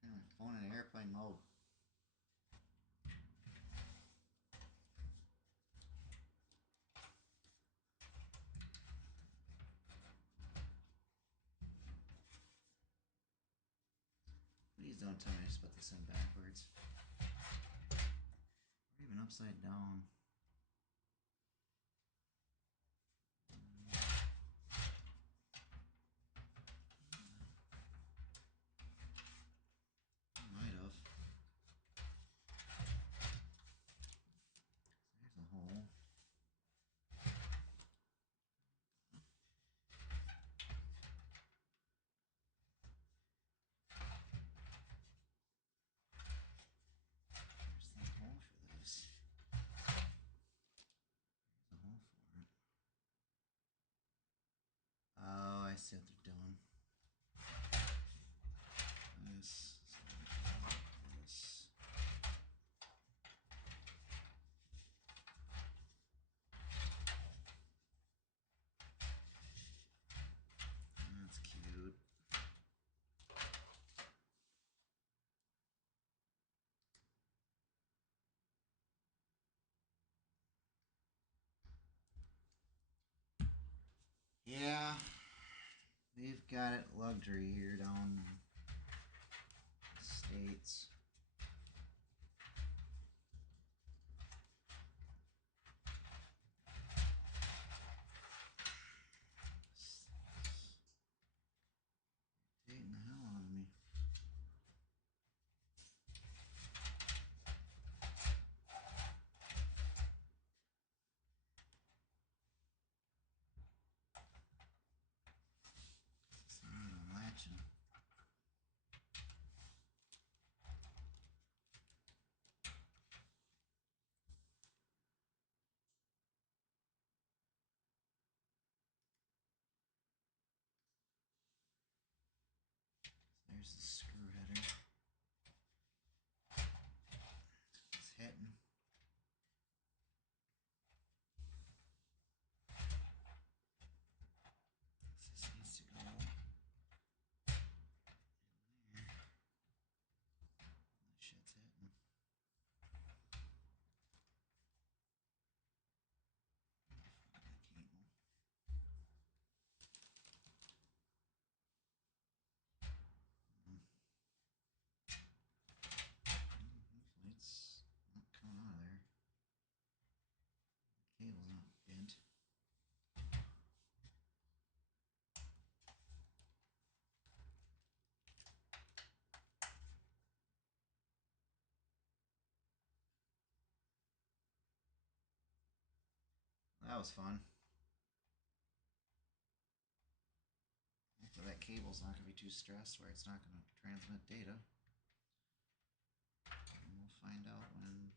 Turn my phone in airplane mode. Please don't tell me to just put this in backwards. Or even upside down. Might have. There's a hole. There's the hole for this. There's a hole for it. Oh, I see what they're doing. This. This. That's cute. Yeah, they've got it luxury here down in the States. Irritating the hell out of me. It's not even latching. There's the screw header. It's hitting. This needs to go in there. This shit's hitting. Find the cable. Hopefully it's not coming out of there. The cable's not bent. That was fun. Hopefully that cable's not going to be too stressed where it's not going to transmit data. And we'll find out when I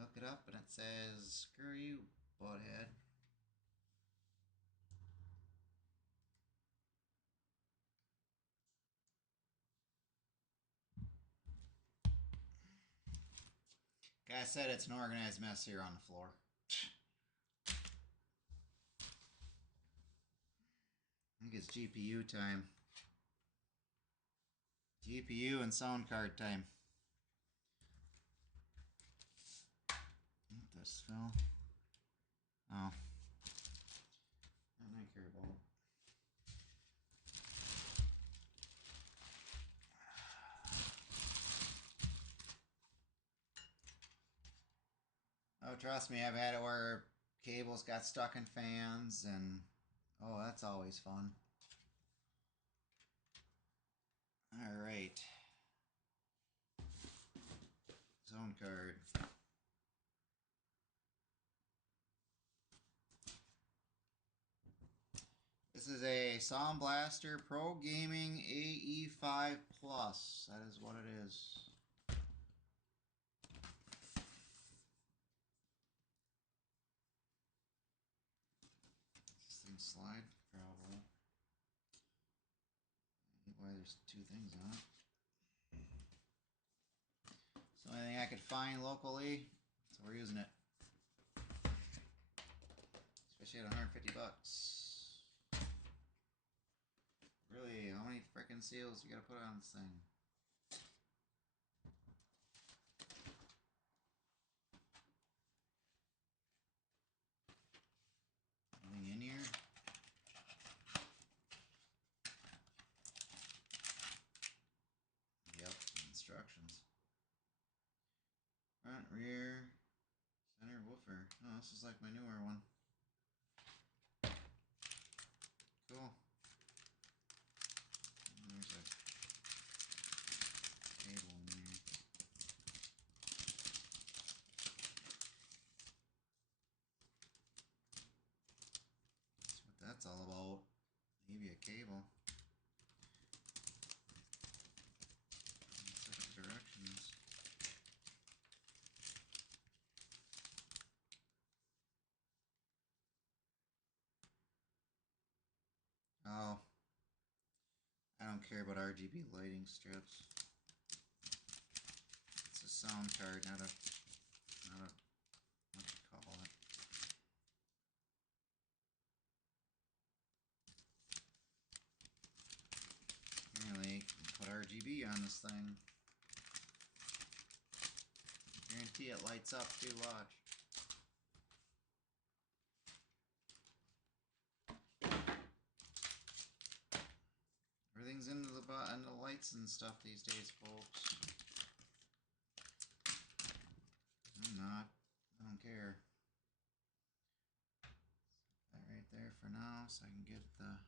hook it up and it says, screw you, butthead. Guy said it's an organized mess here on the floor. I think it's GPU time. GPU and sound card time. What this fell? Oh. I care about it. Oh, trust me, I've had it where cables got stuck in fans, and oh, that's always fun. Alright. Zone card. Sound Blaster Pro Gaming AE5 Plus. That is what it is. This thing slide? Probably. Why there's two things on it. So anything I could find locally, so we're using it. Especially at 150 bucks. Really, how many frickin' seals you gotta put on this thing? Anything in here? Yep, instructions. Front, rear, center woofer. Oh, this is like my newer one. Cool. And there's a cable in there. That's what that's all about. Maybe a cable. Set the directions. Oh. I don't care about RGB lighting strips. It's a sound card, not a what you call it. Apparently, you can put RGB on this thing. Guarantee it lights up too. Watch. Everything's into the lights and stuff these days, folks. I'm not. I don't care. That right there for now, so I can get the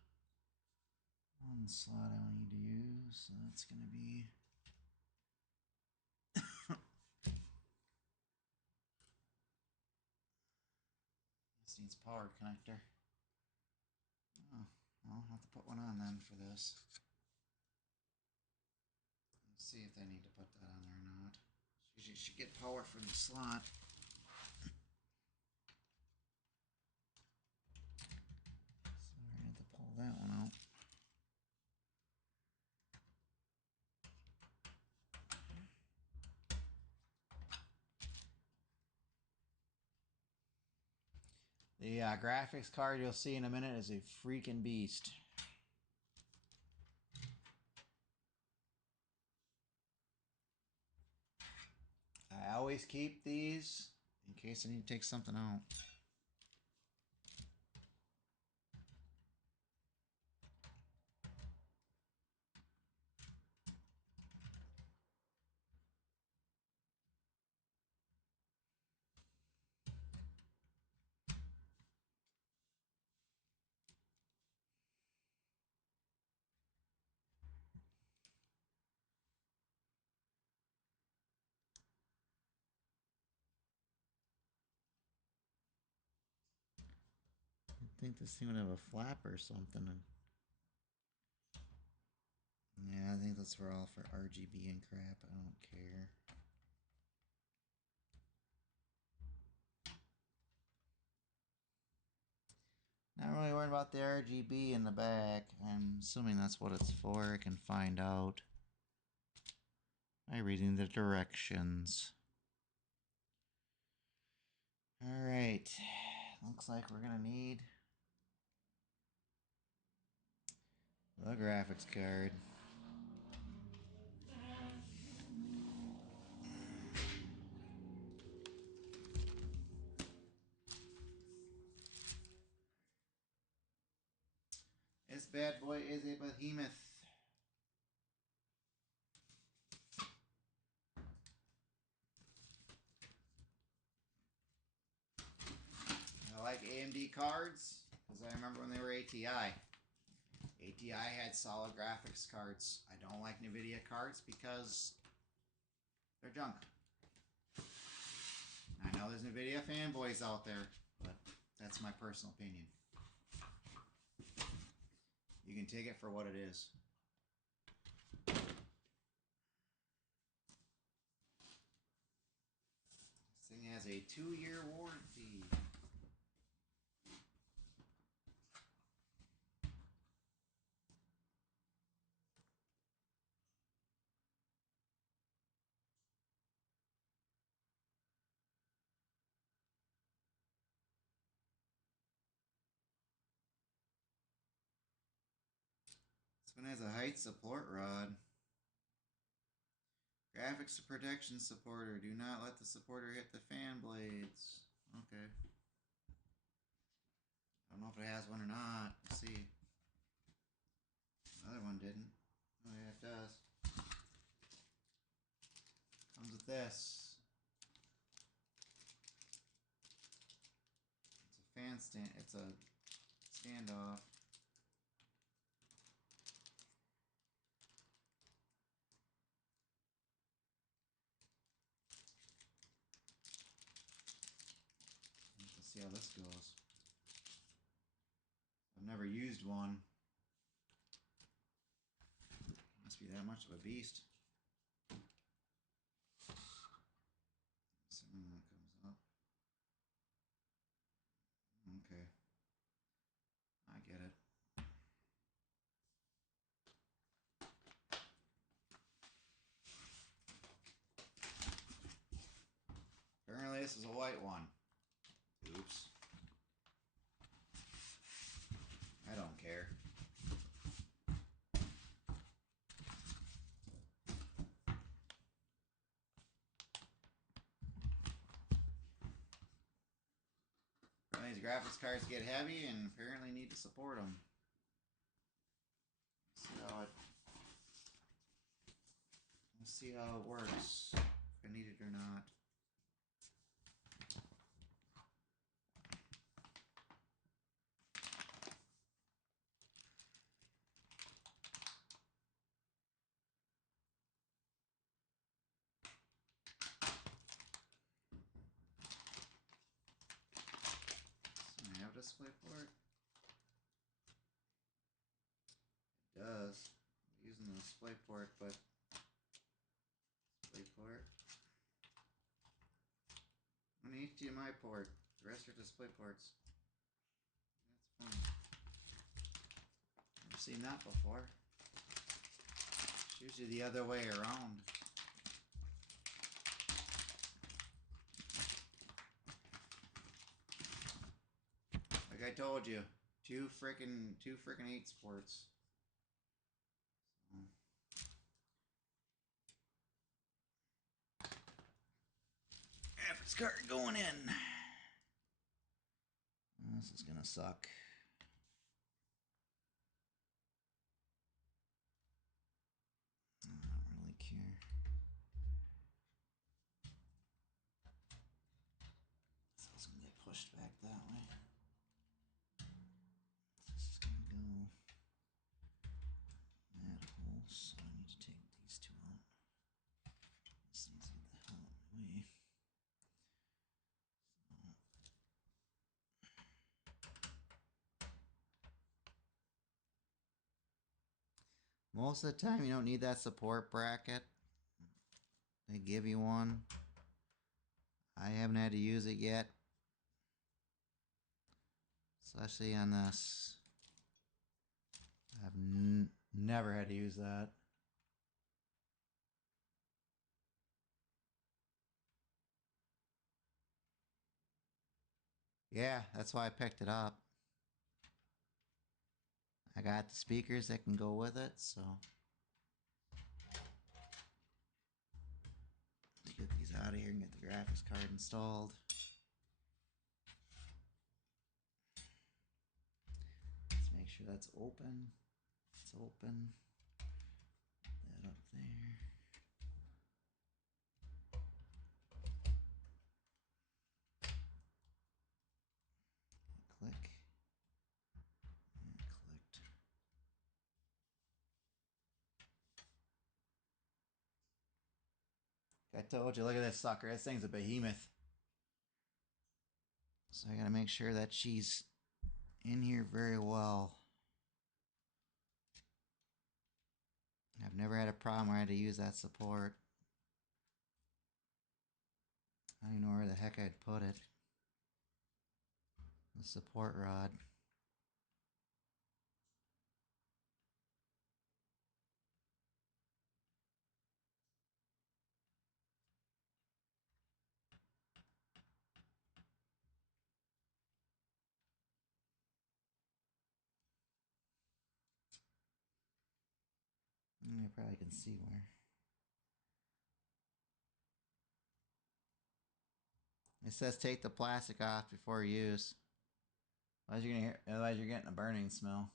one slot I need to use. So that's gonna be this needs power connector. Oh, I'll have to put one on then for this. Let's see if they need to put that on there or not. You should get power from the slot. So we're gonna have to pull that one out. The graphics card you'll see in a minute is a freaking beast. I always keep these in case I need to take something out. I think this thing would have a flap or something. Yeah, I think that's for all for RGB and crap. I don't care. Not really worried about the RGB in the back. I'm assuming that's what it's for. I can find out by reading the directions. Alright. Looks like we're going to need the graphics card. This bad boy is a behemoth. I like AMD cards because I remember when they were ATI. ATI had solid graphics cards. I don't like NVIDIA cards because they're junk. I know there's NVIDIA fanboys out there, but that's my personal opinion. You can take it for what it is. This thing has a 2-year warranty. This one has a height support rod. Graphics protection supporter. Do not let the supporter hit the fan blades. Okay. I don't know if it has one or not. Let's see. The other one didn't. Oh yeah, it does. Comes with this. It's a fan stand. It's a standoff. Let's see how this goes. I've never used one. Must be that much of a beast. See when that comes up. Okay. I get it. Apparently this is a white one. Oops. I don't care. Apparently these graphics cards get heavy and apparently need to support them. Let's see how it works. If I need it or not. So I have display port. It does. I'm using the display port, but display port. An HDMI port. The rest are display ports. That's fun. Never seen that before. It's usually the other way around. Like I told you, two freaking 8 sports. Graphics card going in. This is gonna suck. I don't really care. So it's gonna get pushed back that way. This is gonna go that hole, so I need to take these two out. This needs to get the hell out of my way. Most of the time you don't need that support bracket. They give you one. I haven't had to use it yet. Especially on this. I've never had to use that. Yeah, that's why I picked it up. I got the speakers that can go with it, so. Let's get these out of here and get the graphics card installed. Let's make sure that's open. It's open. Put that up there. Click. And clicked. I told you, look at this sucker. This thing's a behemoth. So I gotta make sure that she's in here very well. I've never had a problem where I had to use that support. I don't even know where the heck I'd put it. The support rod. You probably can see where. It says take the plastic off before use. Otherwise you're getting a burning smell.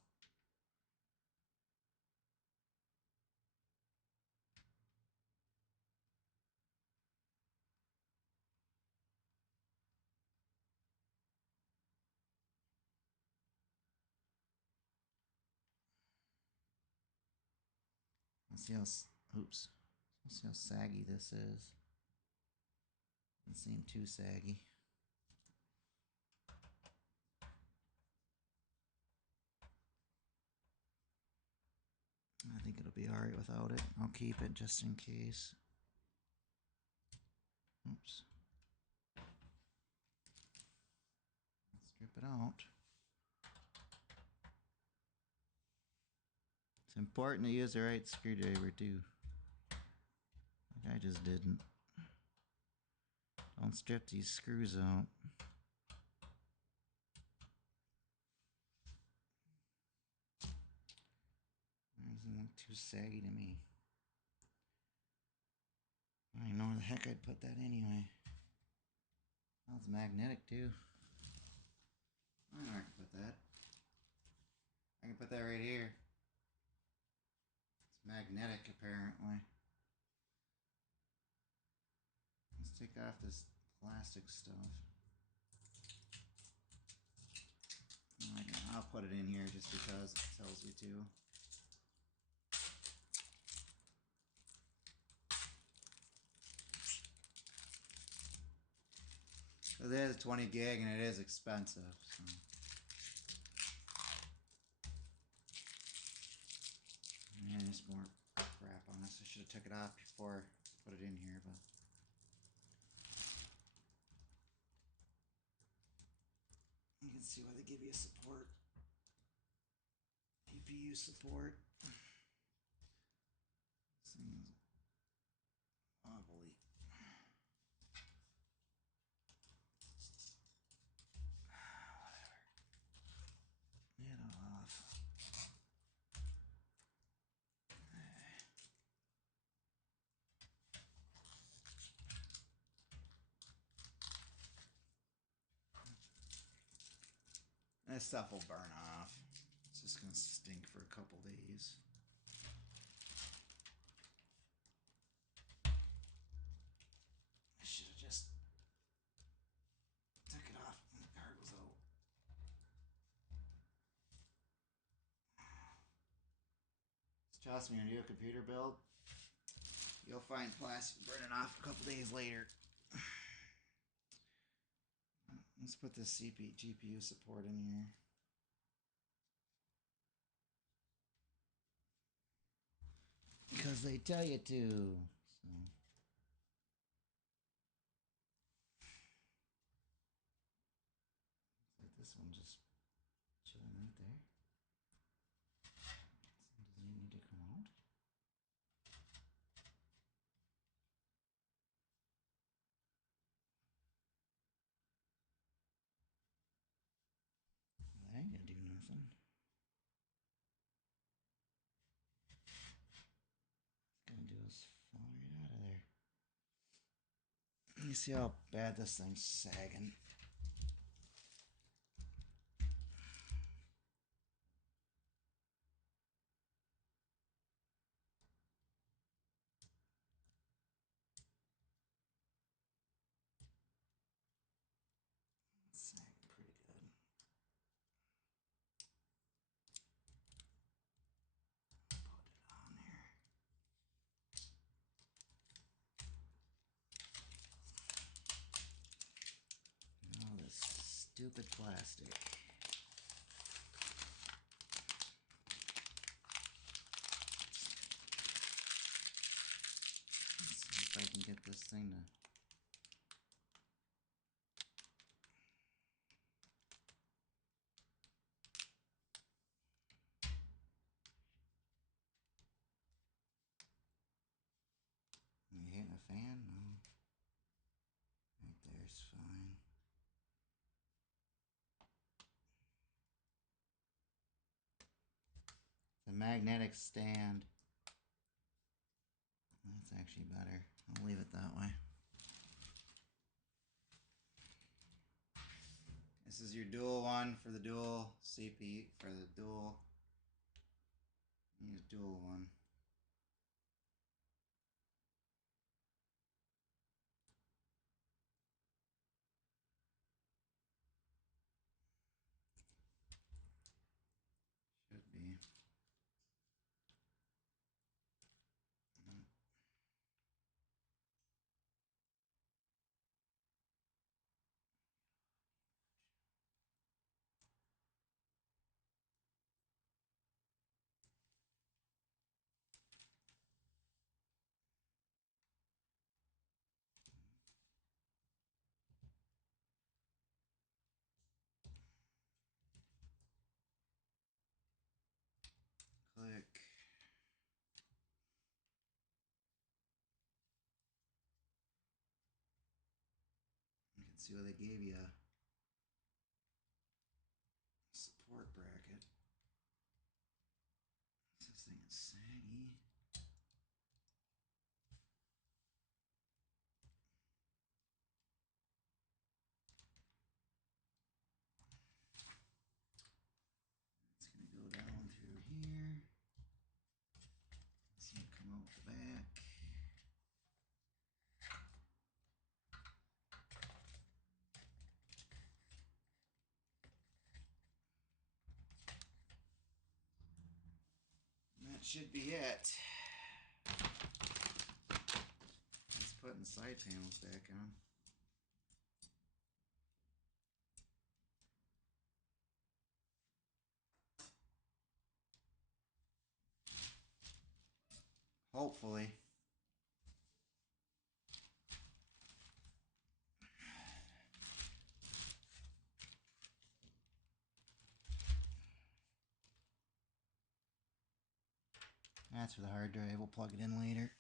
Let's see how, oops. Let's see how saggy this is. Doesn't seem too saggy. I think it'll be alright without it. I'll keep it just in case. Oops. Let's strip it out. It's important to use the right screwdriver too. Like I just didn't. Don't strip these screws out. It doesn't look too saggy to me. I don't even know where the heck I'd put that anyway. Well, it's magnetic too. I don't know where I can put that. I can put that right here. It's magnetic apparently. Let's take off this plastic stuff. I'll put it in here just because it tells you to. So there's 20 gig and it is expensive. So. Yeah, there's more crap on this. I should have took it off before I put it in here, but you can see why they give you support. GPU support. This thing is ugly. Whatever. Get off. This stuff will burn off. It's just gonna stink for a couple days. I should have just took it off when the card was out. Trust me, when you do a computer build, you'll find plastic burning off a couple days later. Let's put this GPU support in here. Because they tell you to. So. Like this one just chilling right there. Doesn't even need to come out. That ain't gonna do nothing. It's gonna do is fall right out of there. Let me see how bad this thing's sagging. It's sagging pretty good. Put it on there. Oh, this stupid plastic. this thing to... You hitting a fan? No. Right there's fine. The magnetic stand. That's actually better. I'll leave it that way. This is your dual one for the dual CP, for the dual. Use dual one. Should be. Click. You can see what they gave you. Support bracket. This thing is saggy. It's going to go down through here. It's going to come out the back. And that should be it. Let's put the side panels back on. Hopefully. That's for the hard drive. We'll plug it in later.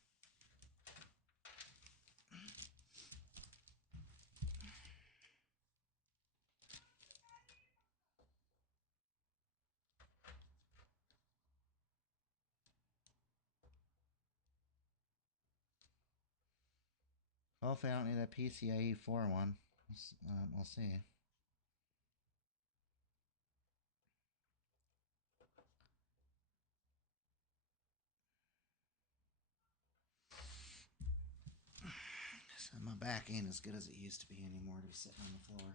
Hopefully I don't need that PCIe 4 one. We'll see. So my back ain't as good as it used to be anymore to be sitting on the floor.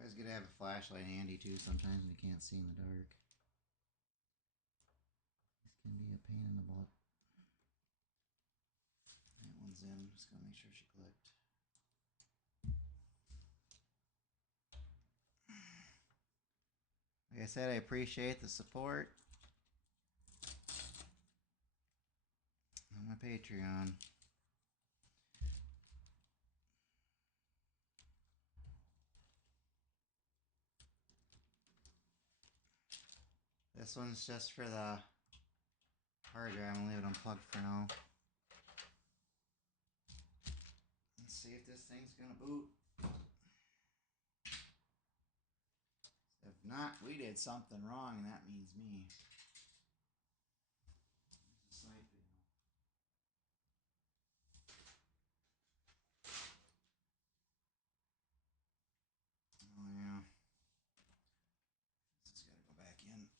Always good to have a flashlight handy too sometimes when you can't see in the dark. This can be a pain in the butt. That one's in. Just gotta make sure she clicked. Like I said, I appreciate the support on my Patreon. This one's just for the hard drive. I'm gonna leave it unplugged for now. Let's see if this thing's gonna boot. If not, we did something wrong, and that means me. Oh yeah. This has got to go back in.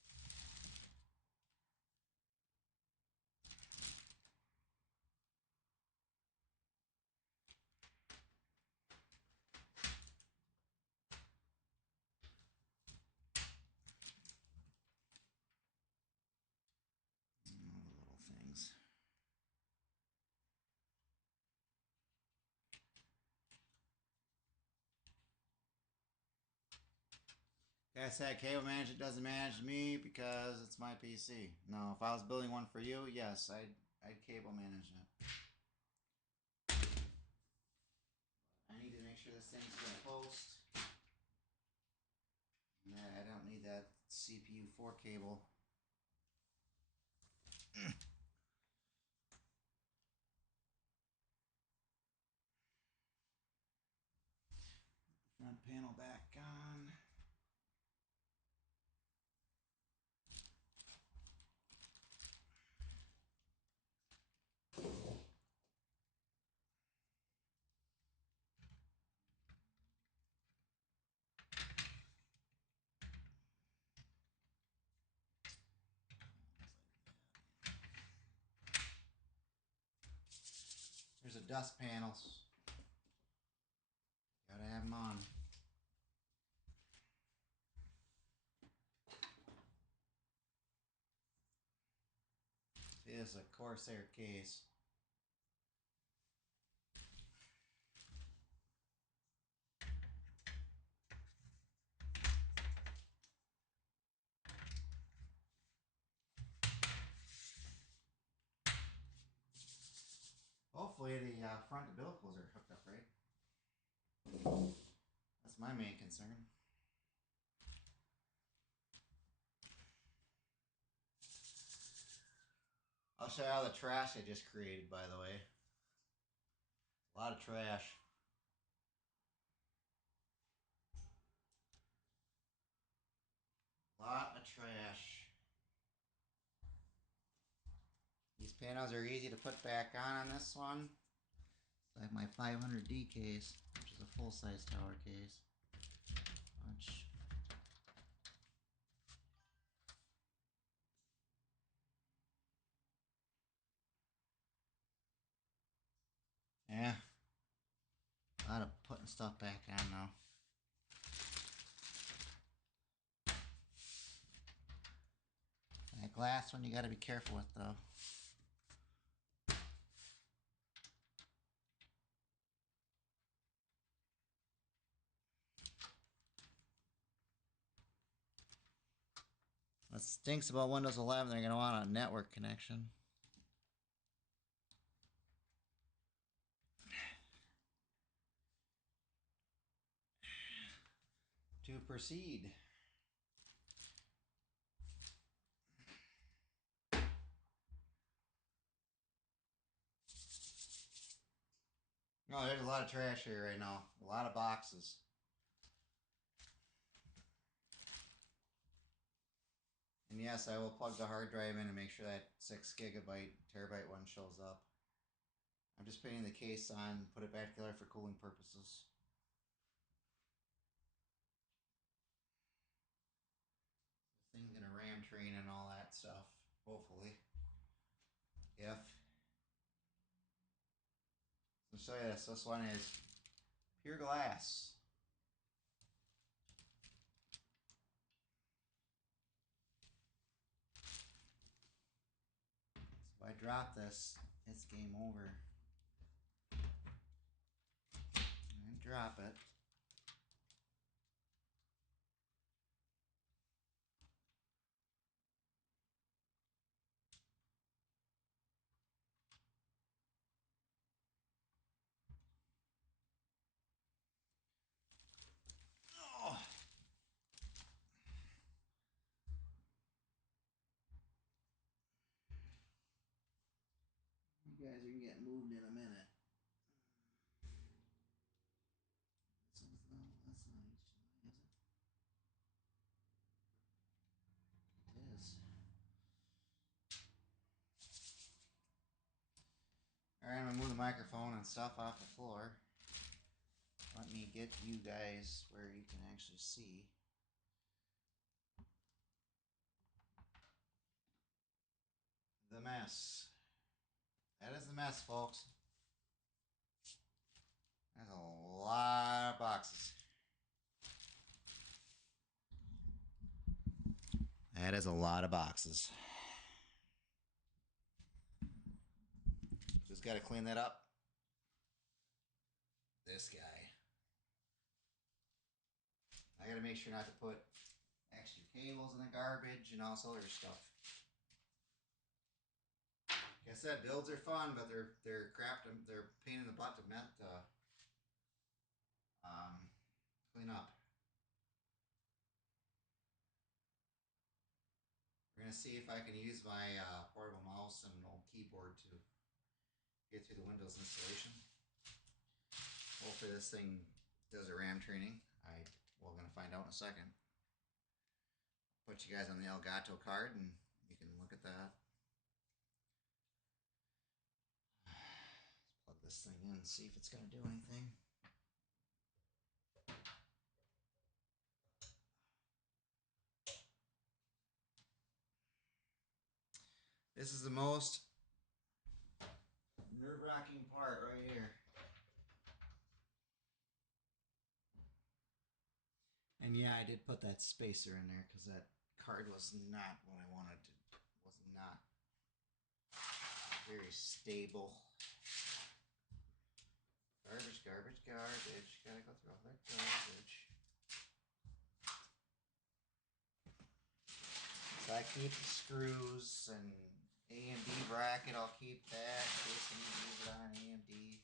I said cable management doesn't manage me because it's my PC. No, if I was building one for you, yes, I'd cable manage it. I need to make sure this thing's gonna post. Nah, I don't need that CPU 4 cable. Front panel back on. There's the dust panels. Gotta have them on. This is a Corsair case. Hopefully the front umbilicals are hooked up right. That's my main concern. I'll show you all the trash I just created, by the way. A lot of trash. Lot of trash. These panels are easy to put back on this one. I have my 500D case, which is a full-size tower case. Which yeah, a lot of putting stuff back on now. That glass one you got to be careful with though. What stinks about Windows 11, they're going to want a network connection. To proceed. Oh, there's a lot of trash here right now. A lot of boxes. And yes, I will plug the hard drive in and make sure that 6 gigabyte, terabyte one shows up. I'm just putting the case on, put it back together for cooling purposes. This thing's gonna ram train and all that stuff, hopefully. If. I'll show you this. This one is pure glass. So if I drop this, it's game over. And drop it. You guys are getting moved in a minute. That's not HDMI, is it? It is. Alright, I'm gonna move the microphone and stuff off the floor. Let me get you guys where you can actually see. The mess. That is the mess, folks. That's a lot of boxes. That is a lot of boxes. Just gotta clean that up. This guy. I gotta make sure not to put extra cables in the garbage and all this other stuff. Like I said, builds are fun, but they're crap. They're pain in the butt to clean up. We're gonna see if I can use my portable mouse and an old keyboard to get through the Windows installation. Hopefully this thing does a RAM training. We're gonna find out in a second. Put you guys on the Elgato card and you can look at that. Let's plug this thing in and see if it's gonna do anything. This is the most nerve-wracking part right here. And yeah, I did put that spacer in there because that card was not what I wanted to. Was not very stable. Garbage, garbage, garbage. Gotta go through all that garbage. So I keep the screws and AMD bracket. I'll keep that in case I need to use it on an AMD.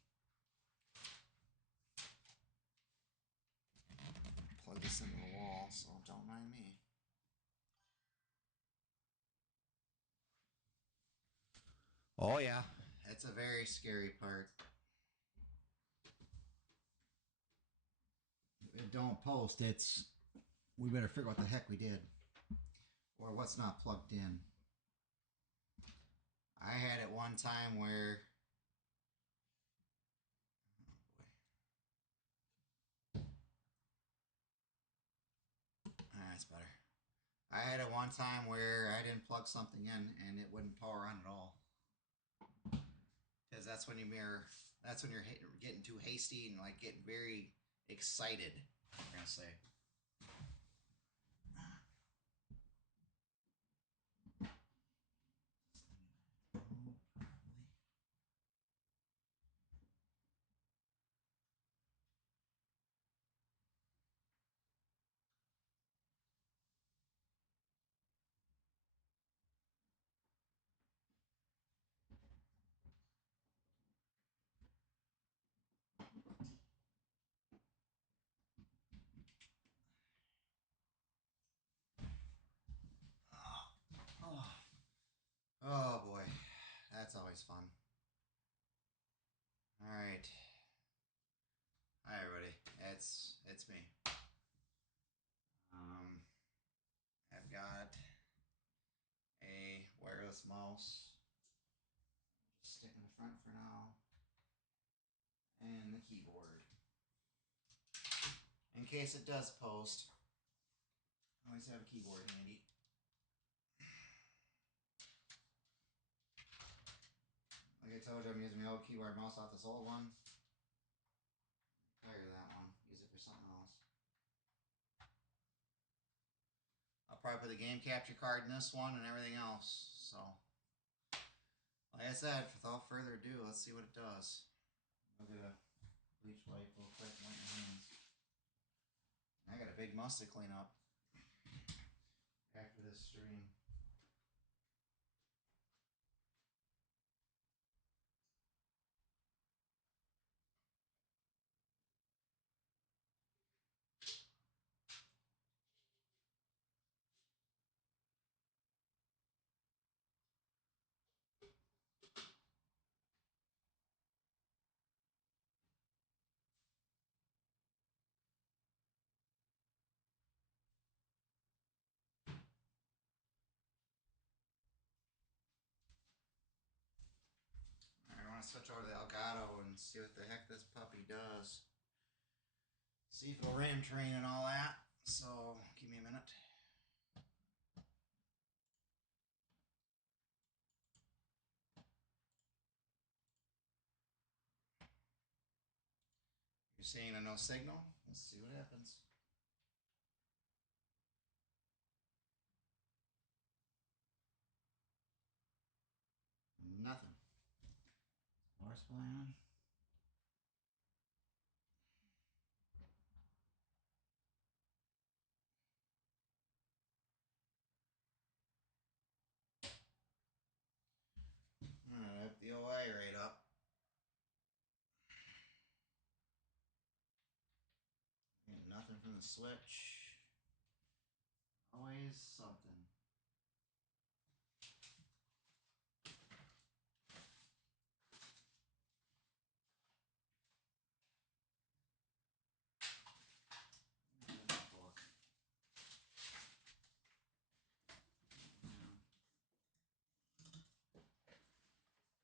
Plug this into the wall, so don't mind me. Oh yeah, it's a very scary part. It don't post. We better figure out what the heck we did, or what's not plugged in. I had it one time where. That's better. I had it one time where I didn't plug something in and it wouldn't power on at all. Because that's when you're getting too hasty and like getting very excited, I'm gonna say. Oh boy, that's always fun. All right. Hi everybody, it's me. I've got a wireless mouse. Just stick in the front for now, and the keyboard. In case it does post, I always have a keyboard handy. Like I told you, I'm using my old keyboard mouse off this old one. Fire that one. Use it for something else. I'll probably put the game capture card in this one and everything else. So, like I said, without further ado, let's see what it does. I'll get a bleach wipe real quick and wipe my hands. I got a big mess to clean up after this stream. Switch over to the Elgato and see what the heck this puppy does. See if it'll RAM train and all that. So, give me a minute. You're seeing a no signal? Let's see what happens. Nothing. Power supply on. from the switch. Always something.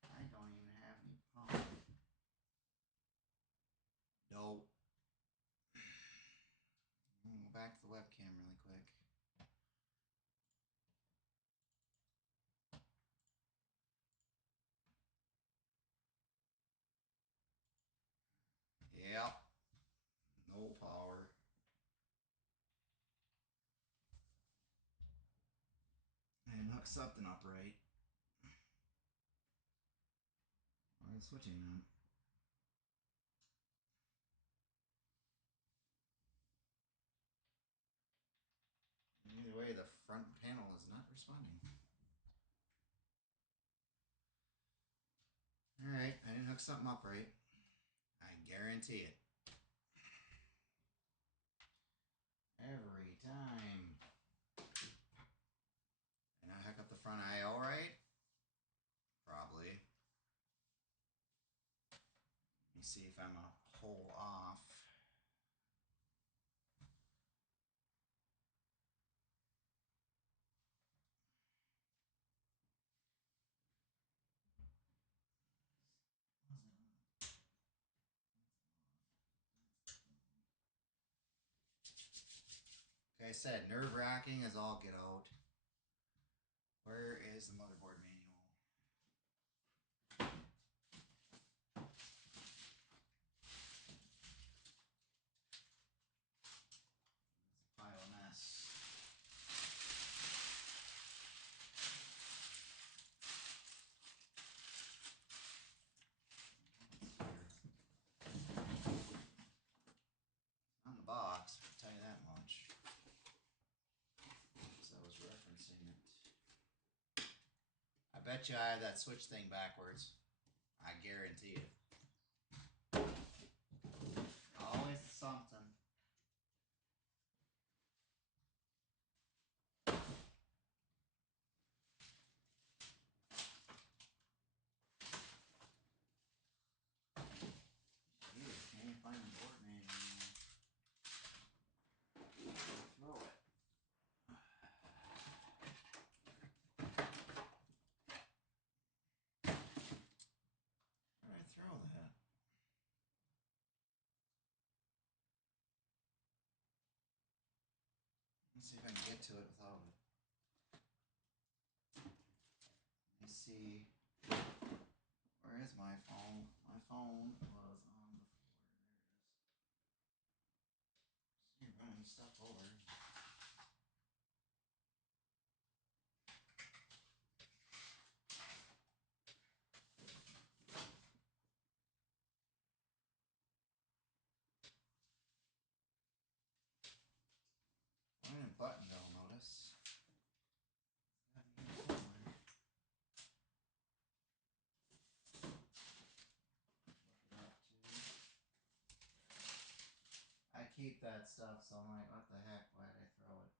I don't even have any pump. Nope. I'm gonna go back to the webcam really quick. Yep. No power. I didn't hook something up right. Why is switching then? Either way, the front panel is not responding. Alright, I didn't hook something up right. I guarantee it. Every time. And I hook up the front I/O right? Probably. Let me see if I'm a hole off. Like I said, nerve-wracking as all get out. Where is the motherboard manual? It's a pile of mess. On the box, I'll tell you that much. Because I was referencing it. I bet you I have that switch thing backwards. I guarantee it. Always something. Can't find the board manual. Throw it. Where did I throw that? Let's see if I can get to it without it. Let me see. Where is my phone? My phone was on the floor. There it is. So you're running stuff over. I didn't button they'll notice. I keep that stuff, so I'm like, what the heck? Why did I throw it?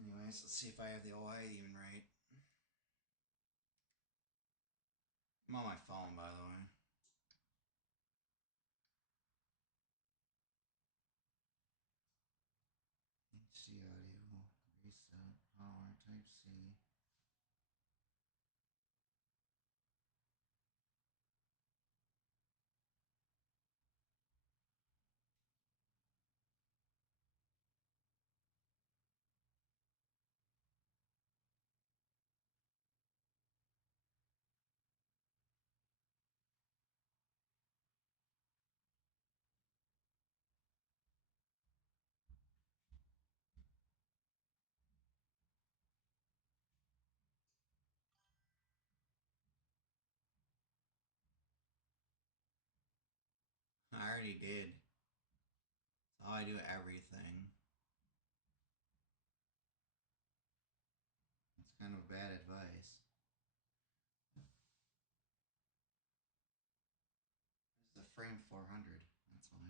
Anyways, let's see if I have the OI even right. I'm on my phone, by the way. HC audio, reset, power, type C. I already did. That's how I do everything. That's kind of bad advice. This is a frame 400. That's why.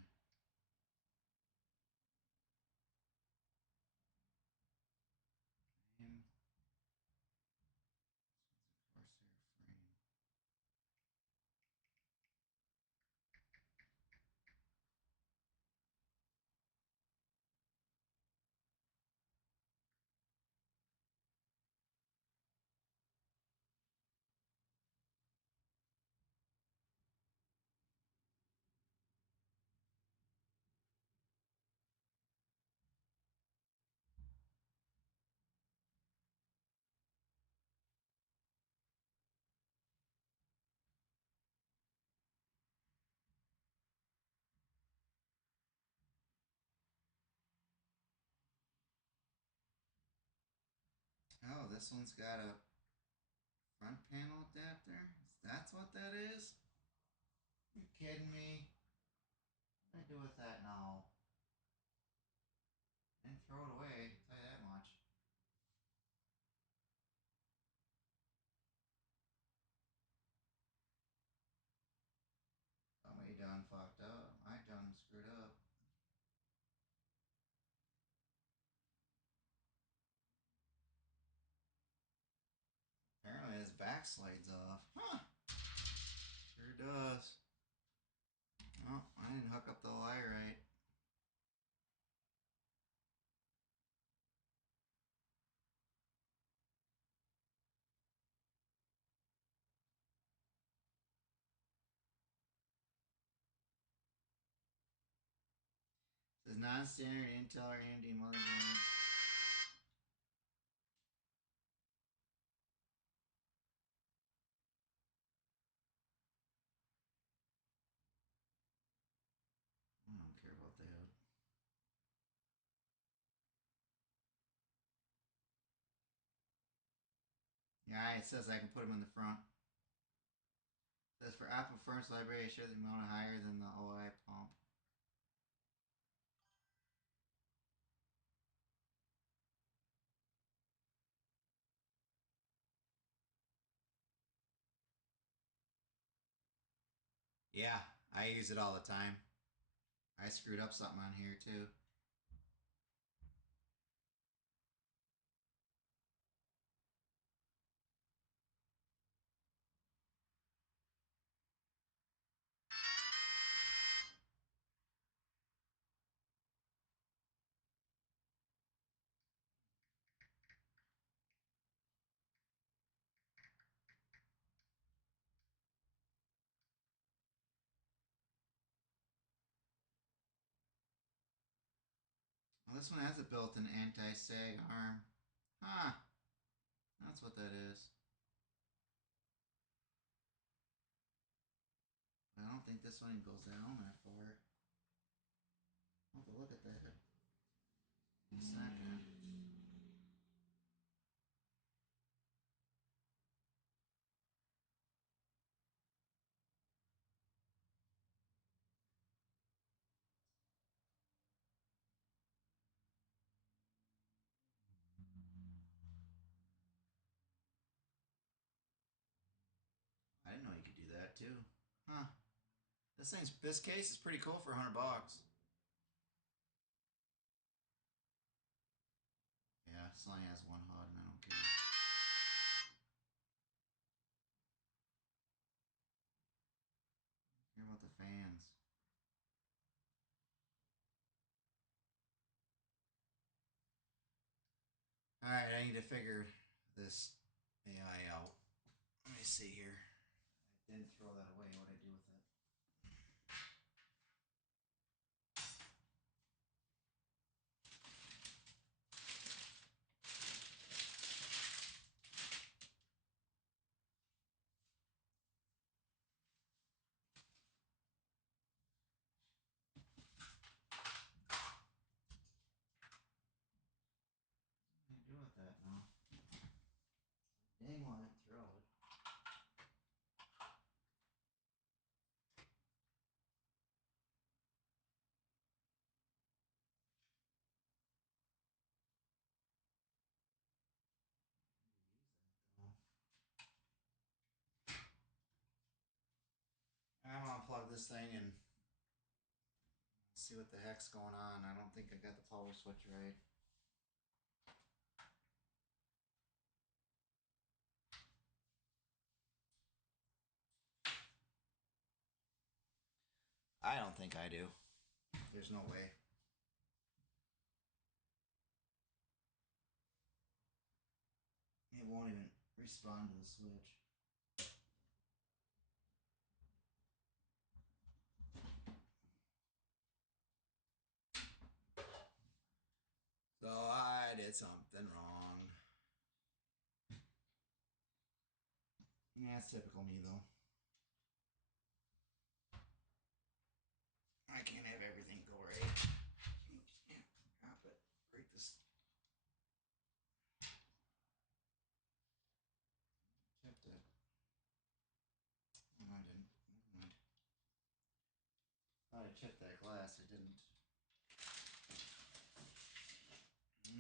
this one's got a front panel adapter. That's what that is? You kidding me? What do I do with that now? Didn't throw it away, I'll tell you that much. Somebody done fucked up. I done screwed up. Apparently his back slides off. Huh. Sure does. Oh, I didn't hook up the wire right. It says non-standard Intel or AMD motherboard. I don't care about that. Yeah, it says I can put them in the front. It says for Apple Furnace Library, sure they mount higher than the OI pump. Yeah, I use it all the time. I screwed up something on here too. Well, this one has a built-in anti-sag arm. Huh. That's what that is. I don't think this one goes down that far. I'll have to look at that in a second. I didn't know you could do that too. Huh. This case is pretty cool for $100. Yeah, this only has one HUD and I don't care. Hear about the fans. Alright, I need to figure this AI out. Let me see here. I didn't throw that away. What did I do with it? What did I do with that now? Dang, well, I didn't throw it. I'm gonna unplug this thing and see what the heck's going on. I don't think I got the power switch right. I don't think I do. There's no way. It won't even respond to the switch. So I did something wrong. Yeah, it's typical me though. I can't have everything go right. Drop it. Break this. chipped that glass. I didn't.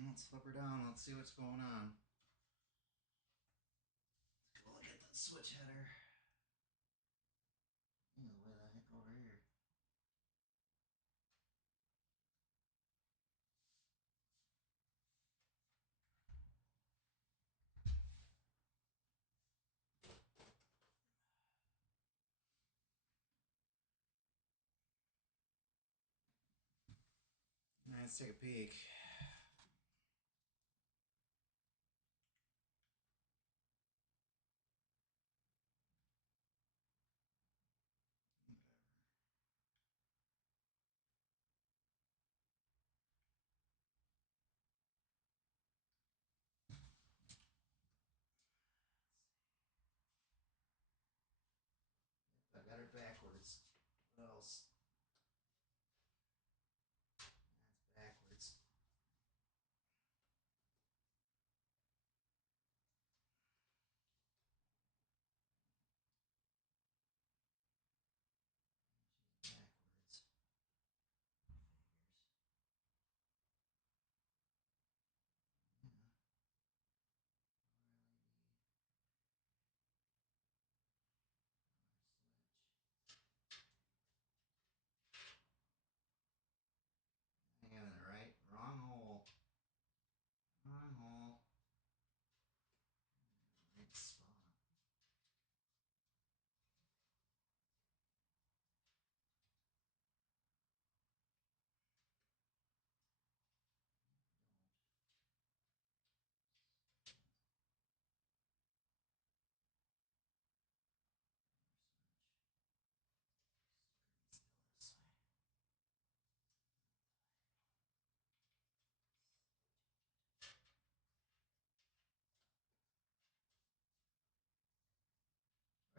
Let's flip her down. Let's see what's going on. Let's go look at the switch header. Way the heck over here. Let's take a peek. I got it backwards. What else? That's backwards. Backwards. I got it right. Wrong hole. Wrong hole. Right spot.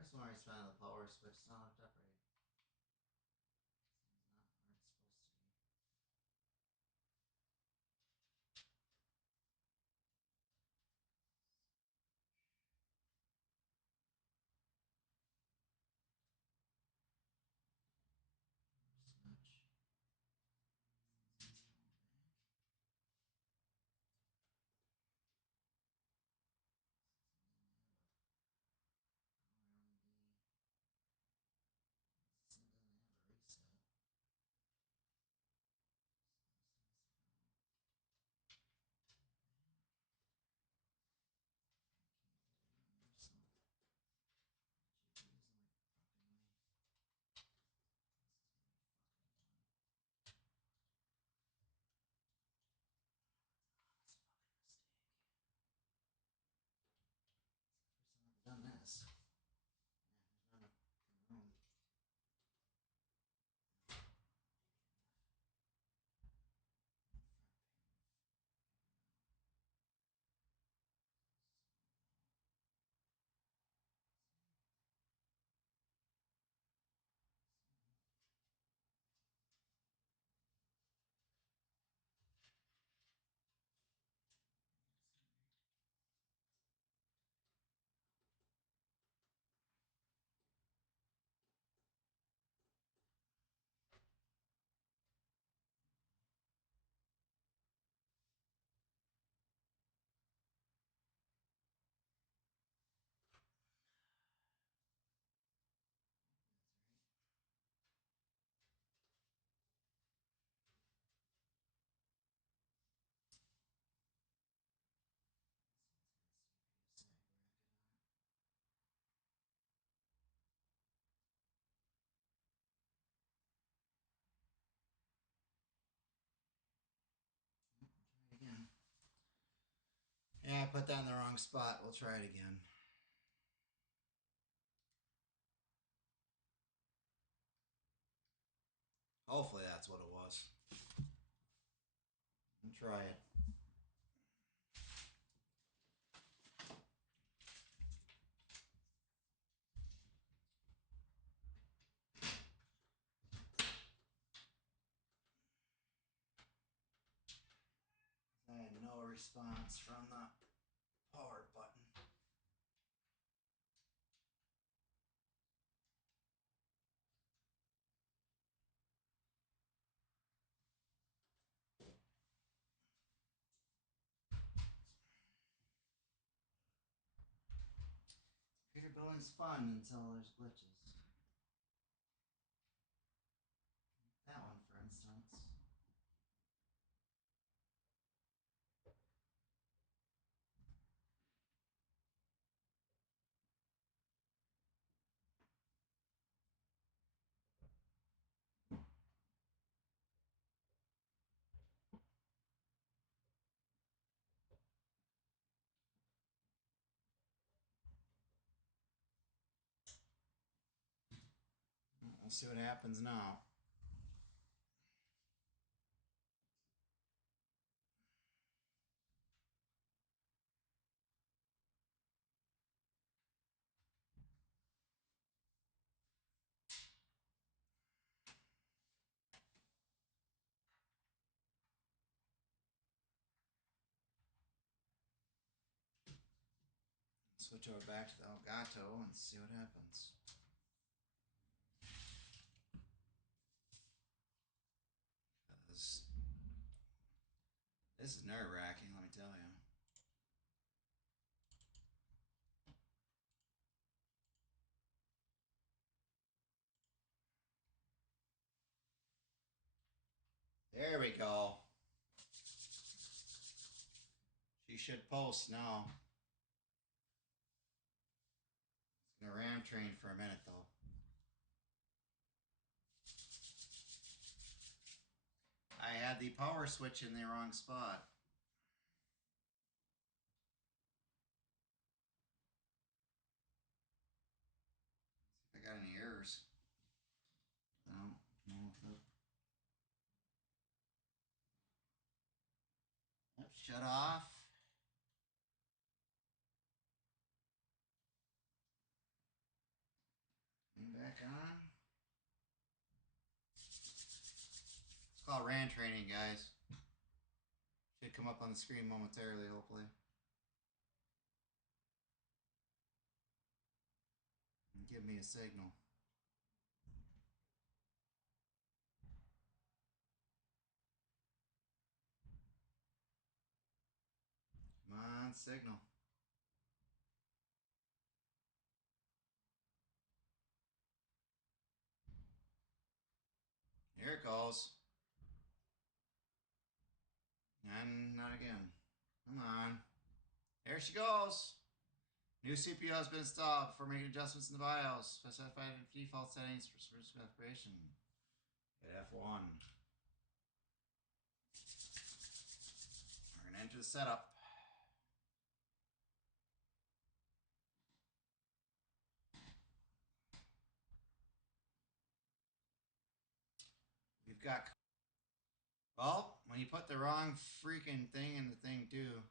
First one I found the power switch is not hooked up right. It's not where it's supposed to be. Switch. Done this. Yeah, there's not enough room. Again. Yeah, I put that in the wrong spot. We'll try it again. Hopefully that's what it was. And try it. I had no response from the power button. Factory building's fun until there's glitches. That one, for instance. We'll see what happens now. Switch over back to the Elgato and see what happens. This is nerve-wracking, let me tell you. There we go. She should post now. It's gonna ram train for a minute though. I had the power switch in the wrong spot. See if I got any errors. No. Yep, shut off. And back on. It's called RAN training, guys. Should come up on the screen momentarily, hopefully. And give me a signal. Come on, signal. Here it goes. And not again. Come on. There she goes. New CPU has been installed. Before making adjustments in the BIOS, specify default settings for service operation. Hit F1. We're going to enter the setup. We've got... Well, when you put the wrong freaking thing in the thing too.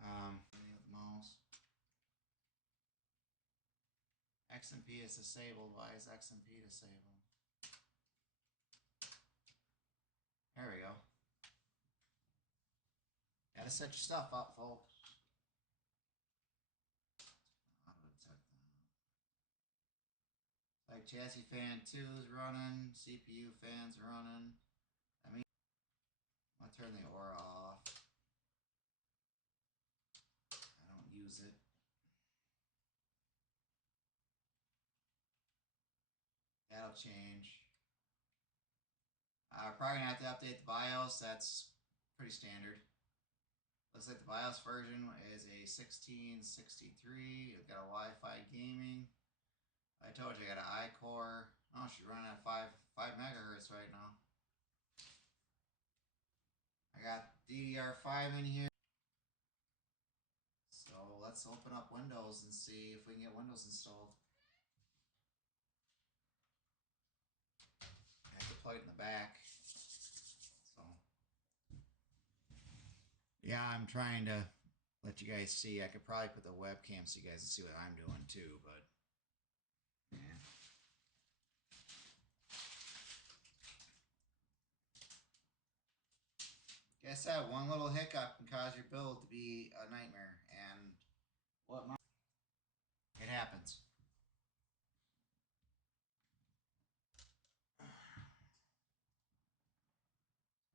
The mouse. XMP is disabled. Why is XMP disabled? There we go. Gotta set your stuff up, folks. Like chassis fan 2 is running, CPU fans running. I mean, I'll turn the aura off. I don't use it. That'll change. Probably gonna have to update the BIOS. That's pretty standard. Looks like the BIOS version is a 1663. It's got a Wi-Fi gaming. I told you I got an iCore. Oh, she's running at 5 megahertz right now. I got DDR5 in here. So let's open up Windows and see if we can get Windows installed. I have to plug it in the back. So yeah, I'm trying to let you guys see. I could probably put the webcam so you guys can see what I'm doing too, but yeah. Guess that one little hiccup can cause your build to be a nightmare, and it happens.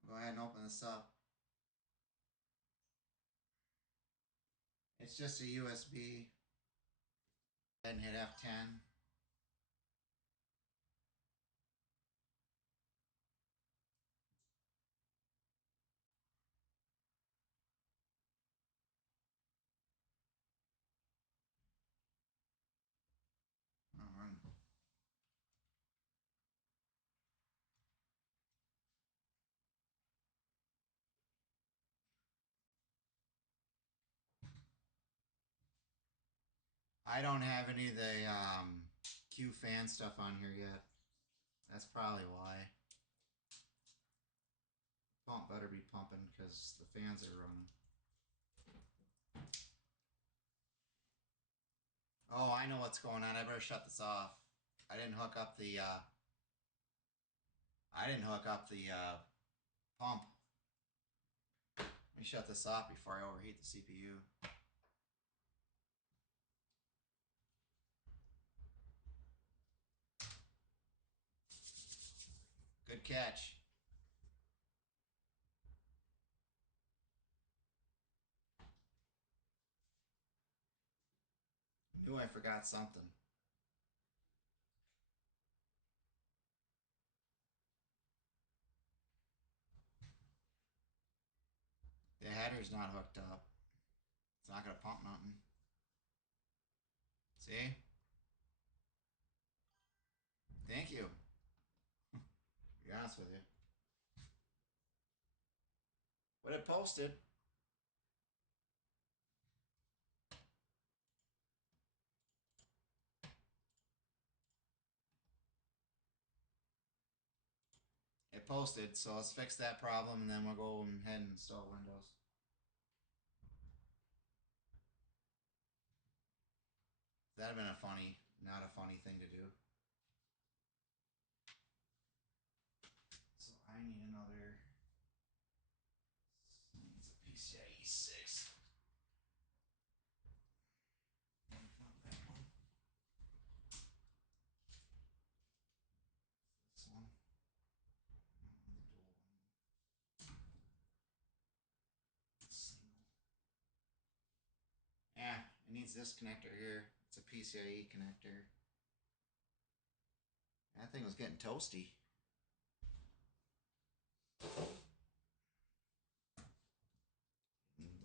Go ahead and open this up. It's just a USB. Go ahead and hit F10. I don't have any of the Q fan stuff on here yet. That's probably why. Pump better be pumping because the fans are running. Oh, I know what's going on. I better shut this off. I didn't hook up the pump. Let me shut this off before I overheat the CPU. Good catch. Knew I forgot something. The header's not hooked up. It's not gonna pump nothing. See? Thank you. To be honest with you. But it posted. It posted, so let's fix that problem and then we'll go ahead and install Windows. That'd have been not a funny thing to do. So I need another. It's a PCIe 6. Not that one. This one. Yeah, it needs this connector here. It's a PCIe connector. That thing was getting toasty.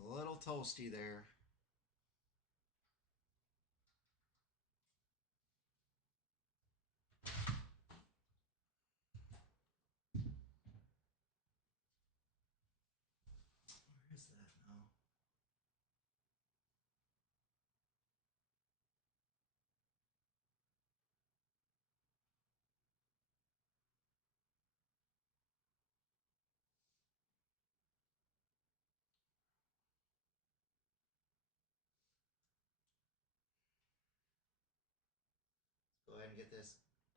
A little toasty there. Where is that now? Go ahead and get this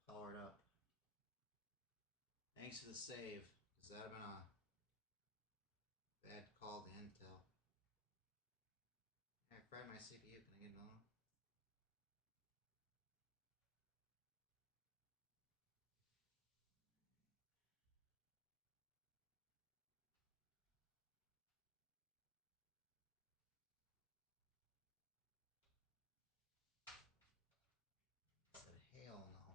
powered up. Thanks for the save. Because that would have been a bad call to Intel. I fried my CPU. Can I get another one? I said, hell no.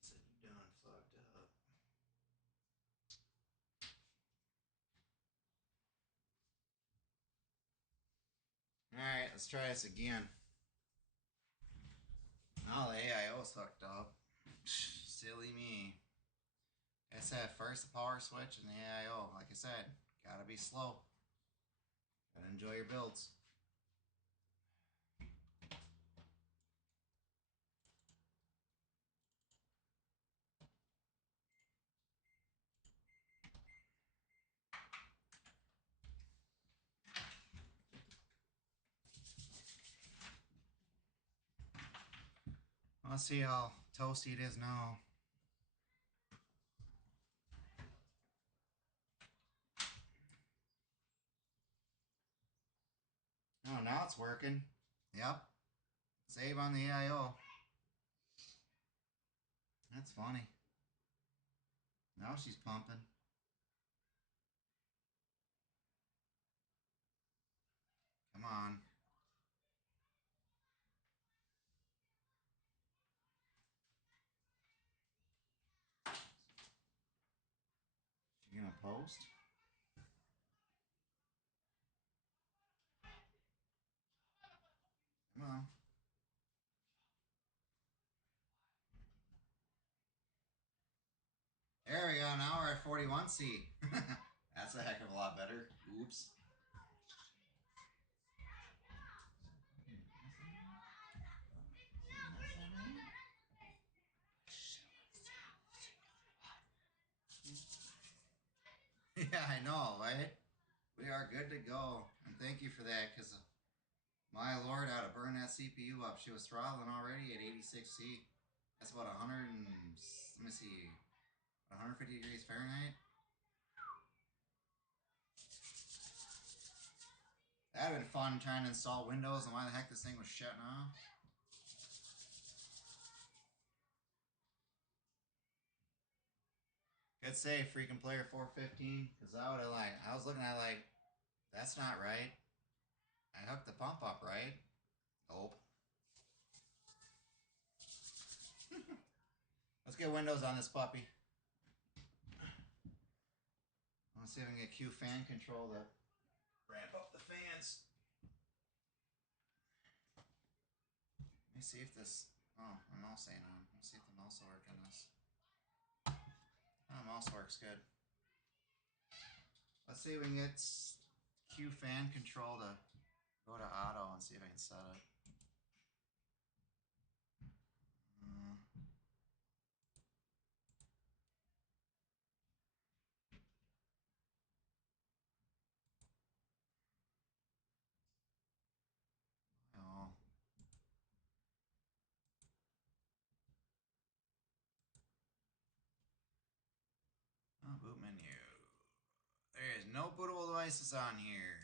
That's it, you done fucked up. Alright, let's try this again. Now the AIO's hooked up. Silly me. I said first the power switch and the AIO. Like I said, gotta be slow. Gotta enjoy your builds. Let's see how toasty it is now. Oh, now it's working. Yep. Save on the AIO. That's funny. Now she's pumping. Come on. She gonna post? Come on. There we go. Now we're at 41C. That's a heck of a lot better. Oops. Yeah, I know, right? We are good to go. And thank you for that, because my lord, I had to burn that CPU up. She was throttling already at 86C. That's about 100 and, let me see, 150 degrees Fahrenheit. That'd have been fun trying to install Windows and why the heck this thing was shutting off. Good save, freaking player 415. Because I would have I was looking at that's not right. I hooked the pump up right. Nope. Let's get Windows on this puppy. Let's see if I can get Q fan control to ramp up the fans. Let me see if this. Oh, my mouse ain't on. Let's see if the mouse will work on this. Oh, mouse works good. Let's see if we can get Q fan control to go to auto and see if I can set it. Oh. Oh, boot menu. There is no bootable devices on here.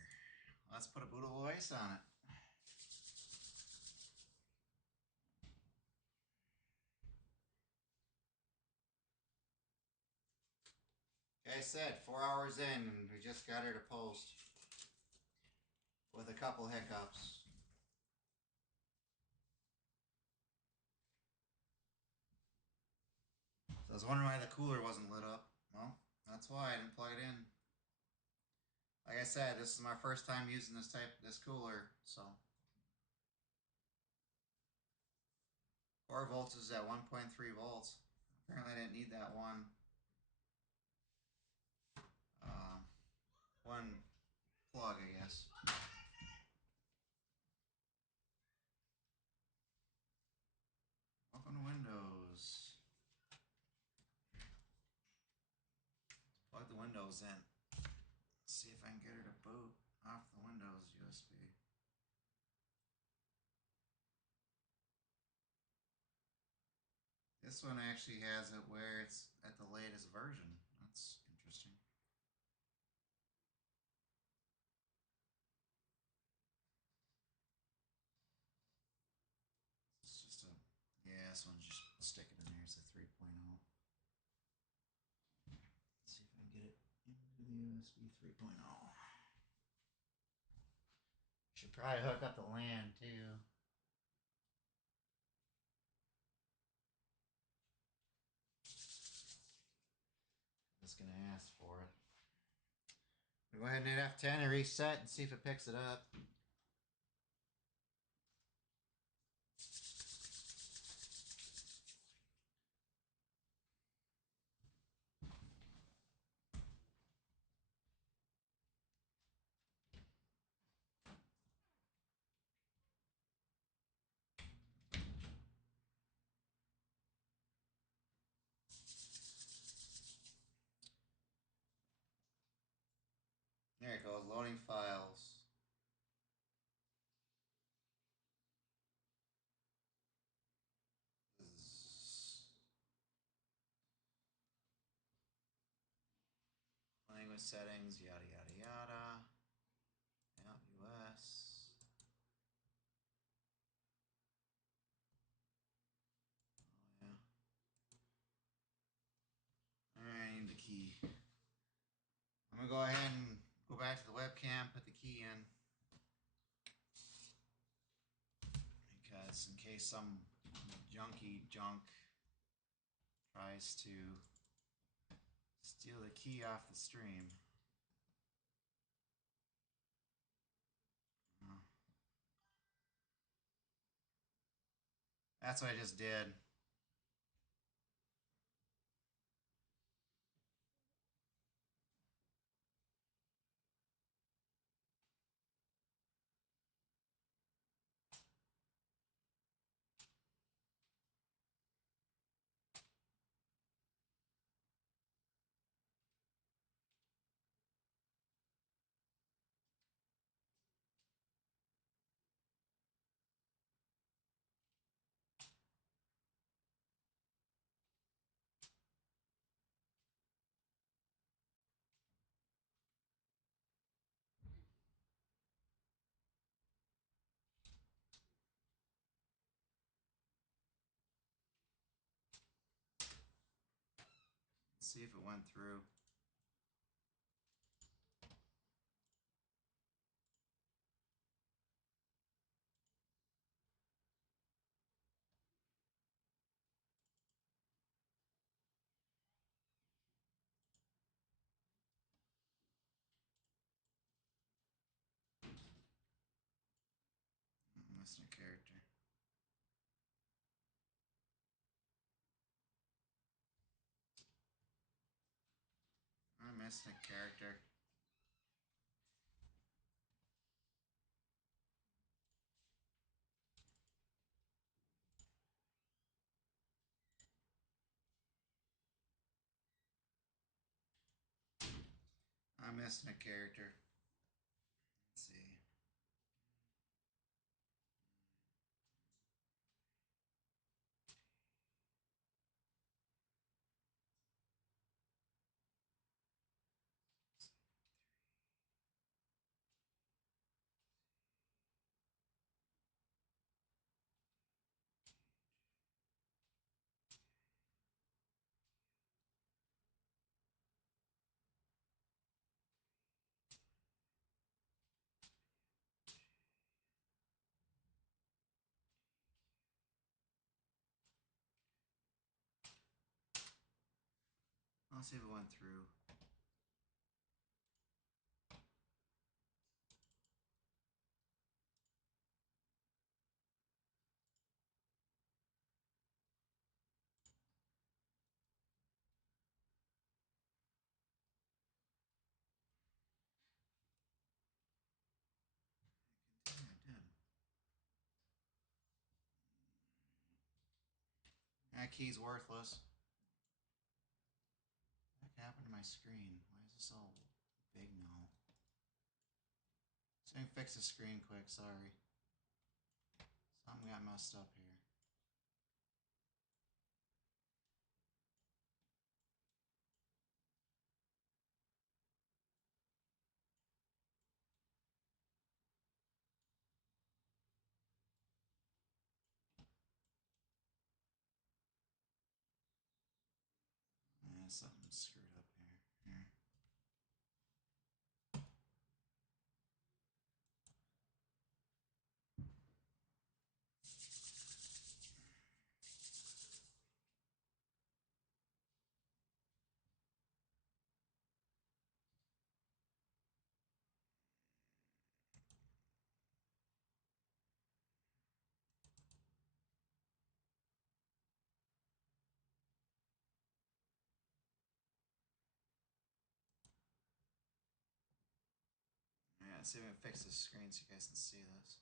Let's put a bootable device on it. Like I said, 4 hours in, and we just got her to post with a couple hiccups. So I was wondering why the cooler wasn't lit up. Well, that's why I didn't plug it in. Like I said, this is my first time using this cooler, so 4 volts is at 1.3 volts. Apparently I didn't need that one plug, I guess. Welcome to Windows. Plug the Windows in. Let's see if I can get her to boot off the Windows USB. This one actually has it where it's at the latest version. That's interesting. It's just a, yeah, this one's just stick it in there. It's a 3.0. Let's see if I can get it into the USB 3.0. Should probably hook up the LAN too. It's gonna ask for it. Go ahead and hit F10 and reset and see if it picks it up. There it goes, loading files. continuous settings, yada yada yada. Yep, US. Oh yeah. Alright, I need the key. I'm gonna go ahead and go back to the webcam, put the key in. Because in case some junky junk tries to steal the key off the stream. That's what I just did. Let's see if it went through. I'm missing a character. I'm missing a character. I'm missing a character. Let's see. I'll see if it went through. That key's worthless. What happened to my screen? Why is this all big now? So I can fix the screen quick, sorry. Something got messed up here. Yeah, something screwed up here. Yeah, let's see if I can fix the screen so you guys can see this.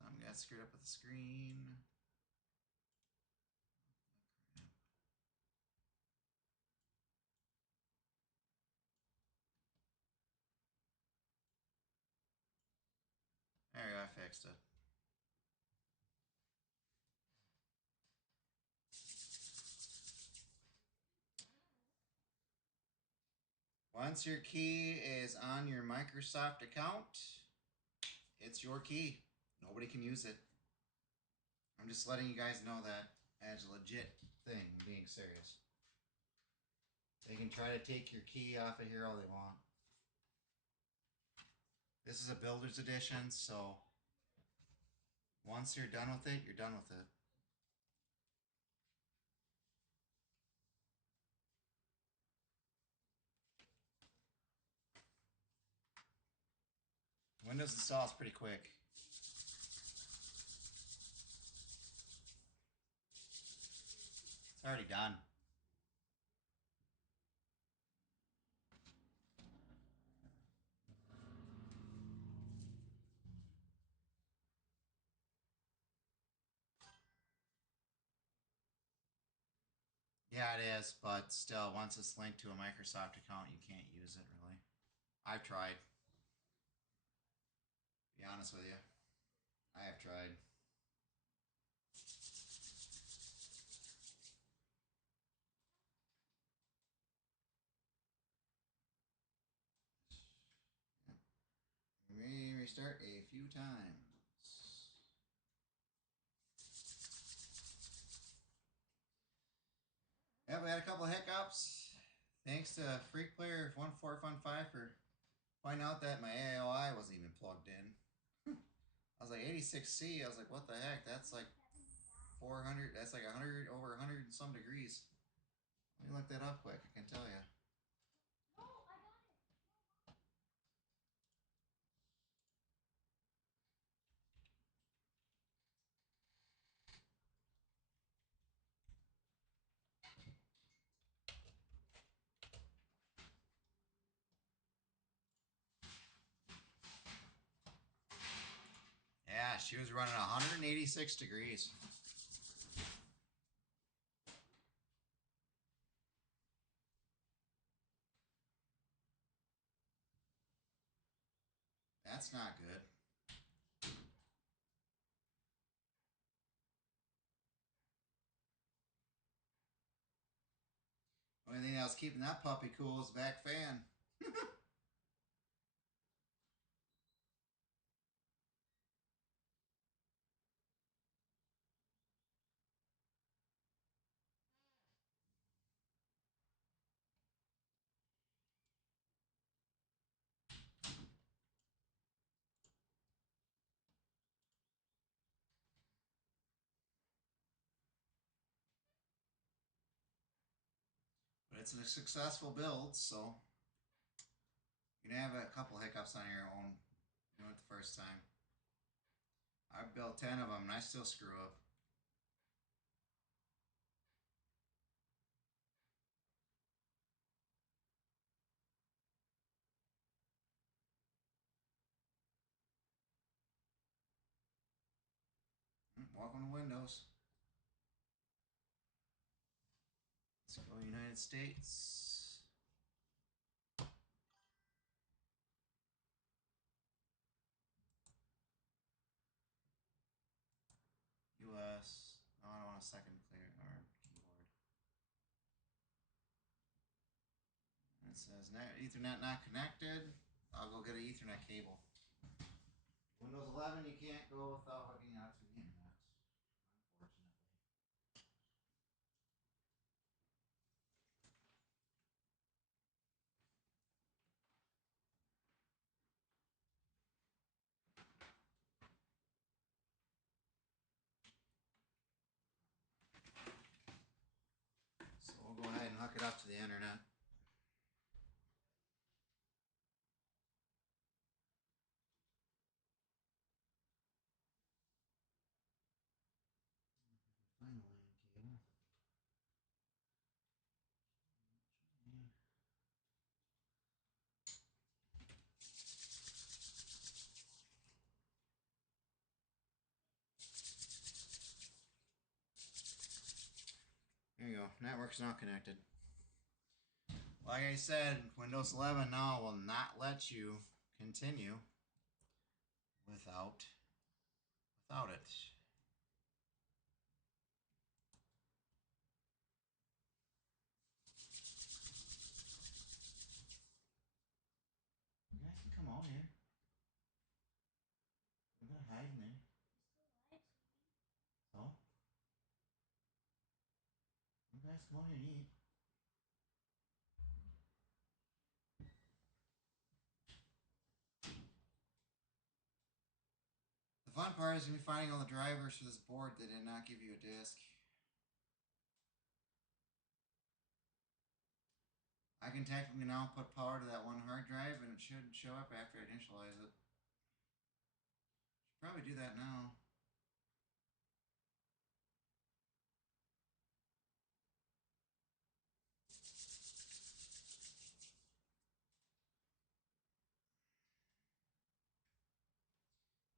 Something got screwed up with the screen. There we go, I fixed it. Once your key is on your Microsoft account, it's your key. Nobody can use it. I'm just letting you guys know that as a legit thing, I'm being serious. They can try to take your key off of here all they want. This is a builder's edition, so once you're done with it, you're done with it. Windows install is pretty quick. It's already done. Yeah, it is, but still, once it's linked to a Microsoft account, you can't use it really. I've tried. To be honest with you, I have tried. We may restart a few times. Yeah, we had a couple of hiccups. Thanks to Freak Player 1415 for pointing out that my AOI wasn't even plugged in. I was like 86C. I was like, what the heck? That's like 400. That's like 100 over 100 and some degrees. Let me look that up quick. I can tell you. Yeah, she was running 186 degrees. That's not good. Only thing that was keeping that puppy cool is back fan. But it's a successful build, so you're gonna have a couple hiccups on your own. You know it the first time. I built 10 of them and I still screw up. Welcome to Windows. Let's go United States. US. Oh, I don't want a second clear or keyboard. And it says Ethernet not connected. I'll go get an Ethernet cable. Windows 11, you can't go without hooking up to the internet, unfortunately. So we'll go ahead and hook it up to the internet. Find the LAN cable. There you go. Network's not connected. Like I said, Windows 11 now will not let you continue without it. out here. You're gonna hide in there. So? You guys come out here and eat. The fun part is going to be finding all the drivers for this board that did not give you a disc. I can technically now put power to that one hard drive and it should show up after I initialize it. Should probably do that now.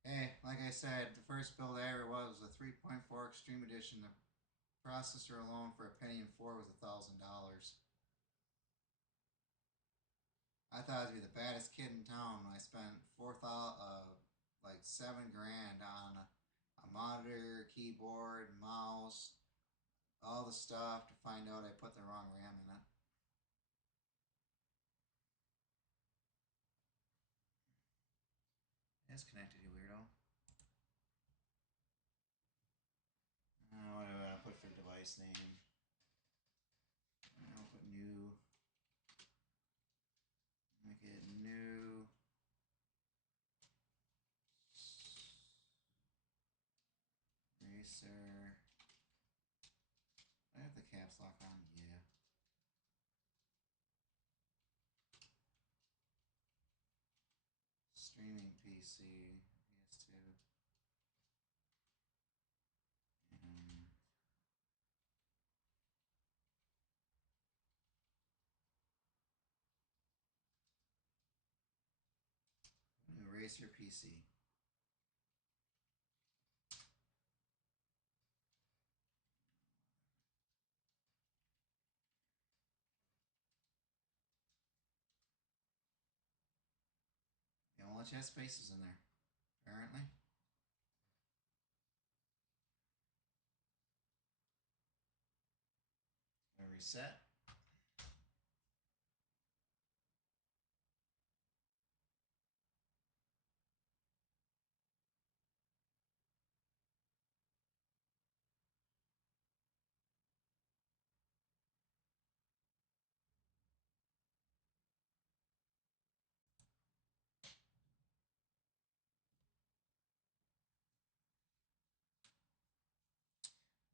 Hey, like I said, the first build I ever was a 3.4 Extreme Edition. The processor alone for $1.04 was $1,000. I thought I'd be the baddest kid in town when I spent like $7 grand on a monitor, keyboard, mouse, all the stuff to find out I put the wrong RAM in it. It's connected, you weirdo. What do I put for device name? I'll put new. Make it new. Racer. I have the caps lock on, yeah. Streaming PC, PS2. Racer PC. It won't let you have spaces in there, apparently. Gonna reset.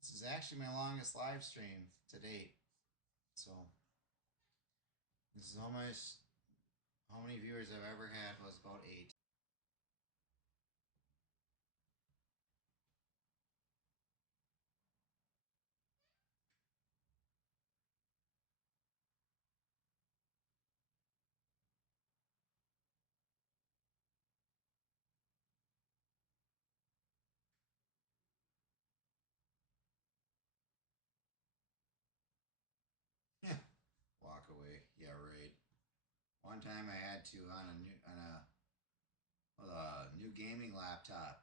This is actually my longest live stream to date. So this is almost how many viewers I've ever had was about 8. Walk away. Yeah, right. One time I had to on a new gaming laptop.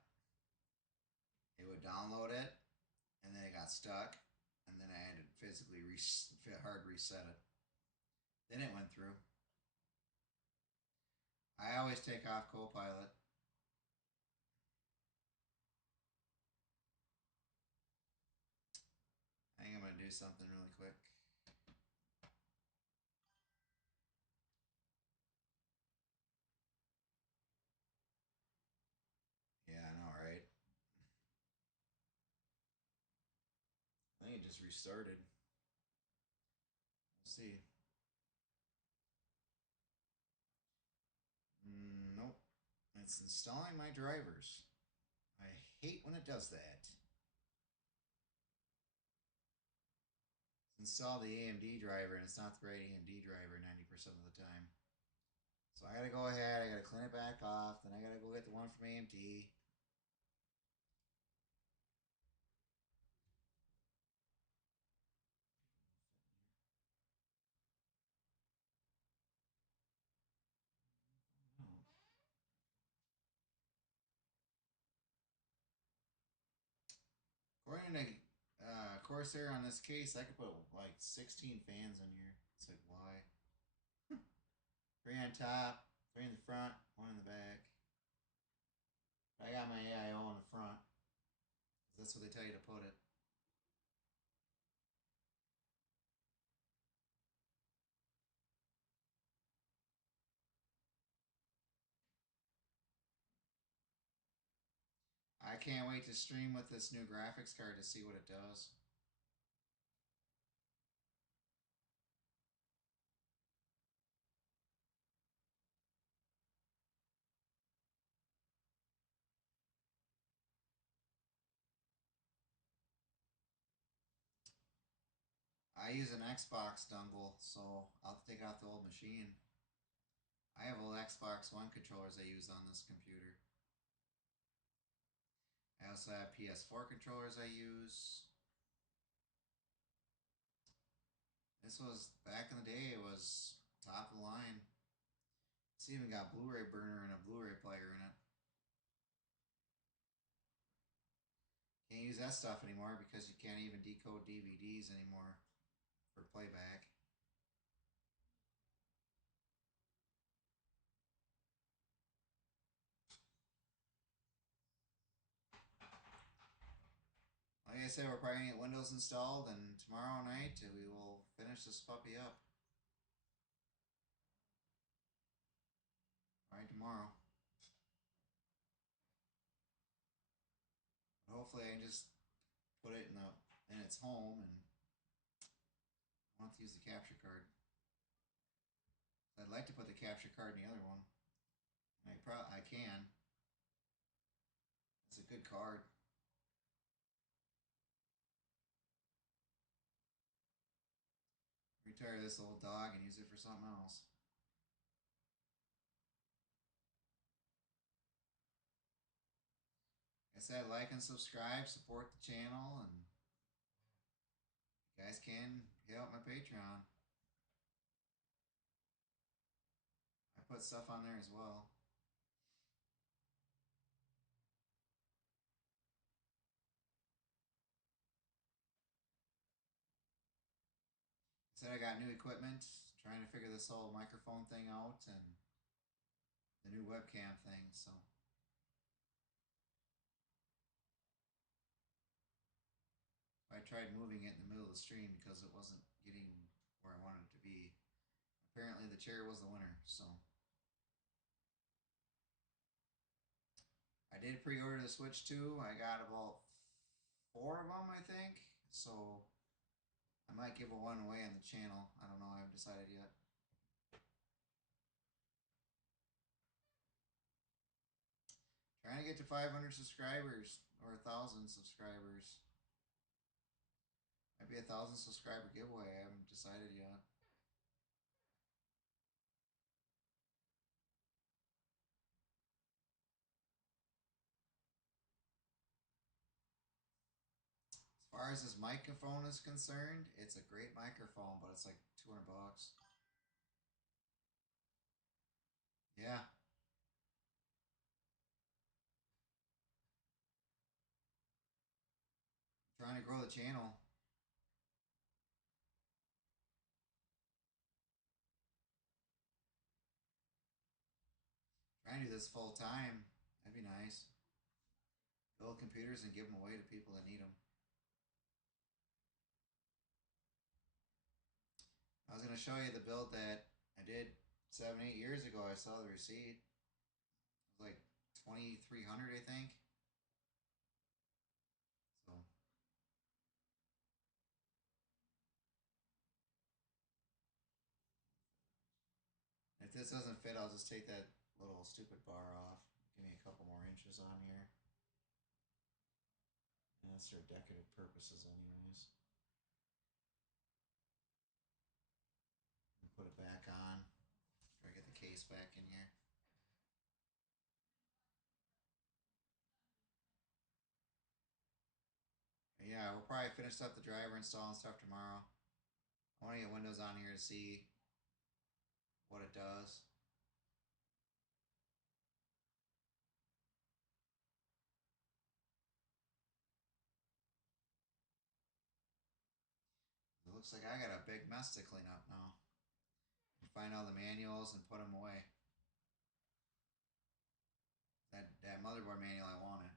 It would download it, and then it got stuck, and then I had to physically hard reset it. Then it went through. I always take off Copilot. I think I'm gonna do something really quick. Yeah, I know, right? I think it just restarted. Let's see. Nope. It's installing my drivers. I hate when it does that. Install the AMD driver and it's not the right AMD driver 90% of the time. So I gotta go ahead, I gotta clean it back off, then I gotta go get the one from AMD. According to Corsair on this case, I could put like 16 fans in here. It's like, why? 3 on top, 3 in the front, 1 in that's what they tell you to put it. I can't wait to stream with this new graphics card to see what it does. I use an Xbox dongle, so I'll have to take it off the old machine. I have old Xbox One controllers I use on this computer. I also have PS4 controllers I use. This was, back in the day, it was top of the line. It's even got Blu-ray burner and a Blu-ray player in it. Can't use that stuff anymore because you can't even decode DVDs anymore for playback. Like I said, we're probably gonna get Windows installed, and tomorrow night we will finish this puppy up. Right, tomorrow. But hopefully, I can just put it in its home, and I want to use the capture card. I'd like to put the capture card in the other one. I can. It's a good card. Retire this old dog and use it for something else. Like I said, like and subscribe, support the channel, and you guys can help my Patreon. I put stuff on there as well. Said I got new equipment, trying to figure this whole microphone thing out and the new webcam thing, so. I tried moving it in the middle of the stream because it wasn't getting where I wanted it to be. Apparently the chair was the winner, so. I did pre-order the Switch 2. I got about 4 of them, I think, so I might give one away on the channel. I don't know, I haven't decided yet. Trying to get to 500 subscribers or 1,000 subscribers. Might be 1,000 subscriber giveaway. I haven't decided yet. As far as this microphone is concerned, it's a great microphone, but it's like 200 bucks. Yeah. I'm trying to grow the channel. Trying to do this full time. That'd be nice. Build computers and give them away to people that need them. I was going to show you the build that I did 7-8 years ago. I saw the receipt. It was like 2,300, I think. So. If this doesn't fit, I'll just take that little stupid bar off. Give me a couple more inches on here. And that's for decorative purposes anyways. Put it back on. Try to get the case back in here. Yeah, we'll probably finish up the driver install and stuff tomorrow. I want to get Windows on here to see what it does. It looks like I got a big mess to clean up now. Find all the manuals and put them away. That motherboard manual I wanted.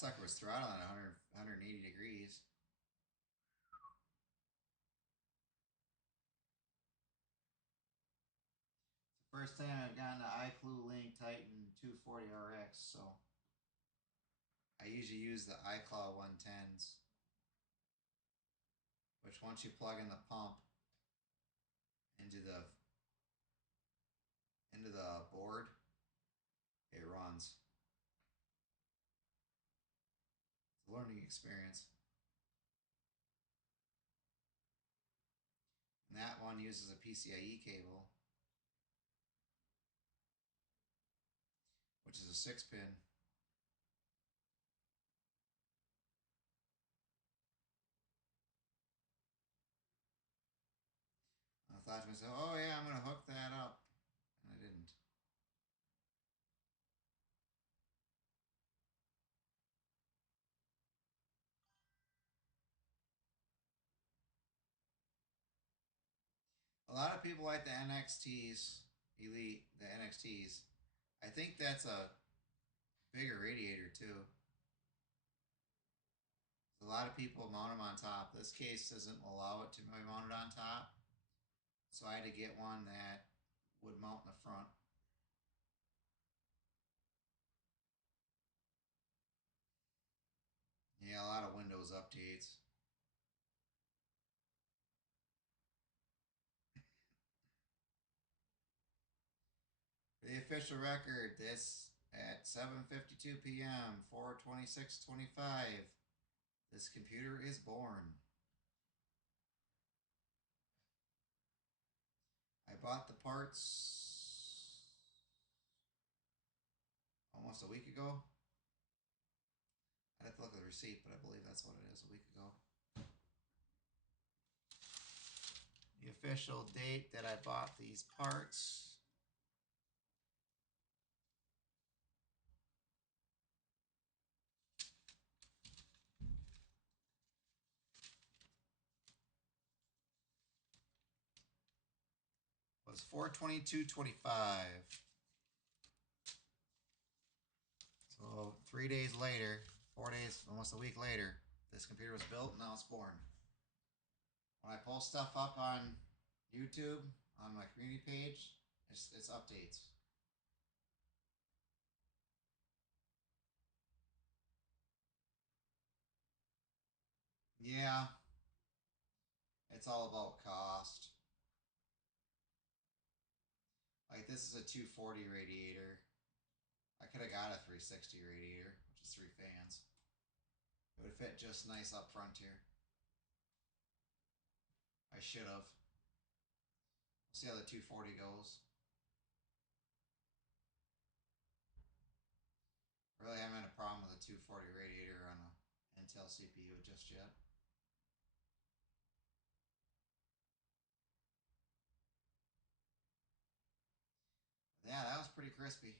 sucker was throttling at 180 degrees. It's the first time I've gotten an iClue Link Titan 240 RX, so I usually use the iClaw 110s, which once you plug in the pump into the board, it runs. It's a learning experience. And that one uses a PCIe cable, which is a 6-pin. I thought to myself, oh yeah, I'm going to hook that up. And I didn't. A lot of people like the NXTs, Elite, the NXTs. I think that's a bigger radiator too. A lot of people mount them on top. This case doesn't allow it to be mounted on top, so I had to get one that would mount in the front. Yeah, a lot of Windows updates. The official record, this at 7:52 p.m. 4/26/25. This computer is born. I bought the parts almost a week ago. I'd have to look at the receipt, but I believe that's what it is, a week ago. The official date that I bought these parts was 4/22/25. So 3 days later, 4 days, almost a week later, this computer was built and now it's born. When I post stuff up on YouTube, on my community page, it's updates. Yeah, it's all about cost. Like this is a 240 radiator. I could have got a 360 radiator, which is 3 fans. It would fit just nice up front here. I should have. See how the 240 goes. I really haven't had a problem with a 240 radiator on a Intel CPU just yet. Yeah, that was pretty crispy.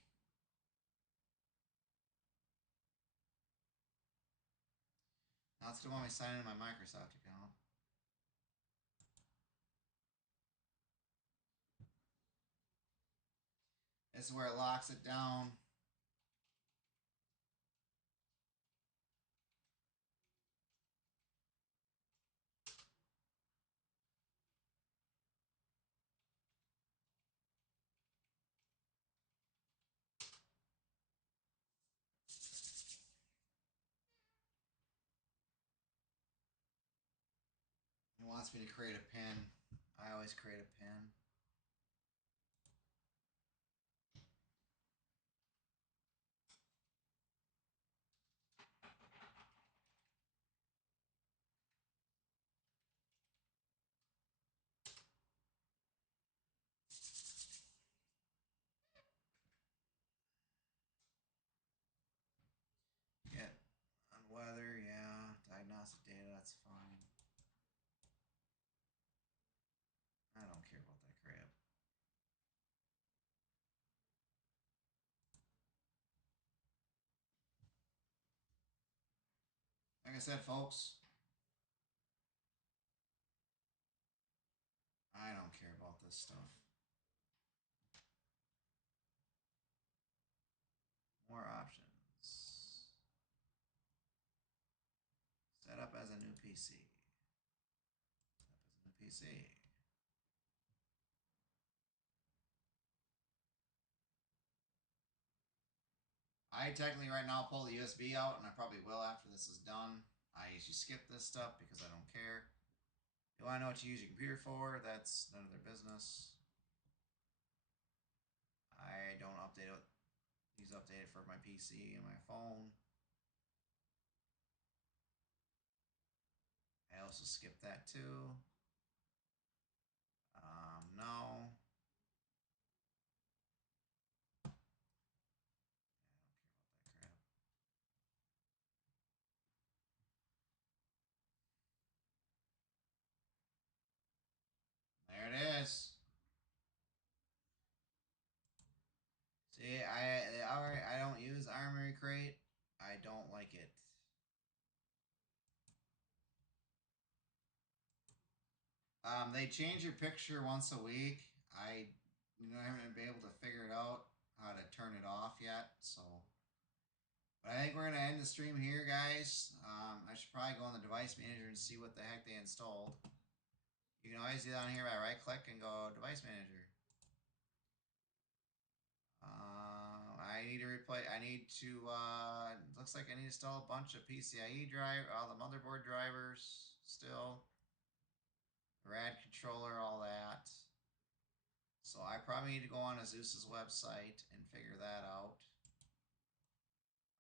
Now it's going to want me to sign in my Microsoft account. This is where it locks it down. It wants me to create a pin. I always create a pin. Yeah, on weather, yeah. Diagnostic data, that's fine. I don't care about that crap. Like I said, folks, I don't care about this stuff. More options. PC. Setup is in the PC. I technically right now pull the USB out, and I probably will after this is done. I usually skip this stuff because I don't care. You want to know what you use your computer for? That's none of their business. I don't update it. Use update it for my PC and my phone. I also skip that too. No. There it is. See, I don't use Armory Crate. I don't like it. They change your picture once a week. I haven't been able to figure it out how to turn it off yet. So, but I think we're gonna end the stream here, guys. I should probably go on the device manager and see what the heck they installed. You can always do down here by right click and go device manager. I need to replace. I need to. Looks like I need to install a bunch of PCIe drive, all the motherboard drivers still. RAD controller, all that. So I probably need to go on Asus's website and figure that out.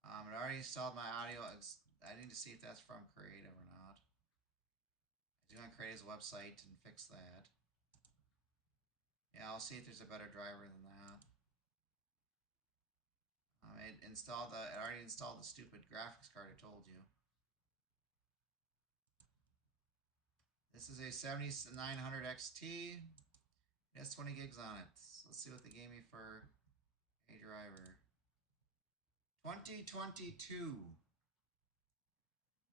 It already installed my audio. I need to see if that's from Creative or not. I do on Creative's website and fix that. Yeah, I'll see if there's a better driver than that. It already installed the stupid graphics card I told you. This is a 7900 XT. It has 20 gigs on it. So let's see what they gave me for a driver. 2022.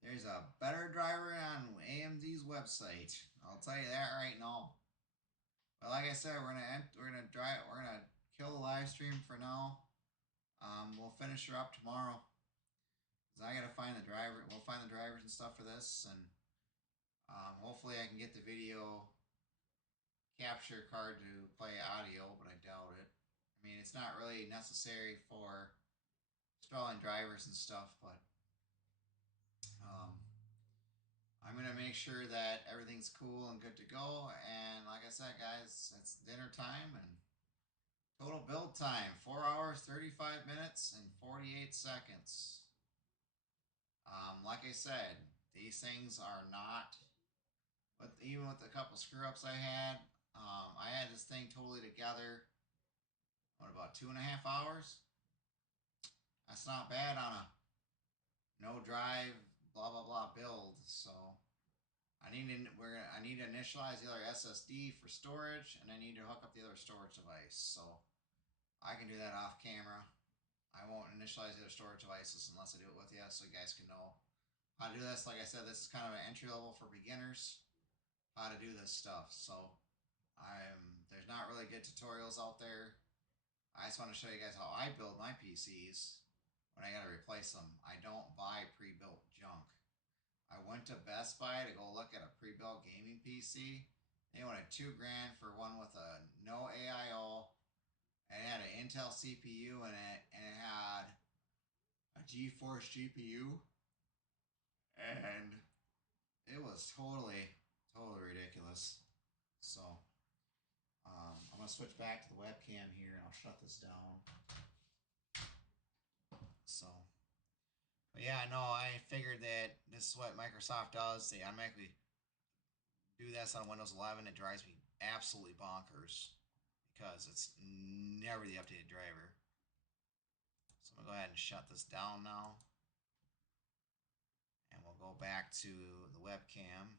There's a better driver on AMD's website. I'll tell you that right now. But like I said, we're gonna kill the live stream for now. We'll finish her up tomorrow. Cause I gotta find the driver. We'll find the drivers and stuff for this, and hopefully I can get the video capture card to play audio, but I doubt it. I mean, it's not really necessary for installing drivers and stuff, but I'm gonna make sure that everything's cool and good to go. And like I said, guys, it's dinner time and total build time 4 hours, 35 minutes, and 48 seconds. Like I said, these things are not. But even with a couple screw ups I had this thing totally together. What, about 2.5 hours? That's not bad on a no drive, blah blah blah build. So I need to initialize the other SSD for storage, and I need to hook up the other storage device. So I can do that off camera. I won't initialize the other storage devices unless I do it with you, so you guys can know how to do this. Like I said, this is kind of an entry level for beginners, how to do this stuff. So there's not really good tutorials out there. I just want to show you guys how I build my PCs when I got to replace them. I don't buy pre-built junk. I went to Best Buy to go look at a pre-built gaming PC. They wanted $2 grand for one with a no AIO. And it had an Intel CPU in it, and it had a GeForce GPU, and it was totally ridiculous. So I'm gonna switch back to the webcam here, and I'll shut this down. So, but yeah, no, I figured that this is what Microsoft does. They automatically do this on Windows 11. It drives me absolutely bonkers because it's never the updated driver. So I'm gonna go ahead and shut this down now. And we'll go back to the webcam.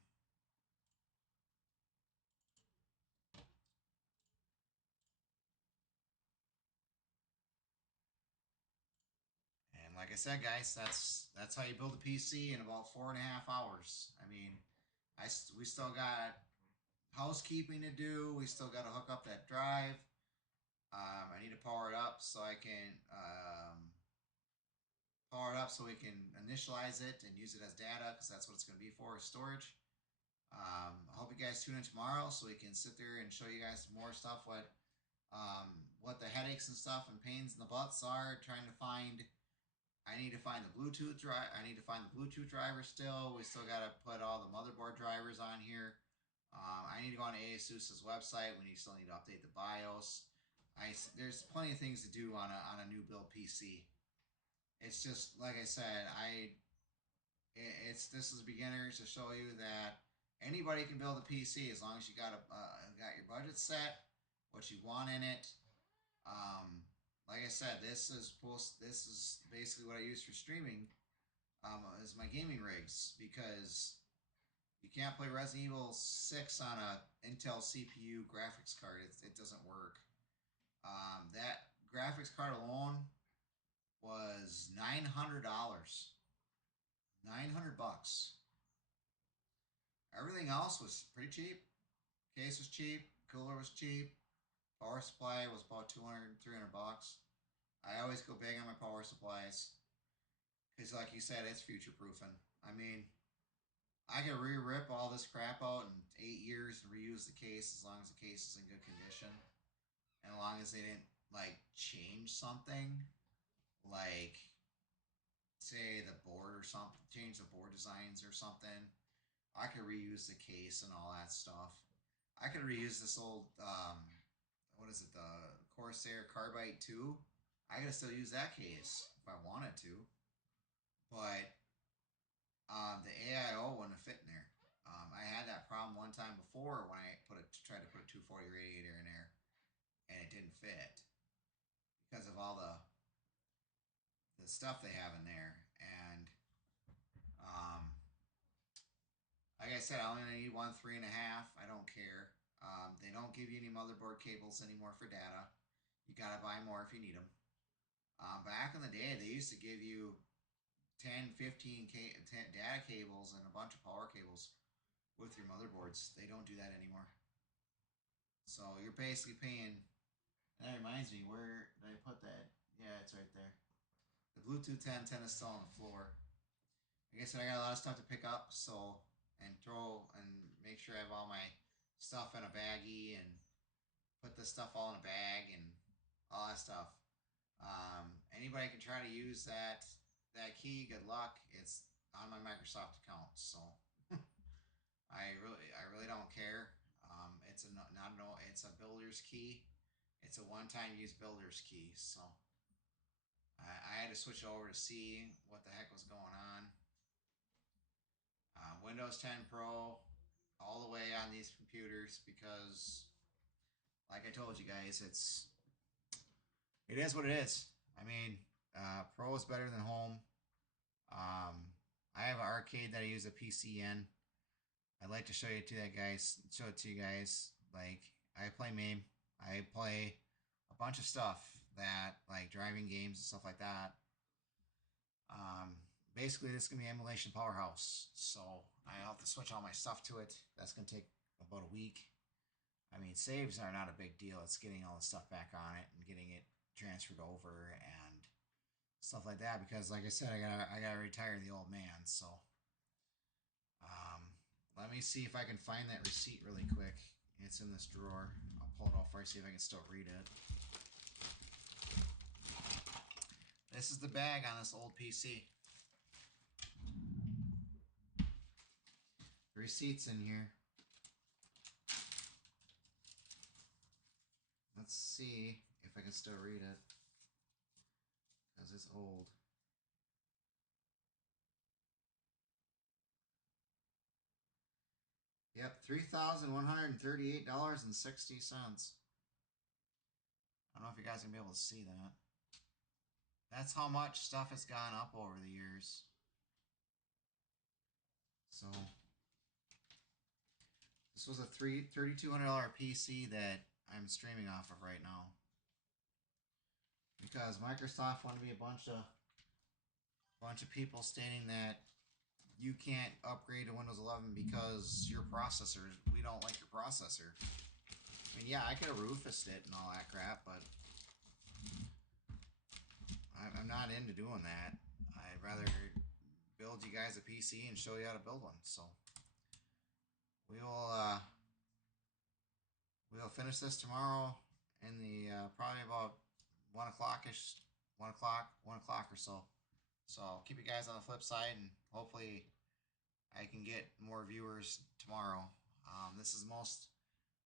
And like I said, guys, that's how you build a PC in about 4.5 hours. I mean, we still got housekeeping to do. We still got to hook up that drive. I need to power it up so I can power it up so we can initialize it and use it as data because that's what it's going to be for, storage. I hope you guys tune in tomorrow so we can sit there and show you guys more stuff. What the headaches and stuff and pains in the butts are trying to find. I need to find the Bluetooth drive. I need to find the Bluetooth driver still. We still got to put all the motherboard drivers on here. I need to go on ASUS's website. Still need to update the BIOS. There's plenty of things to do on a new build PC. It's just like I said. This is beginners to show you that anybody can build a PC as long as you got your budget set, what you want in it. Like I said, this is basically what I use for streaming. Is my gaming rigs because you can't play Resident Evil 6 on a Intel CPU graphics card. It doesn't work. That graphics card alone was $900. $900. Everything else was pretty cheap. Case was cheap. Cooler was cheap. Power supply was about 200, $300. I always go big on my power supplies because, like you said, it's future proofing. I mean, I could re-rip all this crap out in 8 years and reuse the case as long as the case is in good condition, and as long as they didn't like change something, like say the board or something, change the board designs or something. I could reuse the case and all that stuff. I could reuse this old what is it, the Corsair Carbide 2. I could still use that case if I wanted to, but the AIO wouldn't fit in there. I had that problem one time before when I tried to put a 240 radiator in there, and it didn't fit because of all the stuff they have in there. And like I said, I only need one 3.5. I don't care. They don't give you any motherboard cables anymore for data. You gotta buy more if you need them. Back in the day, they used to give you 10, 15 data cables and a bunch of power cables with your motherboards. They don't do that anymore. So you're basically paying. That reminds me, where did I put that? Yeah, it's right there. The Bluetooth 1010 is still on the floor. Like I said, I got a lot of stuff to pick up, so and throw and make sure I have all my stuff in a baggie and put the stuff all in a bag and all that stuff. Anybody can try to use that key. Good luck. It's on my Microsoft account, so I really don't care. It's a not no. It's a builder's key. It's a one-time use builder's key. So I had to switch over to see what the heck was going on. Windows 10 Pro all the way on these computers because, like I told you guys, it is what it is. I mean, Pro is better than Home. I have an arcade that I use a PC in. I'd like to show you to that guys. Show it to you guys. Like I play MAME. I play a bunch of stuff that like driving games and stuff like that. Basically, this is gonna be emulation powerhouse. So I have to switch all my stuff to it. That's gonna take about a week. I mean, saves are not a big deal. It's getting all the stuff back on it and getting it transferred over and stuff like that. Because, like I said, I gotta retire the old man. So, let me see if I can find that receipt really quick. It's in this drawer. I'll pull it off first, see if I can still read it. This is the bag on this old PC. The receipt's in here. Let's see if I can still read it. Because it's old. Yep, $3,138.60. I don't know if you guys can be able to see that. That's how much stuff has gone up over the years. So this was a $3,200 PC that I'm streaming off of right now. Because Microsoft wanted to be a bunch of people stating that you can't upgrade to Windows 11 because your processor, we don't like your processor. I mean, yeah, I could have Rufused it and all that crap, but I'm not into doing that. I'd rather build you guys a PC and show you how to build one. So we will finish this tomorrow in the probably about 1 o'clock-ish, 1 o'clock or so. So I'll keep you guys on the flip side, and hopefully I can get more viewers tomorrow. This is most